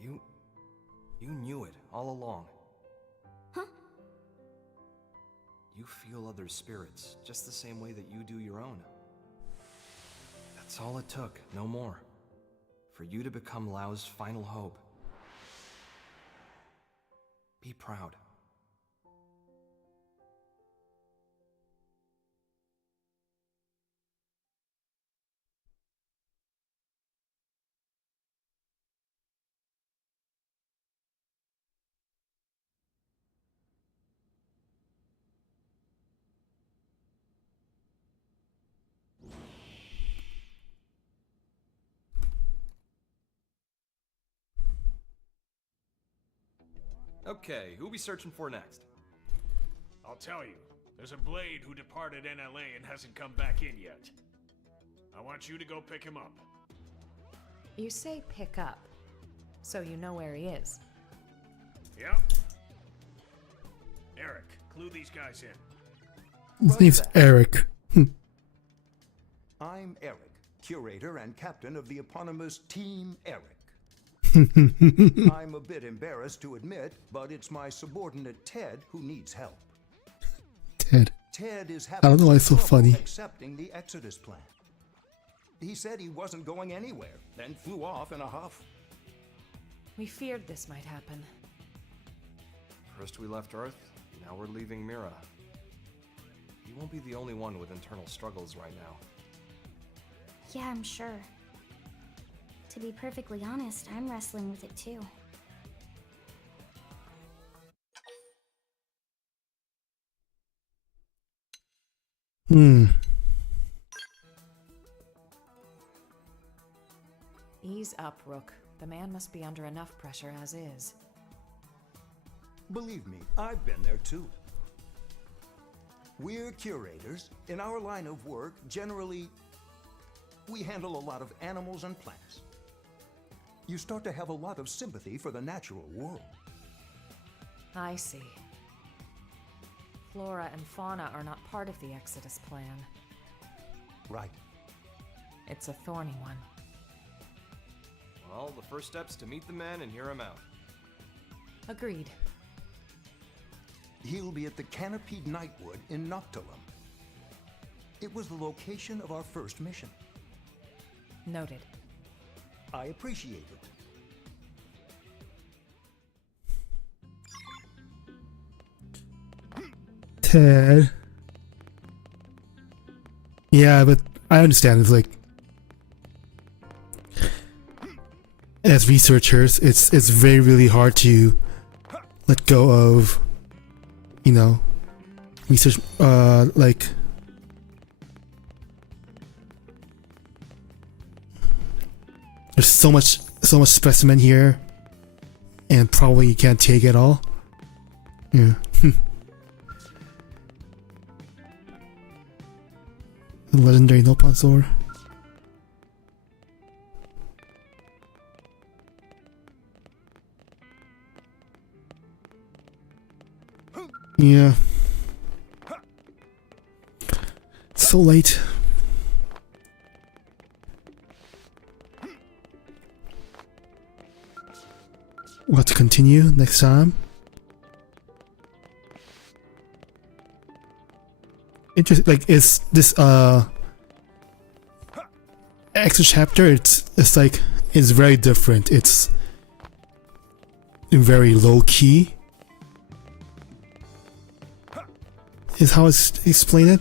You knew it all along. Huh? You feel other spirits, just the same way that you do your own. That's all it took, no more. For you to become Lao's final hope. Be proud. Okay, who we searching for next? I'll tell you. There's a Blade who departed NLA and hasn't come back in yet. I want you to go pick him up. You say pick up, so you know where he is. Yep. Eric, clue these guys in. His name's Eric. I'm Eric, curator and captain of the eponymous Team Eric. I'm a bit embarrassed to admit, but it's my subordinate Ted who needs help. Ted is having I don't know why it's so funny. accepting the Exodus plan. He said he wasn't going anywhere, then flew off in a huff. We feared this might happen. First we left Earth, now we're leaving Mira. You won't be the only one with internal struggles right now. Yeah, I'm sure. To be perfectly honest, I'm wrestling with it too. Ease up, Rook. The man must be under enough pressure as is. Believe me, I've been there too. We're curators. In our line of work, generally, we handle a lot of animals and plants. You start to have a lot of sympathy for the natural world. I see. Flora and fauna are not part of the Exodus plan. Right. It's a thorny one. Well, the first step's to meet the man and hear him out. Agreed. He'll be at the Canopied Nightwood in Noctilum. It was the location of our first mission. Noted. I appreciate it. Ted. Yeah, but I understand. It's like as researchers, it's very really hard to let go of, you know, research. Like there's so much specimen here, and probably you can't take it all. Yeah. The legendary Nopalzor. Yeah. It's so late. We'll have to continue next time. Interesting. Like, is this extra chapter? It's like it's very different. It's very low key. Is how it's explain it.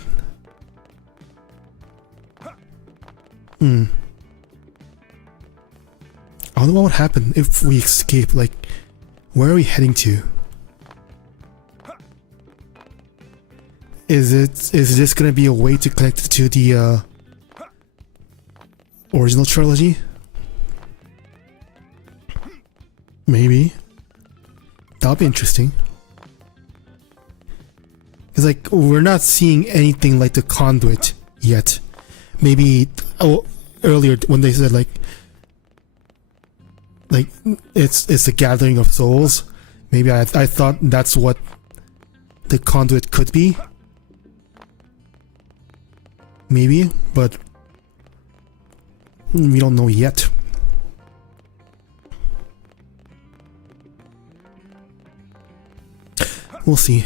I don't know what would happen if we escape. Like, where are we heading to? Is this gonna be a way to connect it to the original trilogy? Maybe. That'll be interesting. Cause like we're not seeing anything like the Conduit yet. Maybe earlier when they said like it's a gathering of souls. Maybe I thought that's what the Conduit could be. Maybe, but we don't know yet. We'll see.